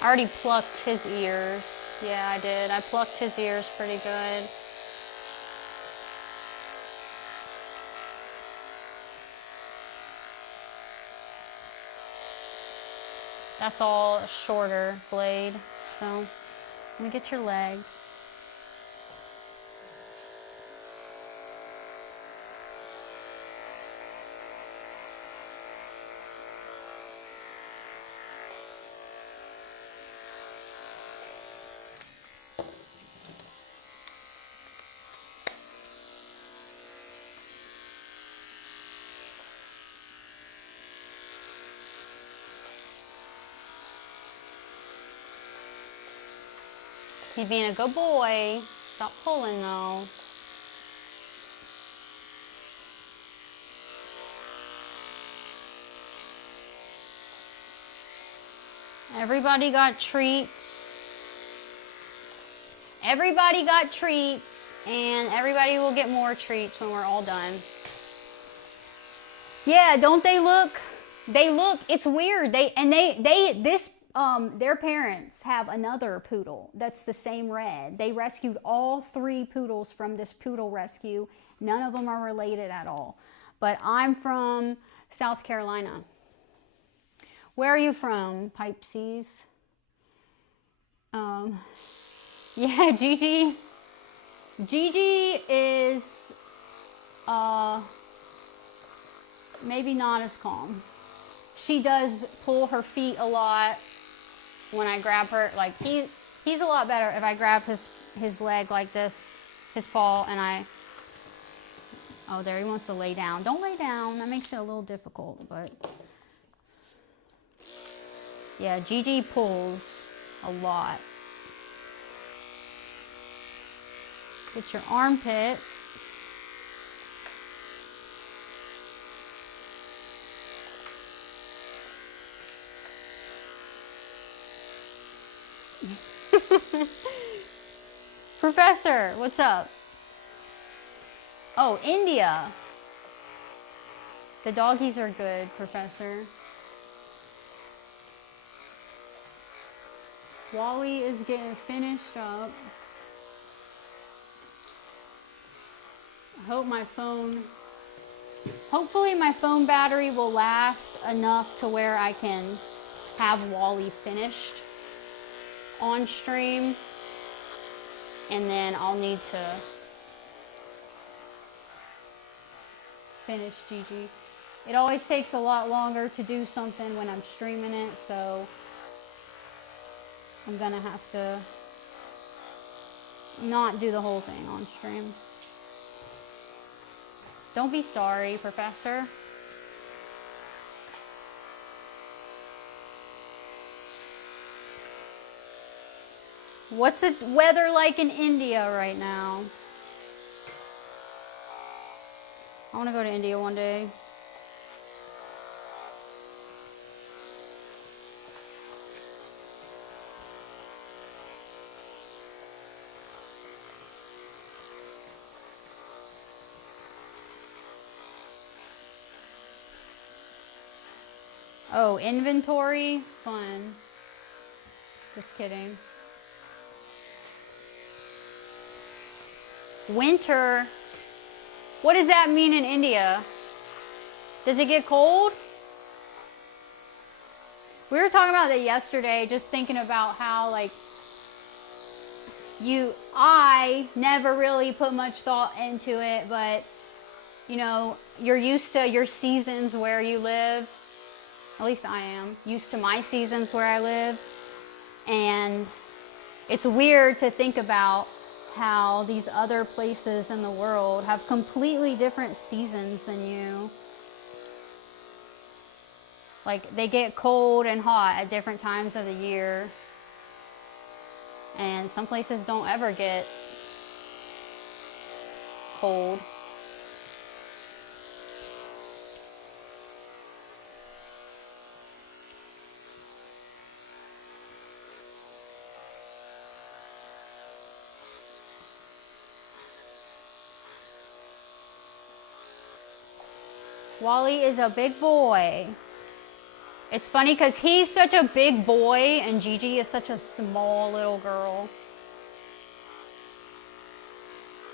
I already plucked his ears. Yeah, I did. I plucked his ears pretty good. That's all a shorter blade. So, let me get your legs. He's being a good boy. Stop pulling though. Everybody got treats. Everybody got treats, and everybody will get more treats when we're all done. Yeah, don't they look? They look, it's weird. Their parents have another poodle that's the same red. They rescued all 3 poodles from this poodle rescue. None of them are related at all. But I'm from South Carolina. Where are you from, Pipesies? Yeah, Gigi. Gigi is maybe not as calm. She does pull her feet a lot when I grab her. Like he's a lot better if I grab his leg like this, his paw, and oh, there he wants to lay down. Don't lay down. That makes it a little difficult, but yeah, Gigi pulls a lot. Get your armpit. Professor, what's up? Oh, India. The doggies are good, Professor. Wally is getting finished up. Hopefully my phone battery will last enough to where I can have Wally finished on stream, and then I'll need to finish Gigi. It always takes a lot longer to do something when I'm streaming it, so I'm gonna have to not do the whole thing on stream. Don't be sorry, Professor. What's the weather like in India right now? I want to go to India one day. Oh, inventory? Fun. Just kidding. Winter. What does that mean in India? Does it get cold? We were talking about that yesterday, just thinking about how, like, I never really put much thought into it, but, you know, you're used to your seasons where you live. At least I am used to my seasons where I live. And it's weird to think about how these other places in the world have completely different seasons than you. Like, they get cold and hot at different times of the year. And some places don't ever get cold. Wally is a big boy. It's funny because he's such a big boy and Gigi is such a small little girl.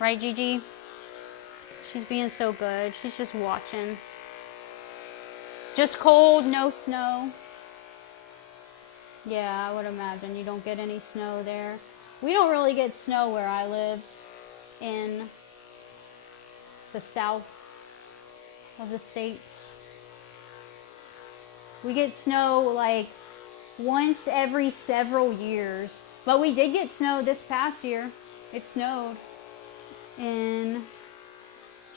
Right, Gigi? She's being so good. She's just watching. Just cold, no snow. Yeah, I would imagine you don't get any snow there. We don't really get snow where I live in the south of the states. We get snow like once every several years. But we did get snow this past year. It snowed in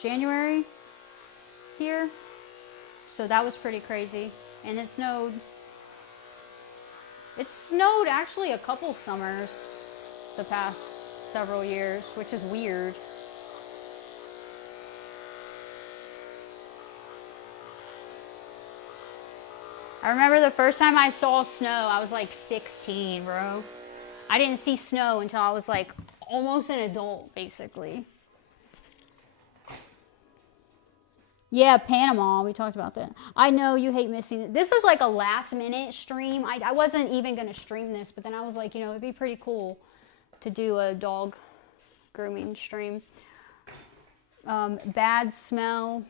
January here. So that was pretty crazy. And it snowed. It snowed actually a couple summers the past several years, which is weird. I remember the first time I saw snow, I was like 16, bro. I didn't see snow until I was like almost an adult, basically. Yeah, Panama, we talked about that. I know you hate missing it. This was like a last minute stream. I wasn't even going to stream this, but then I was like, you know, it'd be pretty cool to do a dog grooming stream. Bad smell.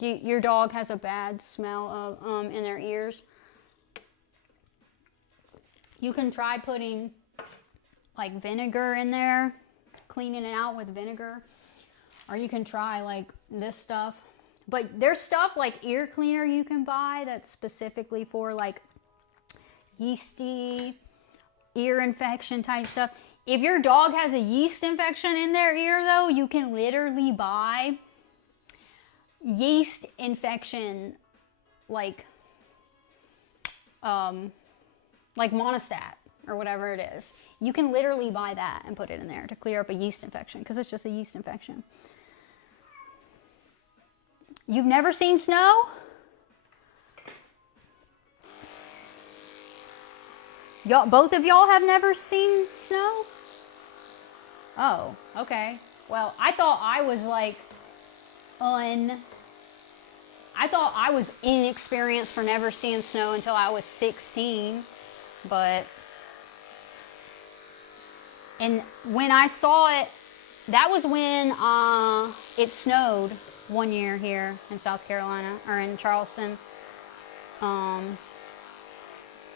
Your dog has a bad smell of, in their ears. You can try putting like vinegar in there, cleaning it out with vinegar. Or you can try like this stuff. But there's stuff like ear cleaner you can buy that's specifically for like yeasty ear infection type stuff. If your dog has a yeast infection in their ear though, you can literally buy yeast infection like Monostat or whatever it is. You can literally buy that and put it in there to clear up a yeast infection because it's just a yeast infection. You've never seen snow? Y'all, both of y'all have never seen snow? Oh, okay. Well, I thought I was like I thought I was inexperienced for never seeing snow until I was 16, but, and when I saw it, that was when it snowed one year here in South Carolina, or in Charleston,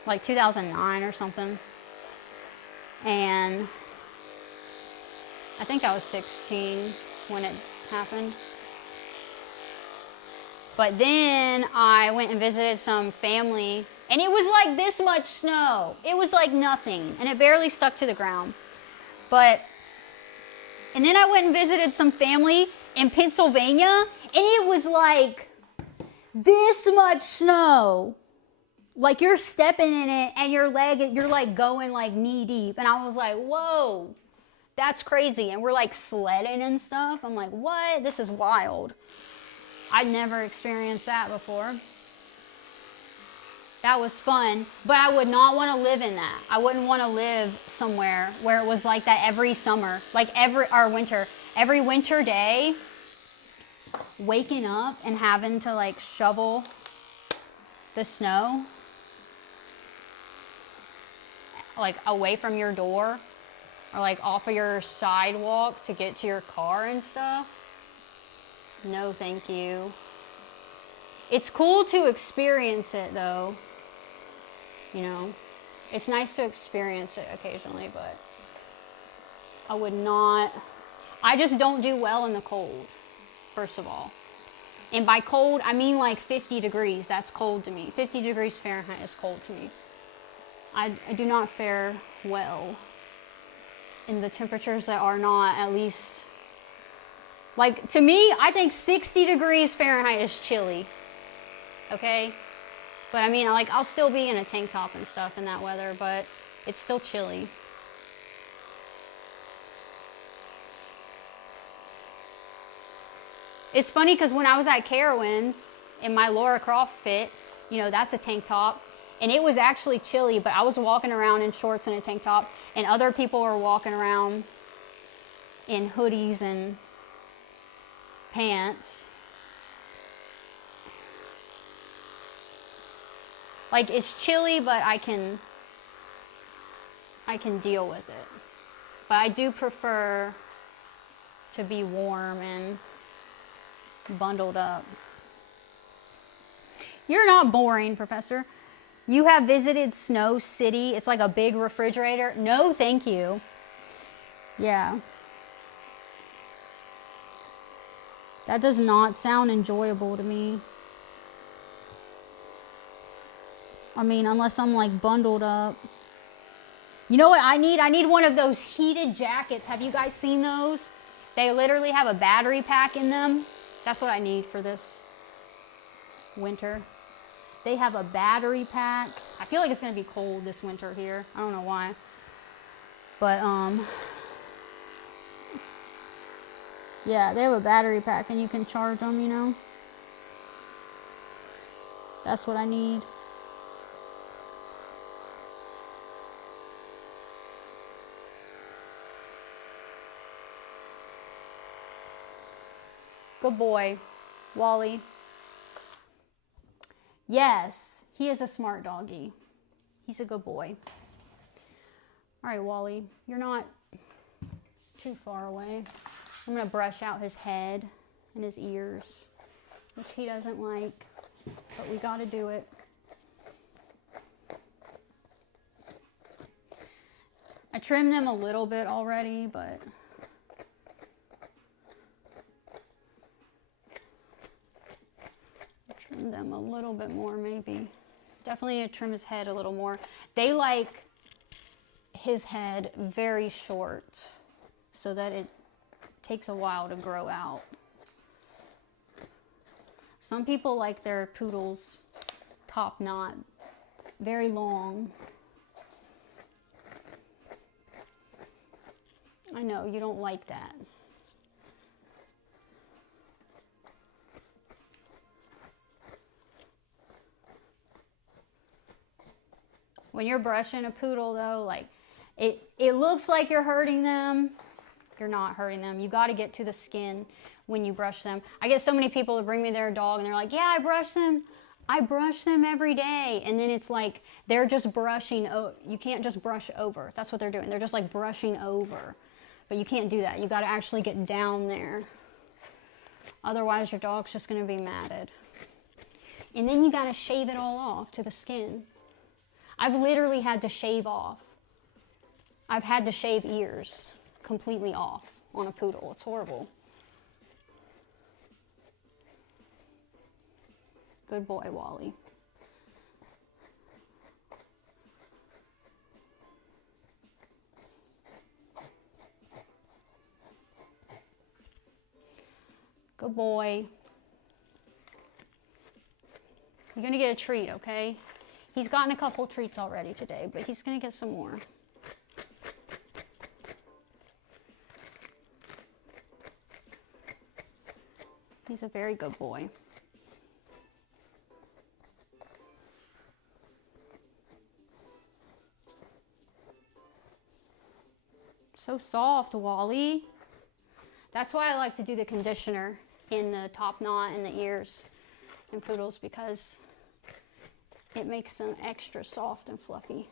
like 2009 or something, and I think I was 16 when it happened. But then I went and visited some family, and it was like this much snow. It was like nothing, and it barely stuck to the ground. And then I went and visited some family in Pennsylvania, and it was like this much snow. Like you're stepping in it, and you're like going like knee deep. And I was like, whoa, that's crazy. And we're like sledding and stuff. I'm like, what? This is wild. I'd never experienced that before. That was fun, but I would not want to live in that. I wouldn't want to live somewhere where it was like that every summer, like every winter day, waking up and having to like shovel the snow. like away from your door or like off of your sidewalk to get to your car and stuff. No, thank you. It's cool to experience it though. You know, it's nice to experience it occasionally, but I would not, I just don't do well in the cold, first of all. And by cold, I mean like 50 degrees. That's cold to me. 50 degrees Fahrenheit is cold to me. I do not fare well in the temperatures that are not at least, like, to me, I think 60 degrees Fahrenheit is chilly. Okay? But I mean, like, I'll still be in a tank top and stuff in that weather, but it's still chilly. It's funny because when I was at Carowinds in my Laura Croft fit, you know, that's a tank top. And it was actually chilly, but I was walking around in shorts and a tank top. And other people were walking around in hoodies and pants. Like, it's chilly, but I can deal with it. But I do prefer to be warm and bundled up. You're not boring, Professor. You have visited Snow City. It's like a big refrigerator. No, thank you. Yeah. That does not sound enjoyable to me. I mean, unless I'm like bundled up. You know what I need? I need one of those heated jackets. Have you guys seen those? They literally have a battery pack in them. That's what I need for this winter. They have a battery pack. I feel like it's going to be cold this winter here. I don't know why. But, yeah, they have a battery pack and you can charge them, you know. That's what I need. Good boy, Wally. Yes, he is a smart doggy. He's a good boy. All right, Wally, you're not too far away. I'm going to brush out his head and his ears, which he doesn't like, but we got to do it. I trimmed them a little bit already, but trim them a little bit more maybe. Definitely need to trim his head a little more. They like his head very short so that it takes a while to grow out. Some people like their poodles top knot very long. I know you don't like that. When you're brushing a poodle though, like it looks like you're hurting them. You're not hurting them. You got to get to the skin when you brush them. I get so many people to bring me their dog and they're like, yeah, I brush them. I brush them every day. And then it's like they're just brushing. You can't just brush over. That's what they're doing. They're just like brushing over. But you can't do that. You got to actually get down there. Otherwise, your dog's just going to be matted. And then you got to shave it all off to the skin. I've literally had to shave off. I've had to shave ears completely off on a poodle. It's horrible. Good boy, Wally. Good boy. You're gonna get a treat, okay? He's gotten a couple treats already today, but he's gonna get some more. He's a very good boy. So soft, Wally. That's why I like to do the conditioner in the top knot and the ears in poodles, because it makes them extra soft and fluffy.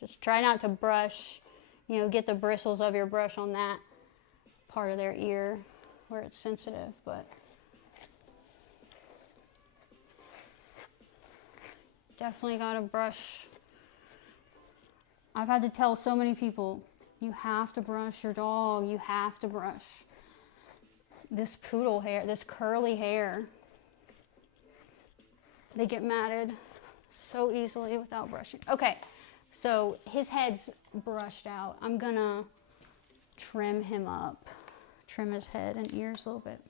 Just try not to brush, you know, get the bristles of your brush on that part of their ear where it's sensitive, but definitely gotta brush. I've had to tell so many people, you have to brush your dog, you have to brush. This poodle hair, this curly hair, they get matted so easily without brushing. Okay, so his head's brushed out. I'm gonna trim him up, trim his head and ears a little bit.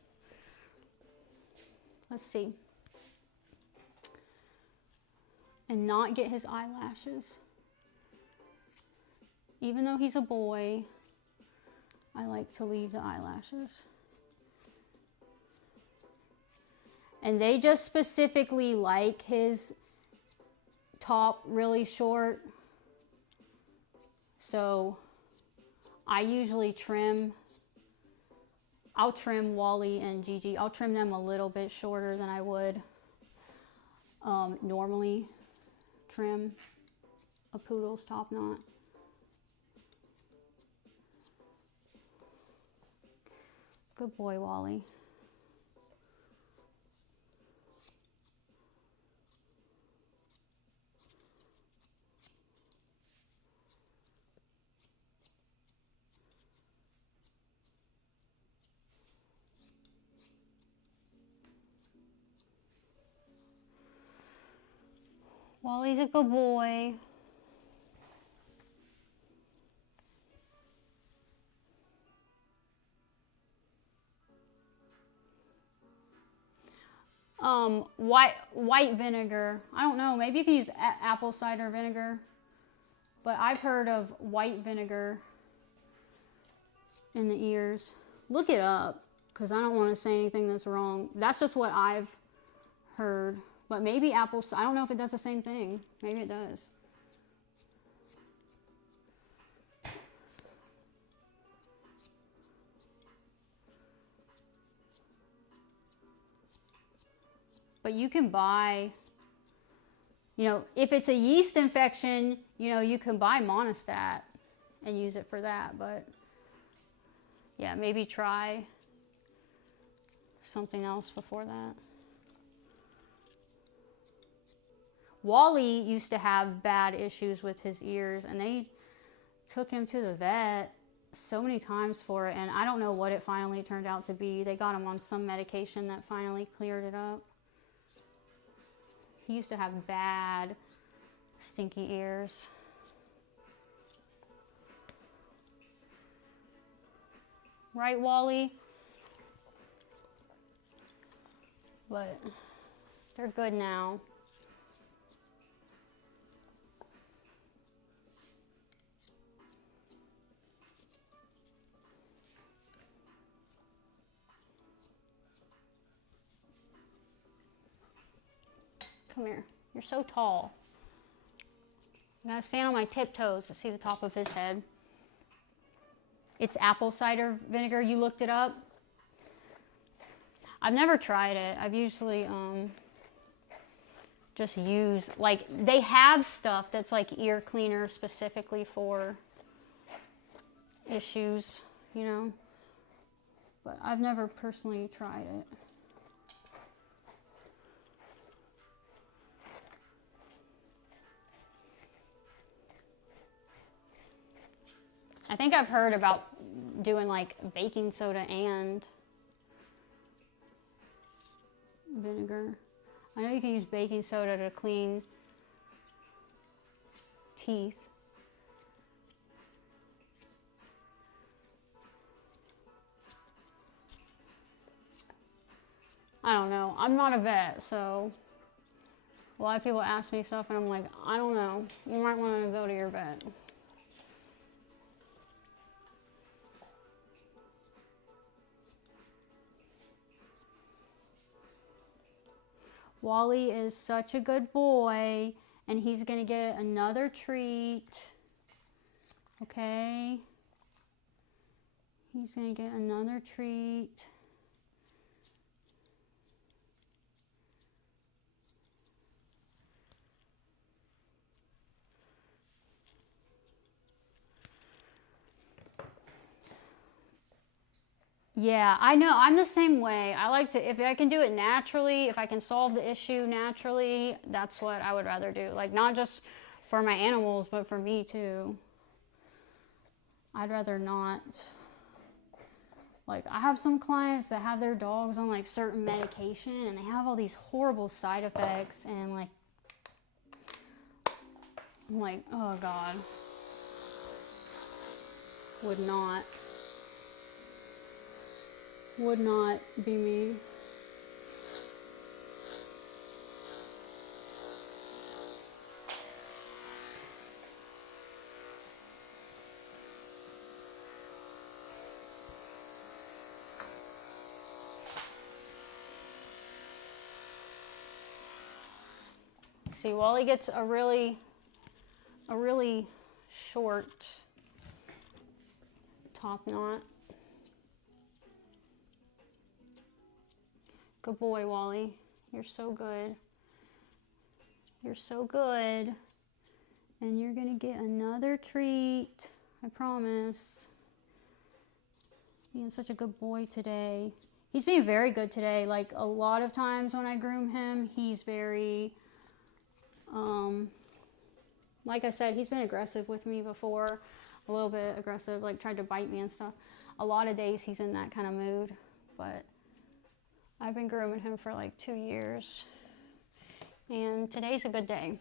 Let's see. And not get his eyelashes. Even though he's a boy, I like to leave the eyelashes. And they just specifically like his top really short. So I usually trim, I'll trim Wally and Gigi. I'll trim them a little bit shorter than I would normally trim a poodle's top knot. Good boy, Wally. Wally's a good boy. White vinegar. I don't know, maybe you can use apple cider vinegar, but I've heard of white vinegar in the ears. Look it up, because I don't want to say anything that's wrong. That's just what I've heard. But maybe apple, I don't know if it does the same thing. Maybe it does. But you can buy, you know, if it's a yeast infection, you know, you can buy Monistat and use it for that. But yeah, maybe try something else before that. Wally used to have bad issues with his ears, and they took him to the vet so many times for it, and I don't know what it finally turned out to be. They got him on some medication that finally cleared it up. He used to have bad, stinky ears. Right, Wally? But they're good now. Come here. You're so tall. I gotta stand on my tiptoes to see the top of his head. It's apple cider vinegar. You looked it up? I've never tried it. I've usually just used, like, they have stuff that's like ear cleaner specifically for issues, you know? But I've never personally tried it. I think I've heard about doing like baking soda and vinegar. I know you can use baking soda to clean teeth. I don't know. I'm not a vet, so a lot of people ask me stuff and I'm like, I don't know. You might want to go to your vet. Wally is such a good boy, and he's gonna get another treat. Okay? He's gonna get another treat. Yeah, I know. I'm the same way. I like to, if I can do it naturally, if I can solve the issue naturally, that's what I would rather do. Like, not just for my animals, but for me too. I'd rather not. Like, I have some clients that have their dogs on like certain medication and they have all these horrible side effects, and like, I'm like, oh God, would not be me. See, Wally gets a really short top knot. Good boy, Wally. You're so good. You're so good. And you're gonna get another treat. I promise. Being such a good boy today. He's being very good today. Like, a lot of times when I groom him, he's very, like I said, he's been aggressive with me before. A little bit aggressive, like tried to bite me and stuff. A lot of days he's in that kind of mood. But I've been grooming him for like 2 years. And today's a good day.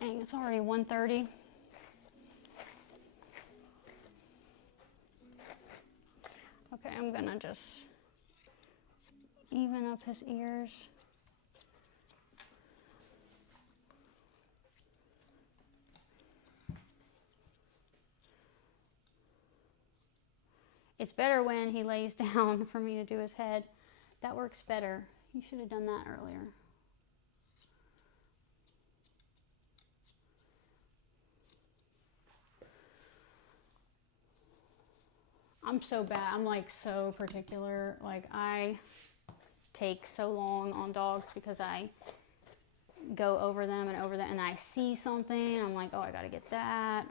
Dang, it's already 1:30. Okay, I'm gonna just even up his ears. It's better when he lays down for me to do his head. That works better. You should have done that earlier. I'm so bad. I'm like so particular. Like, I take so long on dogs because I go over them and I see something and I'm like, oh, I gotta get that.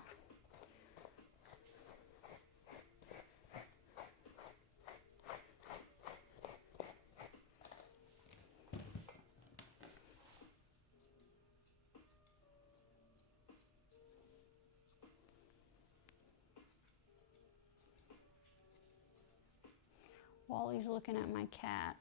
Wally's looking at my cat.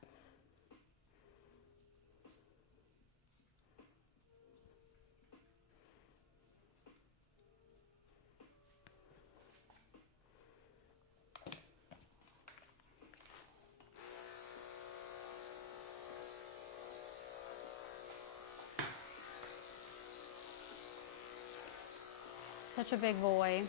Such a big boy.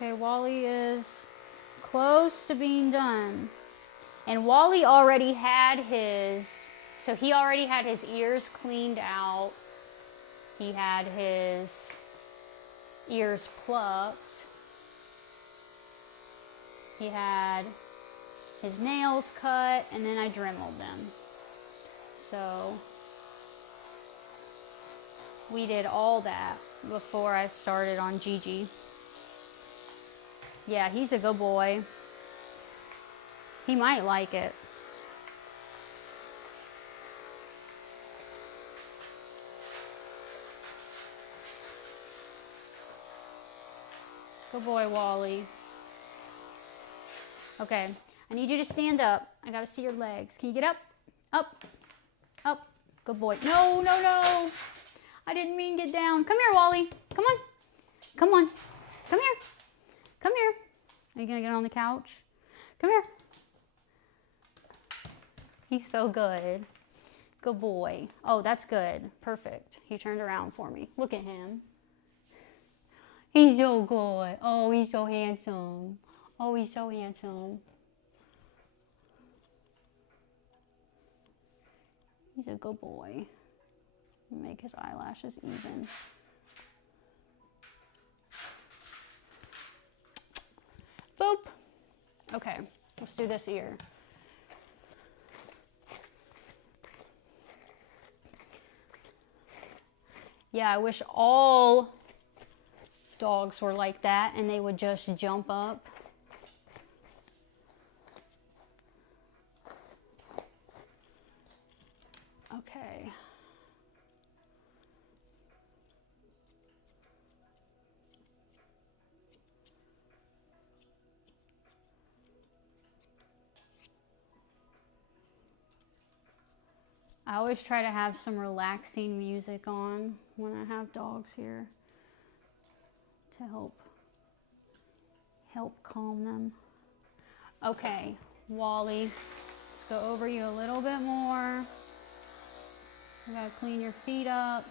Okay, Wally is close to being done. And Wally already had his, so he already had his ears cleaned out. He had his ears plucked. He had his nails cut, and then I dremeled them. So we did all that before I started on Gigi. Yeah, he's a good boy. He might like it. Good boy, Wally. Okay, I need you to stand up. I gotta see your legs. Can you get up? Up. Up. Good boy. No, no, no. I didn't mean get down. Come here, Wally. Come on. Come on. Come here. Come here. Are you gonna get on the couch? Come here. He's so good. Good boy. Oh, that's good. Perfect. He turned around for me. Look at him. He's so good. Oh, he's so handsome. Oh, he's so handsome. He's a good boy. Make his eyelashes even. Boop. Okay, let's do this ear. Yeah, I wish all dogs were like that and they would just jump up. Okay. I always try to have some relaxing music on when I have dogs here to help calm them. Okay, Wally, let's go over you a little bit more. You gotta clean your feet up.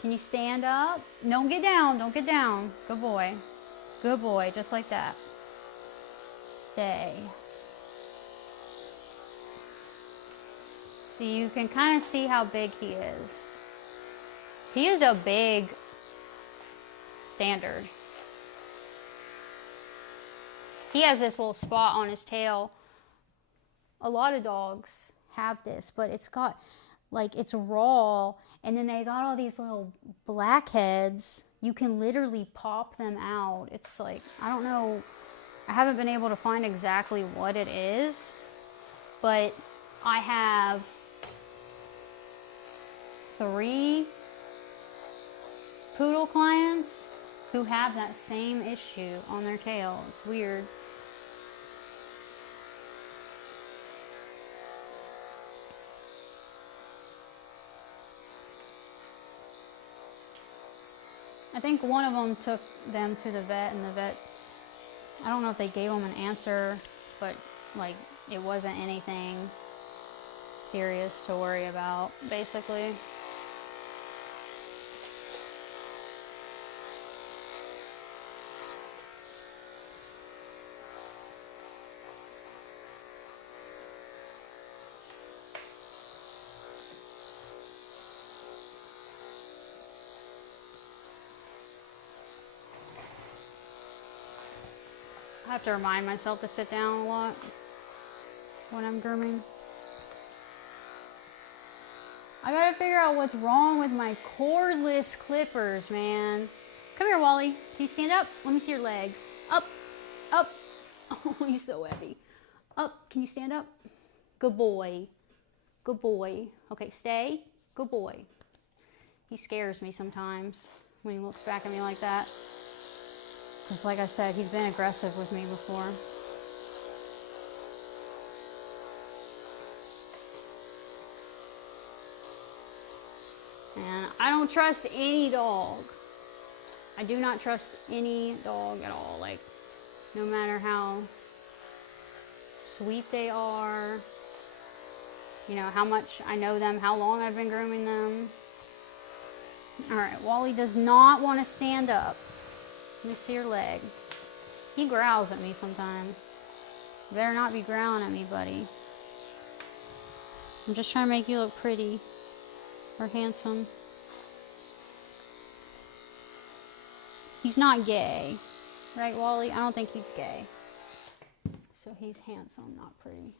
Can you stand up? Don't get down, don't get down. Good boy. Good boy, just like that. Stay. See, you can kind of see how big he is. He is a big standard. He has this little spot on his tail. A lot of dogs have this, but it's got, like, it's raw, and then they got all these little blackheads. You can literally pop them out. It's like, I don't know, I haven't been able to find exactly what it is, but I have 3 poodle clients who have that same issue on their tail. It's weird. I think one of them took them to the vet, and the vet, I don't know if they gave them an answer, but like it wasn't anything serious to worry about, basically. I have to remind myself to sit down a lot when I'm grooming. I gotta figure out what's wrong with my cordless clippers, man. Come here, Wally. Can you stand up? Let me see your legs. Up, up. Oh, he's so heavy. Up, can you stand up? Good boy. Good boy. Okay, stay. Good boy. He scares me sometimes when he looks back at me like that. Because like I said, he's been aggressive with me before. And I don't trust any dog. I do not trust any dog at all. Like, no matter how sweet they are, you know, how much I know them, how long I've been grooming them. All right, Wally does not want to stand up. Let me see your leg. He growls at me sometimes. You better not be growling at me, buddy. I'm just trying to make you look pretty or handsome. He's not gay, right, Wally? I don't think he's gay. So he's handsome, not pretty.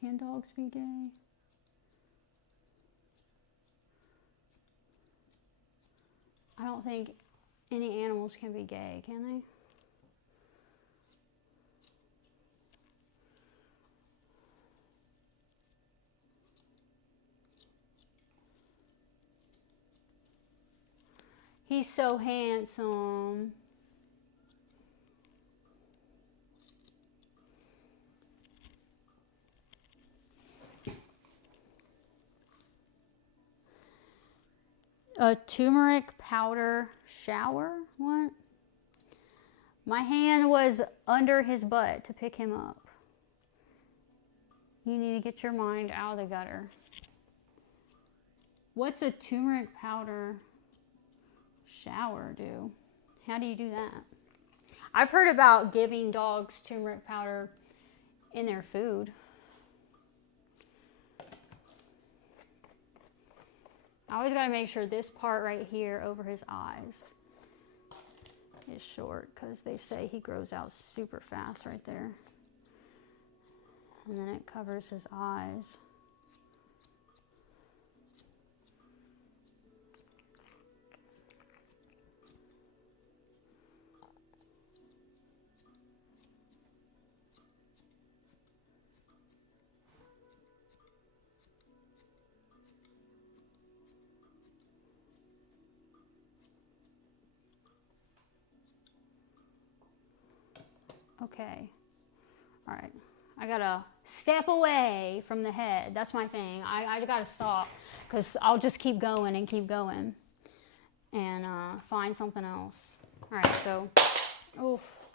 Can dogs be gay? I don't think any animals can be gay, can they? He's so handsome. A turmeric powder shower? What? My hand was under his butt to pick him up. You need to get your mind out of the gutter. What's a turmeric powder shower do? How do you do that? I've heard about giving dogs turmeric powder in their food. I always got to make sure this part right here over his eyes is short, because they say he grows out super fast right there. And then it covers his eyes. Okay. All right. I gotta step away from the head. That's my thing. I gotta stop, because I'll just keep going and find something else. All right. So, oof,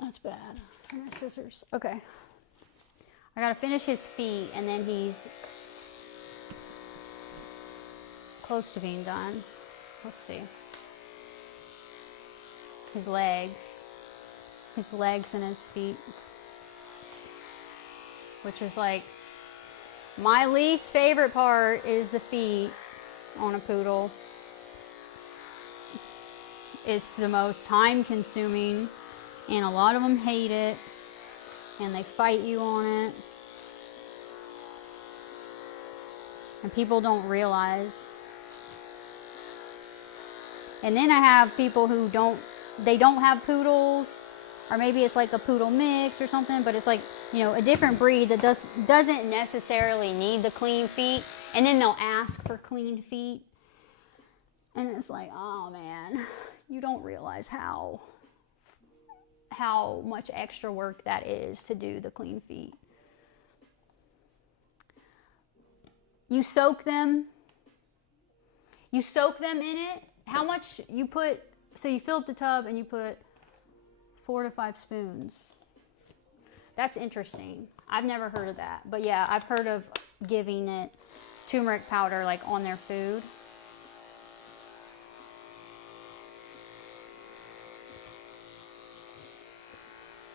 that's bad. My scissors. Okay. I gotta finish his feet, and then he's close to being done. Let's see. His legs and his feet, which is like my least favorite part, is the feet on a poodle. It's the most time consuming, and a lot of them hate it, and they fight you on it, and people don't realize. And then I have people who don't have poodles, or maybe it's like a poodle mix or something, but it's like, you know, a different breed that doesn't necessarily need the clean feet, and then they'll ask for clean feet. And it's like, oh man, you don't realize how much extra work that is to do the clean feet. You soak them in it. How much you put? So you fill up the tub and you put 4 to 5 spoons. That's interesting. I've never heard of that. But yeah, I've heard of giving it turmeric powder like on their food.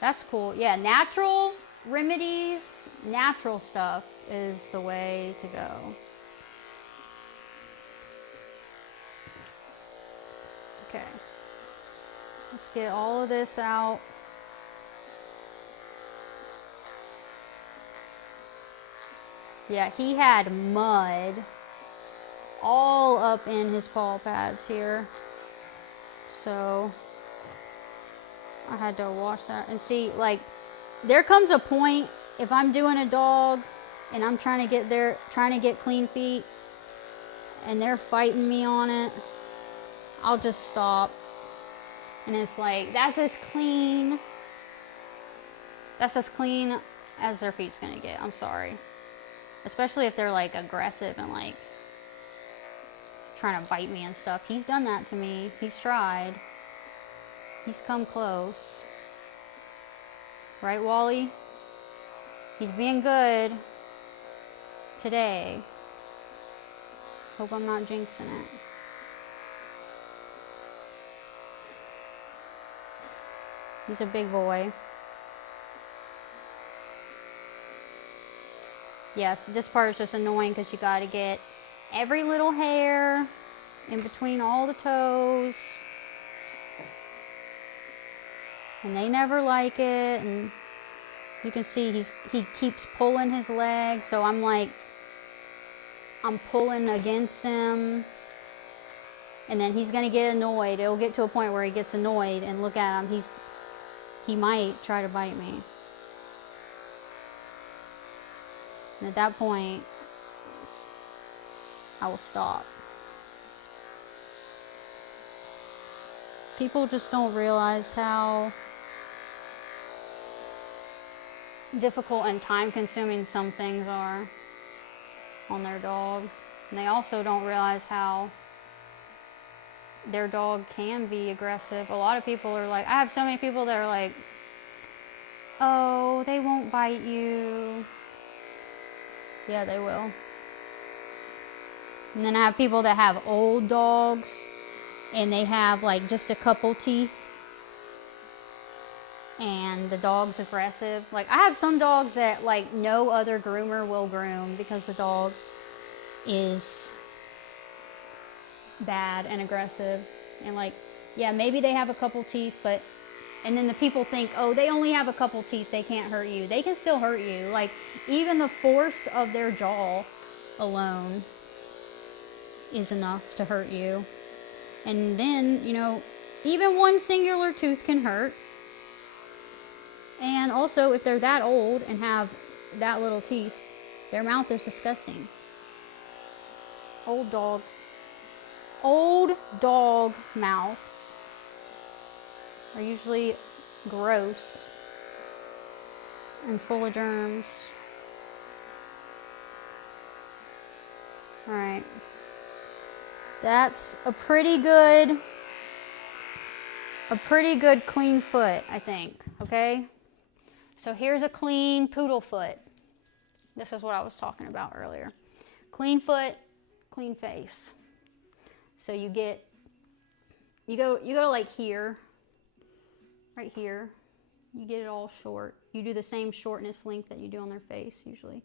That's cool. Yeah, natural remedies, natural stuff is the way to go. Okay. Let's get all of this out. Yeah, he had mud all up in his paw pads here. So I had to wash that. And see, like, there comes a point, if I'm doing a dog and I'm trying to get clean feet, and they're fighting me on it, I'll just stop. And it's like, that's as clean as their feet's gonna get. I'm sorry. Especially if they're like aggressive and like trying to bite me and stuff. He's done that to me. He's tried. He's come close. Right, Wally? He's being good today. Hope I'm not jinxing it. He's a big boy. Yes, this part is just annoying because you got to get every little hair in between all the toes. And they never like it. And you can see he keeps pulling his leg. So I'm pulling against him. And then he's going to get annoyed. It'll get to a point where he gets annoyed, and look at him. He might try to bite me. And at that point, I will stop. People just don't realize how difficult and time-consuming some things are on their dog. And they also don't realize how their dog can be aggressive. A lot of people are like, I have so many people that are like, oh, they won't bite you. Yeah, they will. And then I have people that have old dogs and they have like just a couple teeth and the dog's aggressive. Like I have some dogs that like no other groomer will groom because the dog is bad and aggressive. And like, yeah, maybe they have a couple teeth, but, and then the people think, oh, they only have a couple teeth, they can't hurt you. They can still hurt you. Like even the force of their jaw alone is enough to hurt you. And then, you know, even one singular tooth can hurt. And also, if they're that old and have that little teeth, their mouth is disgusting. Old dog mouths are usually gross and full of germs. All right. That's a pretty good clean foot, I think, okay? So here's a clean poodle foot. This is what I was talking about earlier. Clean foot, clean face. So you go to like here, right here. You get it all short. You do the same shortness length that you do on their face usually.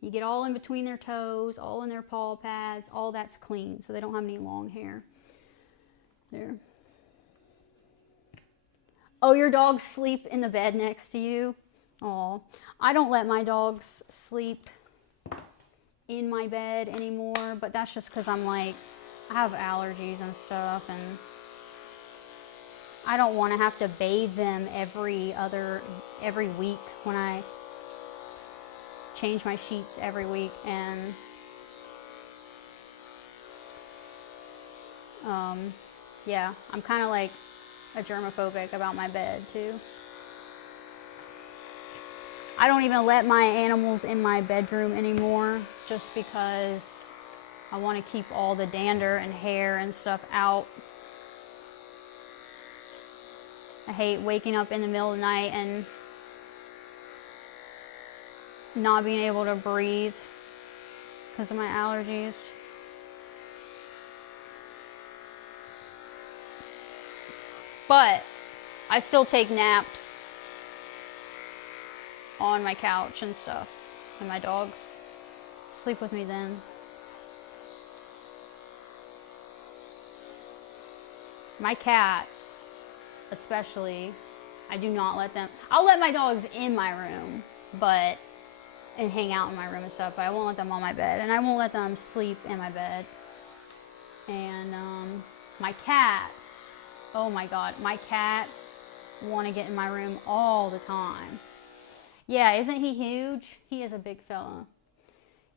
You get all in between their toes, all in their paw pads, all that's clean, so they don't have any long hair. There. Oh, your dogs sleep in the bed next to you? Oh, I don't let my dogs sleep in my bed anymore, but that's just because I'm like, I have allergies and stuff, and I don't want to have to bathe them every week when I change my sheets every week. And yeah, I'm kind of like a germophobic about my bed too. I don't even let my animals in my bedroom anymore just because I want to keep all the dander and hair and stuff out. I hate waking up in the middle of the night and not being able to breathe because of my allergies. But I still take naps on my couch and stuff, and my dogs sleep with me then. My cats, especially, I do not let them, I'll let my dogs in my room, and hang out in my room and stuff, but I won't let them on my bed, and I won't let them sleep in my bed. And my cats, oh my God, my cats want to get in my room all the time. Yeah, isn't he huge? He is a big fella.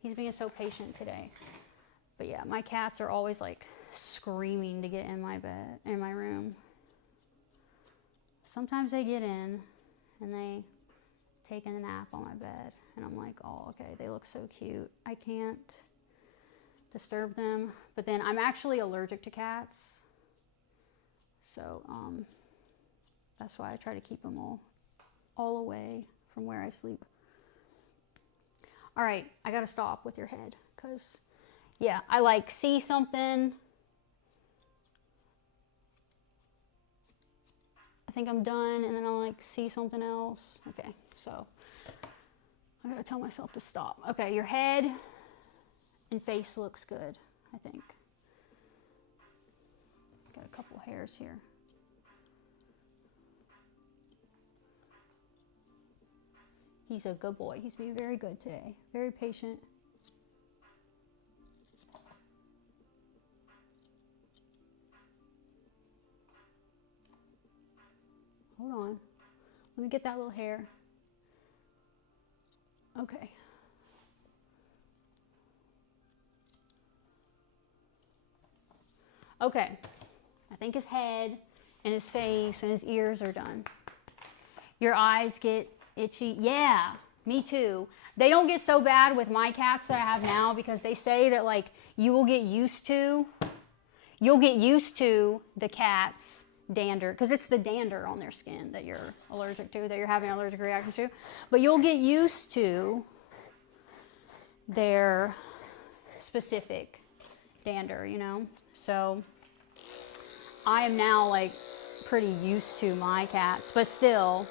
He's being so patient today. But yeah, my cats are always like screaming to get in my bed, in my room. Sometimes they get in and they take a nap on my bed, and I'm like, oh, okay, they look so cute. I can't disturb them. But then I'm actually allergic to cats. So that's why I try to keep them all away from where I sleep. All right, I gotta stop with your head, because yeah, I like see something. I think I'm done, and then I'll like see something else. Okay, so I gotta tell myself to stop. Okay, your head and face looks good, I think. Got a couple hairs here. He's a good boy. He's being very good today. Very patient. Hold on. Let me get that little hair. Okay. Okay. I think his head and his face and his ears are done. Your eyes get itchy. Yeah. Me too. They don't get so bad with my cats that I have now because they say that like you'll get used to the cat's dander because it's the dander on their skin that you're allergic to, that you're having an allergic reaction to. But you'll get used to their specific dander, you know? So I am now like pretty used to my cats, but still,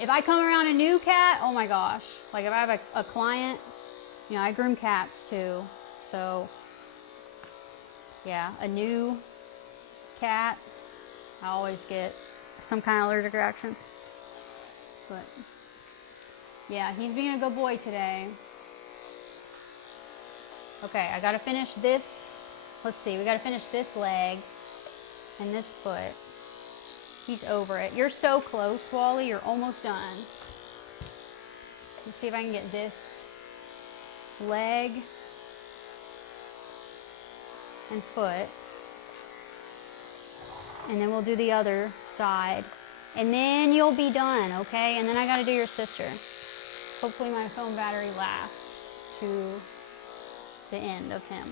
if I come around a new cat, oh my gosh, like if I have a client, you know, I groom cats too. So yeah, a new cat, I always get some kind of allergic reaction. But yeah, he's being a good boy today. Okay, I gotta finish this. Let's see, we gotta finish this leg and this foot. He's over it. You're so close, Wally. You're almost done. Let's see if I can get this leg and foot. And then we'll do the other side. And then you'll be done, okay? And then I gotta do your sister. Hopefully my phone battery lasts to the end of him.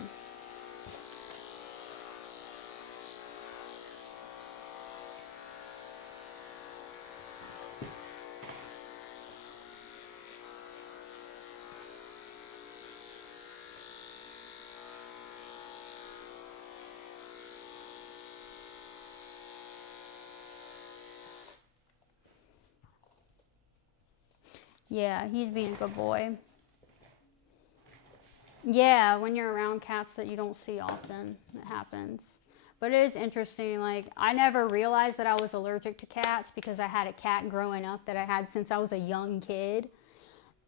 Yeah, he's being a good boy. Yeah, when you're around cats that you don't see often, it happens. But it is interesting, like, I never realized that I was allergic to cats because I had a cat growing up that I had since I was a young kid.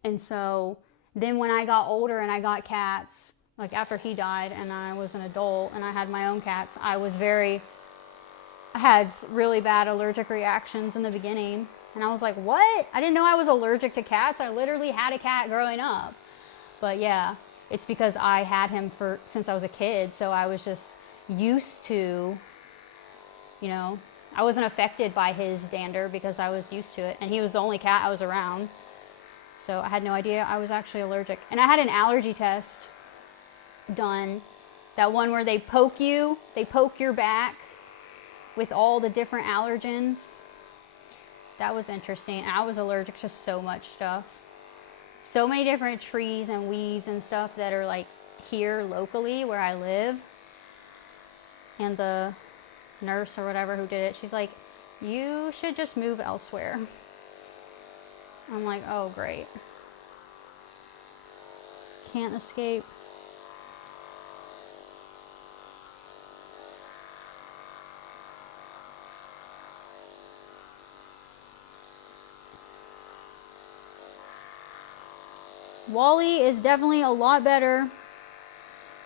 And so then when I got older and I got cats, like after he died and I was an adult and I had my own cats, I had really bad allergic reactions in the beginning. And I was like, what? I didn't know I was allergic to cats. I literally had a cat growing up. But yeah, it's because I had him since I was a kid. So I was just used to, you know, I wasn't affected by his dander because I was used to it. And he was the only cat I was around. So I had no idea I was actually allergic. And I had an allergy test done. That one where they poke your back with all the different allergens. That was interesting. I was allergic to so much stuff. So many different trees and weeds and stuff that are like here locally where I live. And the nurse or whatever who did it, she's like, you should just move elsewhere. I'm like, oh great. Can't escape. Wally is definitely a lot better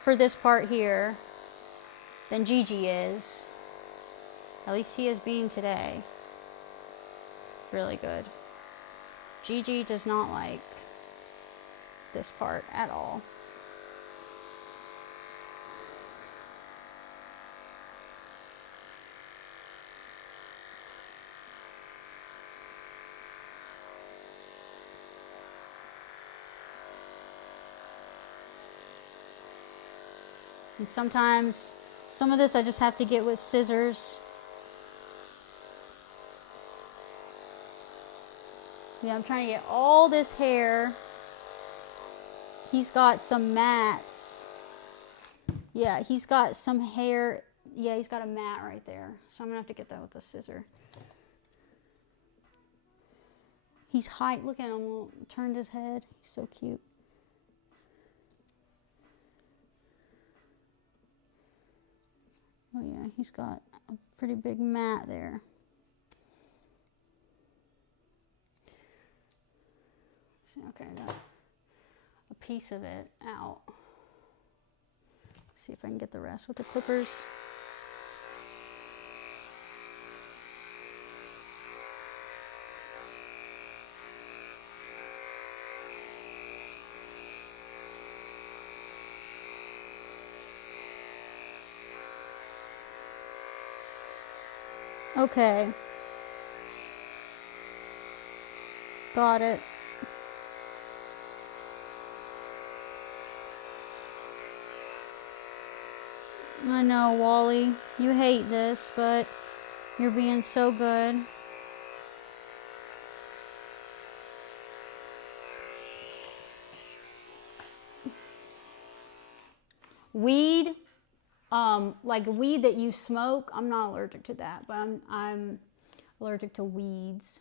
for this part here than Gigi is. At least he is being today. Really good. Gigi does not like this part at all. And sometimes, some of this I just have to get with scissors. Yeah, I'm trying to get all this hair. He's got some mats. Yeah, he's got some hair. Yeah, he's got a mat right there. So I'm going to have to get that with a scissor. He's height. Look at him. Turned his head. He's so cute. Oh yeah, he's got a pretty big mat there. Okay, I got a piece of it out. See if I can get the rest with the clippers. Okay. Got it. I know, Wally. You hate this, but you're being so good. Weed, like weed that you smoke, I'm not allergic to that, but I'm allergic to weeds.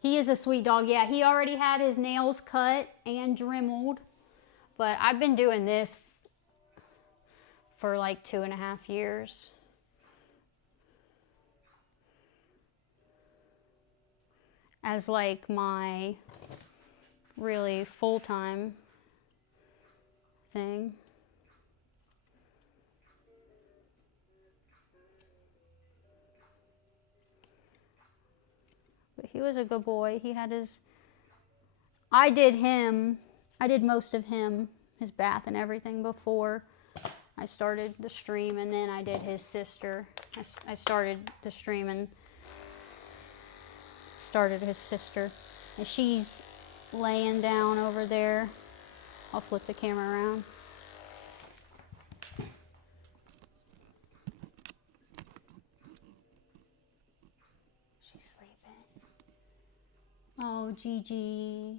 He is a sweet dog. Yeah, he already had his nails cut and dremelled, but I've been doing this for like 2.5 years. As like my really full-time thing. But he was a good boy. He had his, I did most of him, his bath and everything before I started the stream, and then I did his sister. I started the stream and started his sister. And she's laying down over there. I'll flip the camera around. She's sleeping. Oh, Gigi.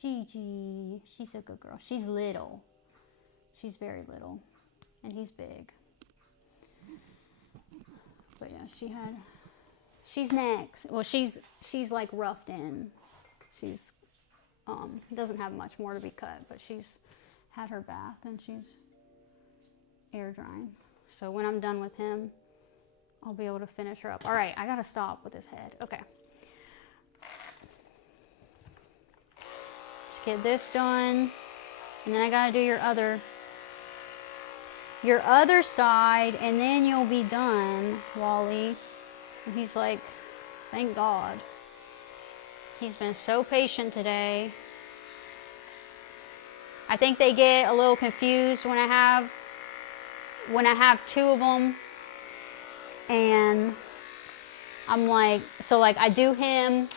Gigi. She's a good girl. She's little. She's very little. And he's big. But yeah, she's next. Well, she's like roughed in. She's doesn't have much more to be cut, but she's had her bath and she's air drying. So when I'm done with him, I'll be able to finish her up. All right, I gotta stop with his head. Okay. Just get this done, and then I gotta do your other side, and then you'll be done, Wally. And he's like, thank God. He's been so patient today. I think they get a little confused when I have two of them, and I'm like, so like I do him,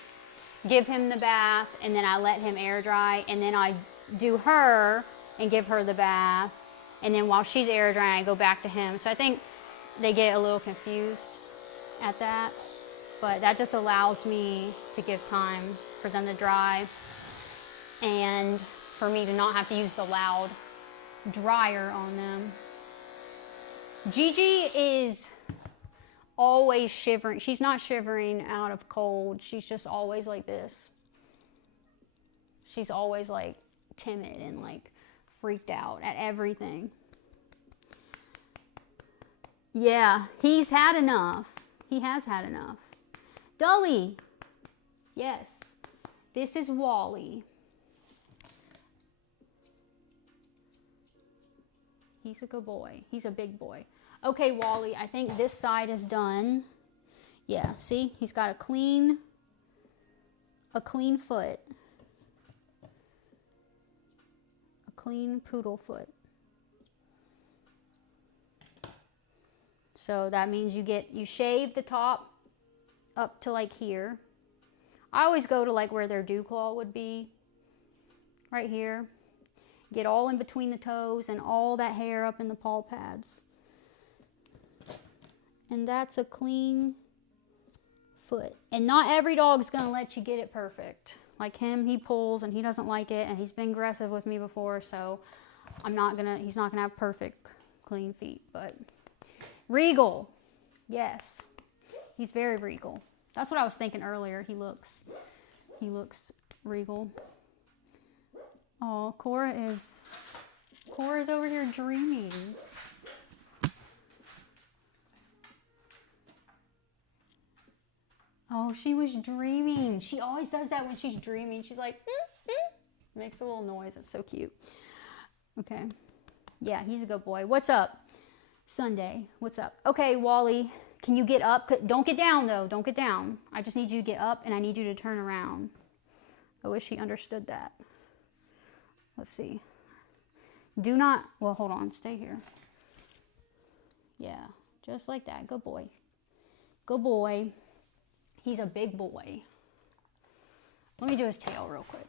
give him the bath, and then I let him air dry, and then I do her and give her the bath, and then while she's air drying, I go back to him. So I think they get a little confused at that, but that just allows me to give time for them to dry and for me to not have to use the loud dryer on them. Gigi is always shivering. She's not shivering out of cold. She's just always like this. She's always like timid and like freaked out at everything. Yeah, he's had enough. He has had enough. Dolly. Yes. This is Wally. He's a good boy. He's a big boy. Okay, Wally, I think this side is done. Yeah, see? He's got a clean foot. A clean poodle foot. So that means you shave the top up to like here. I always go to like where their dew claw would be. Right here. Get all in between the toes and all that hair up in the paw pads. And that's a clean foot. And not every dog's going to let you get it perfect. Like him, he pulls and he doesn't like it, and he's been aggressive with me before, so he's not going to have perfect clean feet. But regal. Yes. He's very regal. That's what I was thinking earlier. He looks regal. Oh, Cora's over here dreaming. Oh, she was dreaming. She always does that when she's dreaming. She's like, makes a little noise. It's so cute. Okay. Yeah, he's a good boy. What's up? Sunday. What's up? Okay, Wally, can you get up? Don't get down, though. Don't get down. I just need you to get up, and I need you to turn around. I wish she understood that. Let's see. Do not, well, hold on. Stay here. Yeah, just like that. Good boy. Good boy. He's a big boy. Let me do his tail real quick.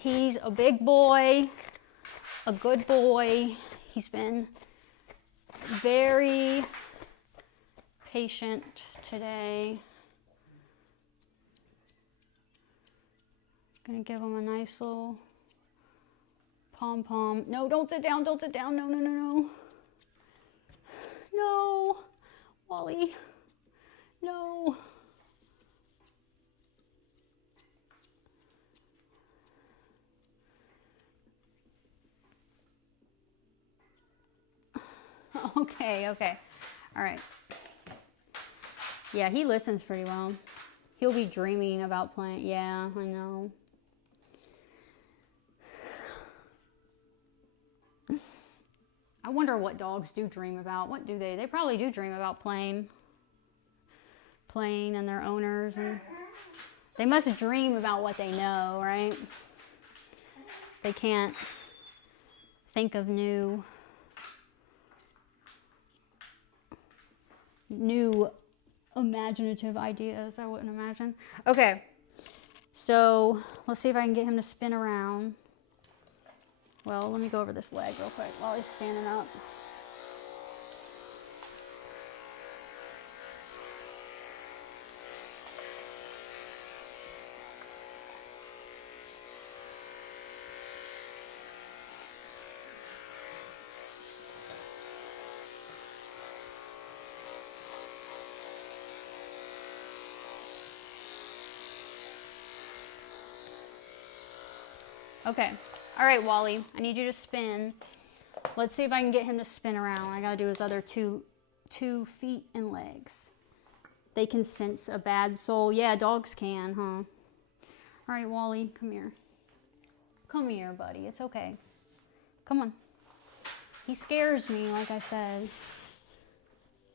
He's a big boy, a good boy. He's been very patient today. Gonna give him a nice little pom-pom. No, don't sit down, don't sit down. No, no, no, no. No, Wally, no. Okay, okay. All right. Yeah, he listens pretty well. He'll be dreaming about playing. Yeah, I know. I wonder what dogs do dream about. What do they? They probably do dream about playing and their owners. And they must dream about what they know, right? They can't think of new imaginative ideas, I wouldn't imagine. Okay, so let's see if I can get him to spin around. Well, let me go over this leg real quick while he's standing up. Okay. All right, Wally, I need you to spin. Let's see if I can get him to spin around. I gotta do his other two feet and legs. They can sense a bad soul. Yeah, dogs can, huh? All right, Wally, come here. Come here, buddy. It's okay. Come on. He scares me, like I said.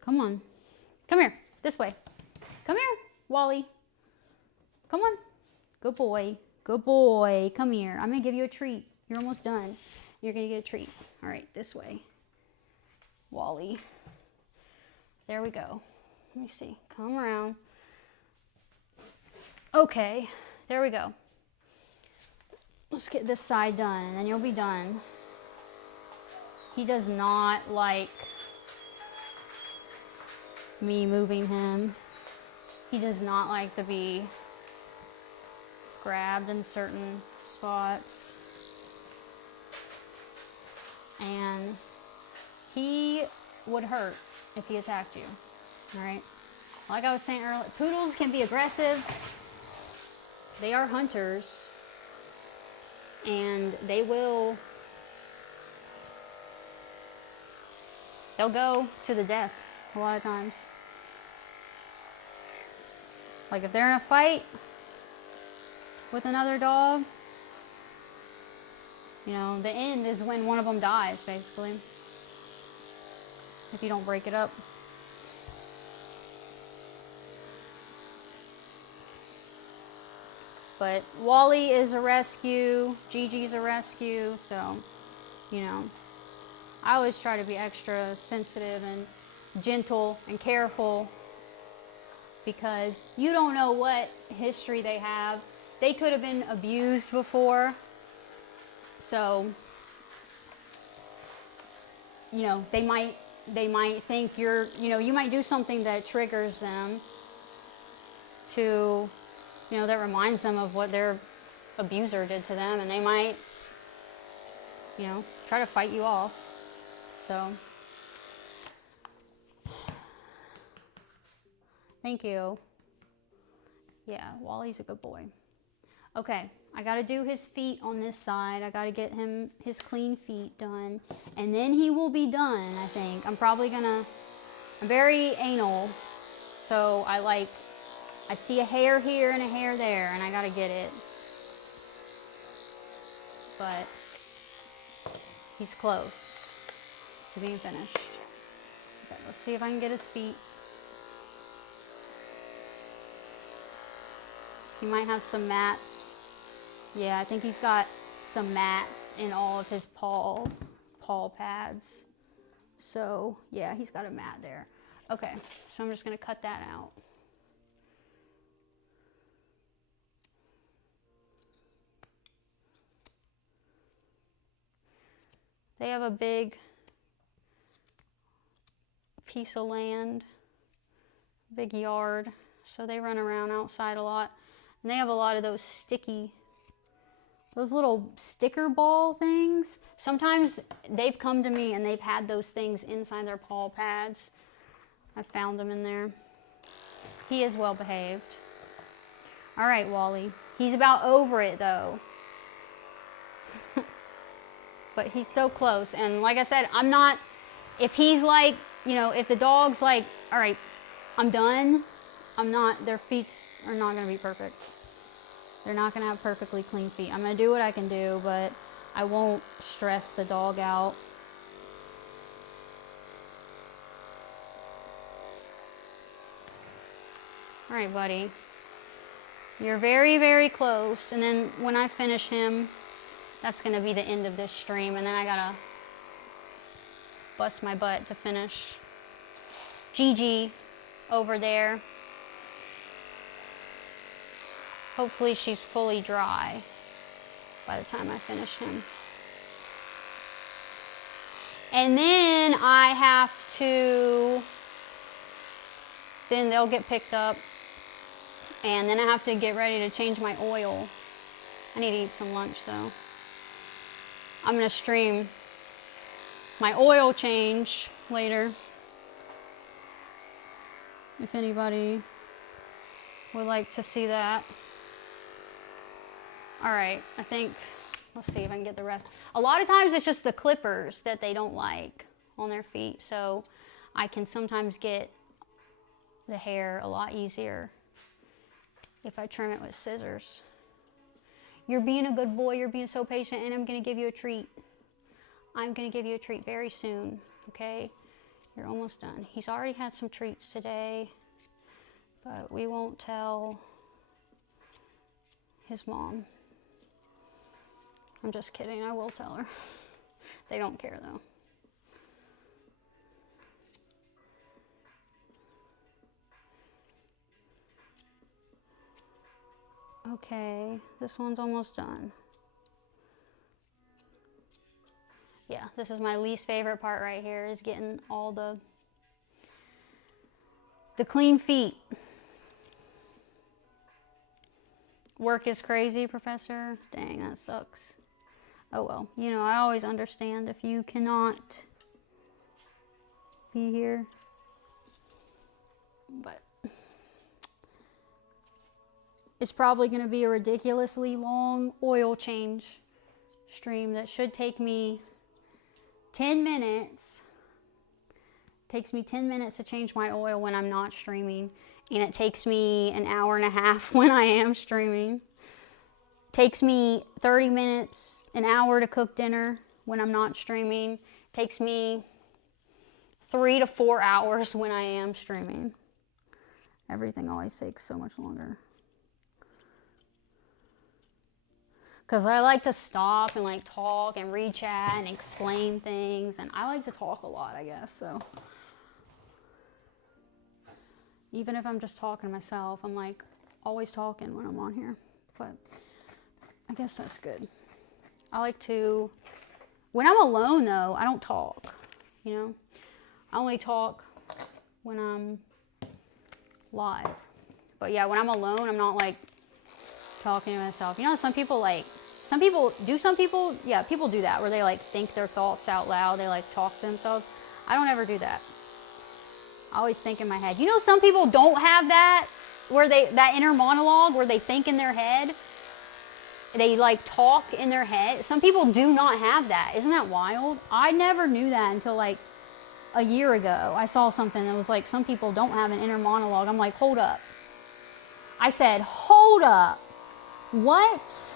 Come on. Come here. This way. Come here, Wally. Come on. Good boy. Good boy. Come here. I'm going to give you a treat. You're almost done. You're going to get a treat. All right, this way. Wally. There we go. Let me see. Come around. Okay, there we go. Let's get this side done, and then you'll be done. He does not like me moving him. He does not like to be grabbed in certain spots. And he would hurt if he attacked you. Alright? Like I was saying earlier, poodles can be aggressive. They are hunters. And they'll go to the death a lot of times. Like if they're in a fight with another dog, you know, the end is when one of them dies, basically. If you don't break it up. But Wally is a rescue, Gigi's a rescue, so, you know, I always try to be extra sensitive and gentle and careful because you don't know what history they have. They could have been abused before, so, you know, they might think you're, you know, you might do something that triggers them to, you know, that reminds them of what their abuser did to them, and they might, you know, try to fight you off. So, thank you. Yeah, Wally's a good boy. Okay, I gotta do his feet on this side. I gotta get him his clean feet done, and then he will be done, I think. I'm very anal, so I see a hair here and a hair there, and I gotta get it. But he's close to being finished. Okay, let's see if I can get his feet. He might have some mats. Yeah, I think he's got some mats in all of his paw pads. So, yeah, he's got a mat there. Okay, so I'm just gonna cut that out. They have a big piece of land, big yard, so they run around outside a lot. And they have a lot of those those little sticker ball things. Sometimes they've come to me and they've had those things inside their paw pads. I found them in there. He is well behaved. All right, Wally. He's about over it though. But he's so close. And like I said, I'm not, if he's like, you know, if the dog's like, all right, I'm done, I'm not, their feet are not going to be perfect. They're not going to have perfectly clean feet. I'm going to do what I can do, but I won't stress the dog out. All right, buddy. You're very, very close. And then when I finish him, that's going to be the end of this stream. And then I got to bust my butt to finish Gigi over there. Hopefully she's fully dry by the time I finish him. And then I have to, then they'll get picked up. And then I have to get ready to change my oil. I need to eat some lunch though. I'm going to stream my oil change later. If anybody would like to see that. All right, I think, let's see if I can get the rest. A lot of times it's just the clippers that they don't like on their feet. So I can sometimes get the hair a lot easier if I trim it with scissors. You're being a good boy. You're being so patient, and I'm going to give you a treat. I'm going to give you a treat very soon, okay? You're almost done. He's already had some treats today, but we won't tell his mom. I'm just kidding. I will tell her. They don't care, though. Okay, this one's almost done. Yeah, this is my least favorite part right here, is getting all the clean feet. Work is crazy, Professor. Dang, that sucks. Oh well, you know, I always understand if you cannot be here. But it's probably going to be a ridiculously long oil change stream that should take me 10 minutes. It takes me 10 minutes to change my oil when I'm not streaming. And it takes me an hour and a half when I am streaming. It takes me 30 minutes, an hour to cook dinner when I'm not streaming. It takes me 3 to 4 hours when I am streaming. Everything always takes so much longer. Because I like to stop and like talk and read chat and explain things. And I like to talk a lot, I guess. So even if I'm just talking to myself, I'm like always talking when I'm on here. But I guess that's good. I like to, when I'm alone though, I don't talk, you know. I only talk when I'm live. But yeah, when I'm alone, I'm not like talking to myself. You know, some people do that where they like think their thoughts out loud. They like talk to themselves. I don't ever do that. I always think in my head. You know, some people don't have that, where that inner monologue where they think in their head. They like talk in their head. Some people do not have that. Isn't that wild? I never knew that until like a year ago. I saw something that was like, some people don't have an inner monologue. I'm like, hold up. I said, hold up. What?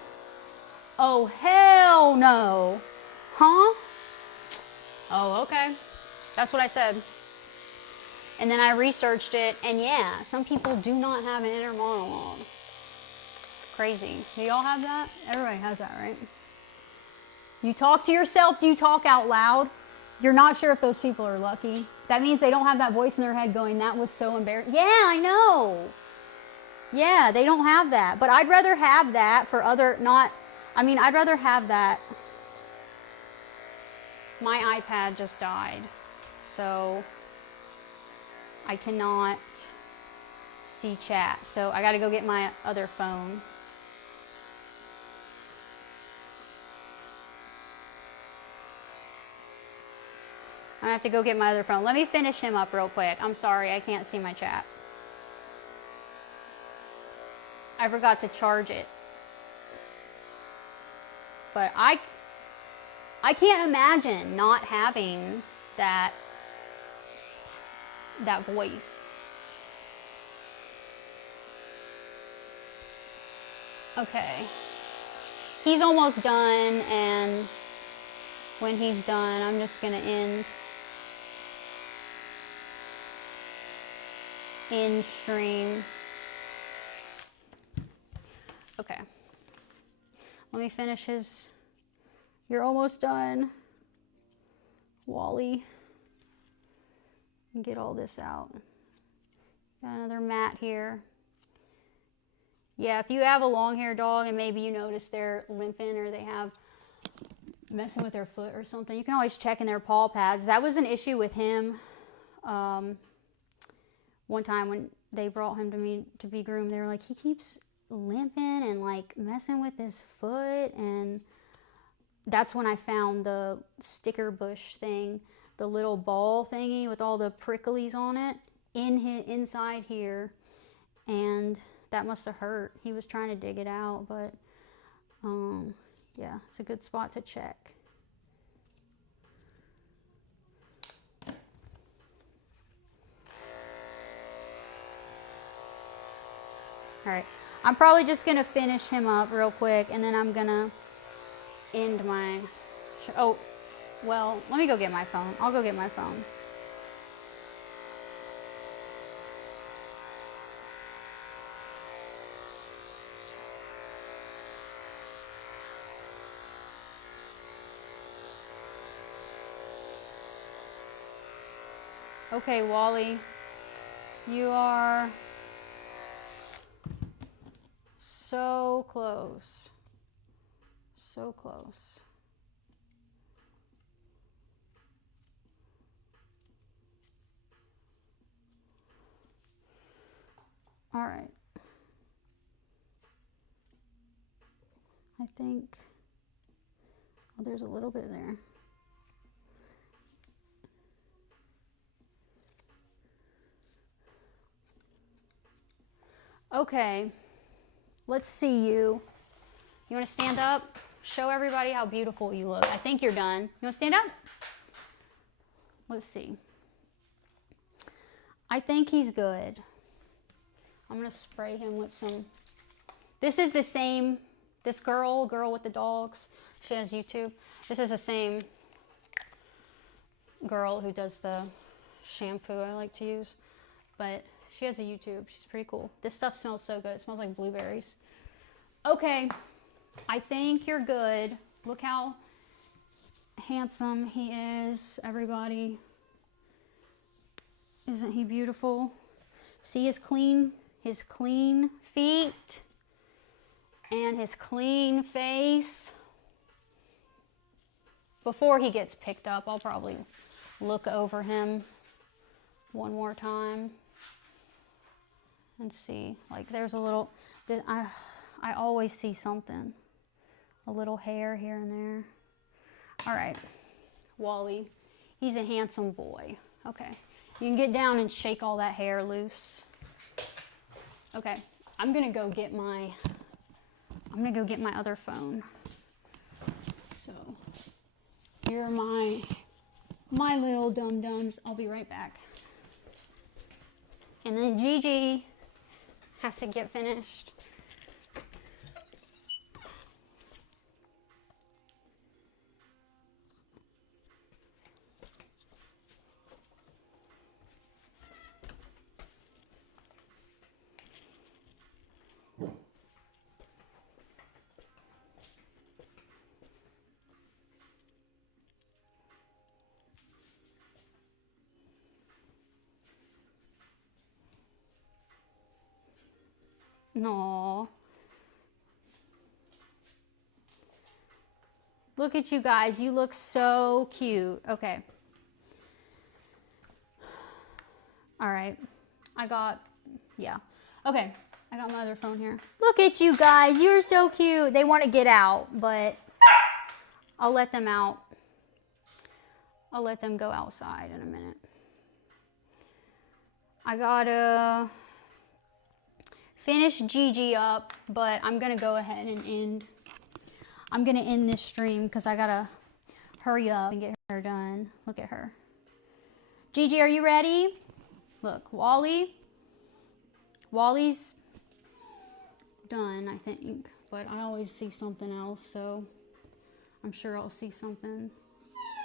Oh, hell no. Huh? Oh, okay. That's what I said. And then I researched it, and yeah, some people do not have an inner monologue. Crazy. Do y'all have that? Everybody has that, right? You talk to yourself. Do you talk out loud? You're not sure if those people are lucky. That means they don't have that voice in their head going, that was so embarrassing. Yeah, I know. Yeah, they don't have that. But I'd rather have that for I'd rather have that my iPad just died, so I cannot see chat. So I gotta go get my other phone. I have to go get my other phone. Let me finish him up real quick. I'm sorry, I can't see my chat. I forgot to charge it. But I can't imagine not having that voice. Okay. He's almost done, and when he's done, I'm just gonna end stream. Okay. Let me finish his. You're almost done, Wally. Get all this out. Got another mat here. Yeah, if you have a long-haired dog and maybe you notice they're limping or they have messing with their foot or something, you can always check in their paw pads. That was an issue with him. One time when they brought him to me to be groomed, they were like, he keeps limping and like messing with his foot, and that's when I found the sticker bush thing, the little ball thingy with all the pricklies on it inside here, and that must have hurt. He was trying to dig it out, but yeah, it's a good spot to check. All right, I'm probably just gonna finish him up real quick, and then I'm gonna end my, oh, well, let me go get my phone. I'll go get my phone. Okay, Wally, you are so close. So close. All right. I think, oh, there's a little bit there. Okay, let's see you. You want to stand up? Show everybody how beautiful you look. I think you're done. You want to stand up? Let's see. I think he's good. I'm going to spray him with some. This is the same, this girl with the dogs. She has YouTube. This is the same girl who does the shampoo I like to use. But she has a YouTube. She's pretty cool. This stuff smells so good. It smells like blueberries. Okay, I think you're good. Look how handsome he is, everybody. Isn't he beautiful? See his clean feet and his clean face. Before he gets picked up, I'll probably look over him one more time and see. Like, there's a little, I always see something. A little hair here and there. All right, Wally, he's a handsome boy. Okay, you can get down and shake all that hair loose. Okay, I'm gonna go get my other phone. So, here are my little dum-dums. I'll be right back. And then Gigi has to get finished. No. Look at you guys. You look so cute. Okay. All right. Yeah. Okay. I got my other phone here. Look at you guys. You're so cute. They want to get out, but I'll let them out. I'll let them go outside in a minute. I gotta finish Gigi up, but I'm gonna go ahead and end. I'm gonna end this stream because I gotta hurry up and get her done. Look at her. Gigi, are you ready? Look, Wally's done, I think, but I always see something else, so I'm sure I'll see something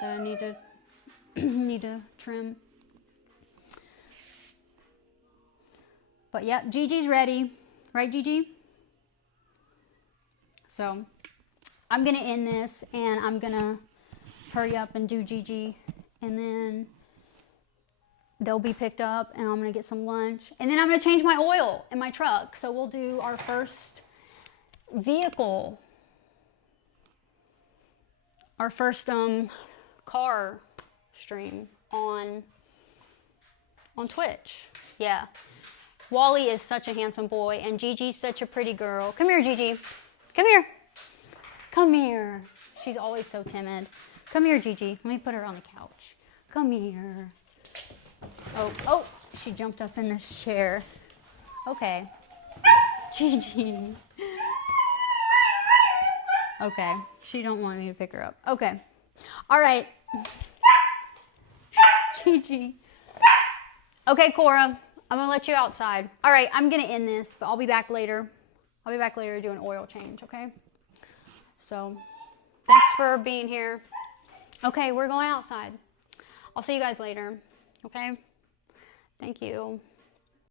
that I need to trim. But yeah, Gigi's ready, right, Gigi? So I'm gonna end this, and I'm gonna hurry up and do Gigi, and then they'll be picked up, and I'm gonna get some lunch, and then I'm gonna change my oil in my truck. So we'll do our first vehicle, our first car stream on Twitch. Yeah, Wally is such a handsome boy, and Gigi's such a pretty girl. Come here, Gigi. Come here. Come here. She's always so timid. Come here, Gigi. Let me put her on the couch. Come here. Oh, she jumped up in this chair. Okay. Gigi. Okay, she don't want me to pick her up. Okay. All right. Gigi. Okay, Cora, I'm gonna let you outside. All right, I'm gonna end this, but I'll be back later. I'll be back later to do an oil change, okay? So, thanks for being here. Okay, we're going outside. I'll see you guys later, okay? Thank you.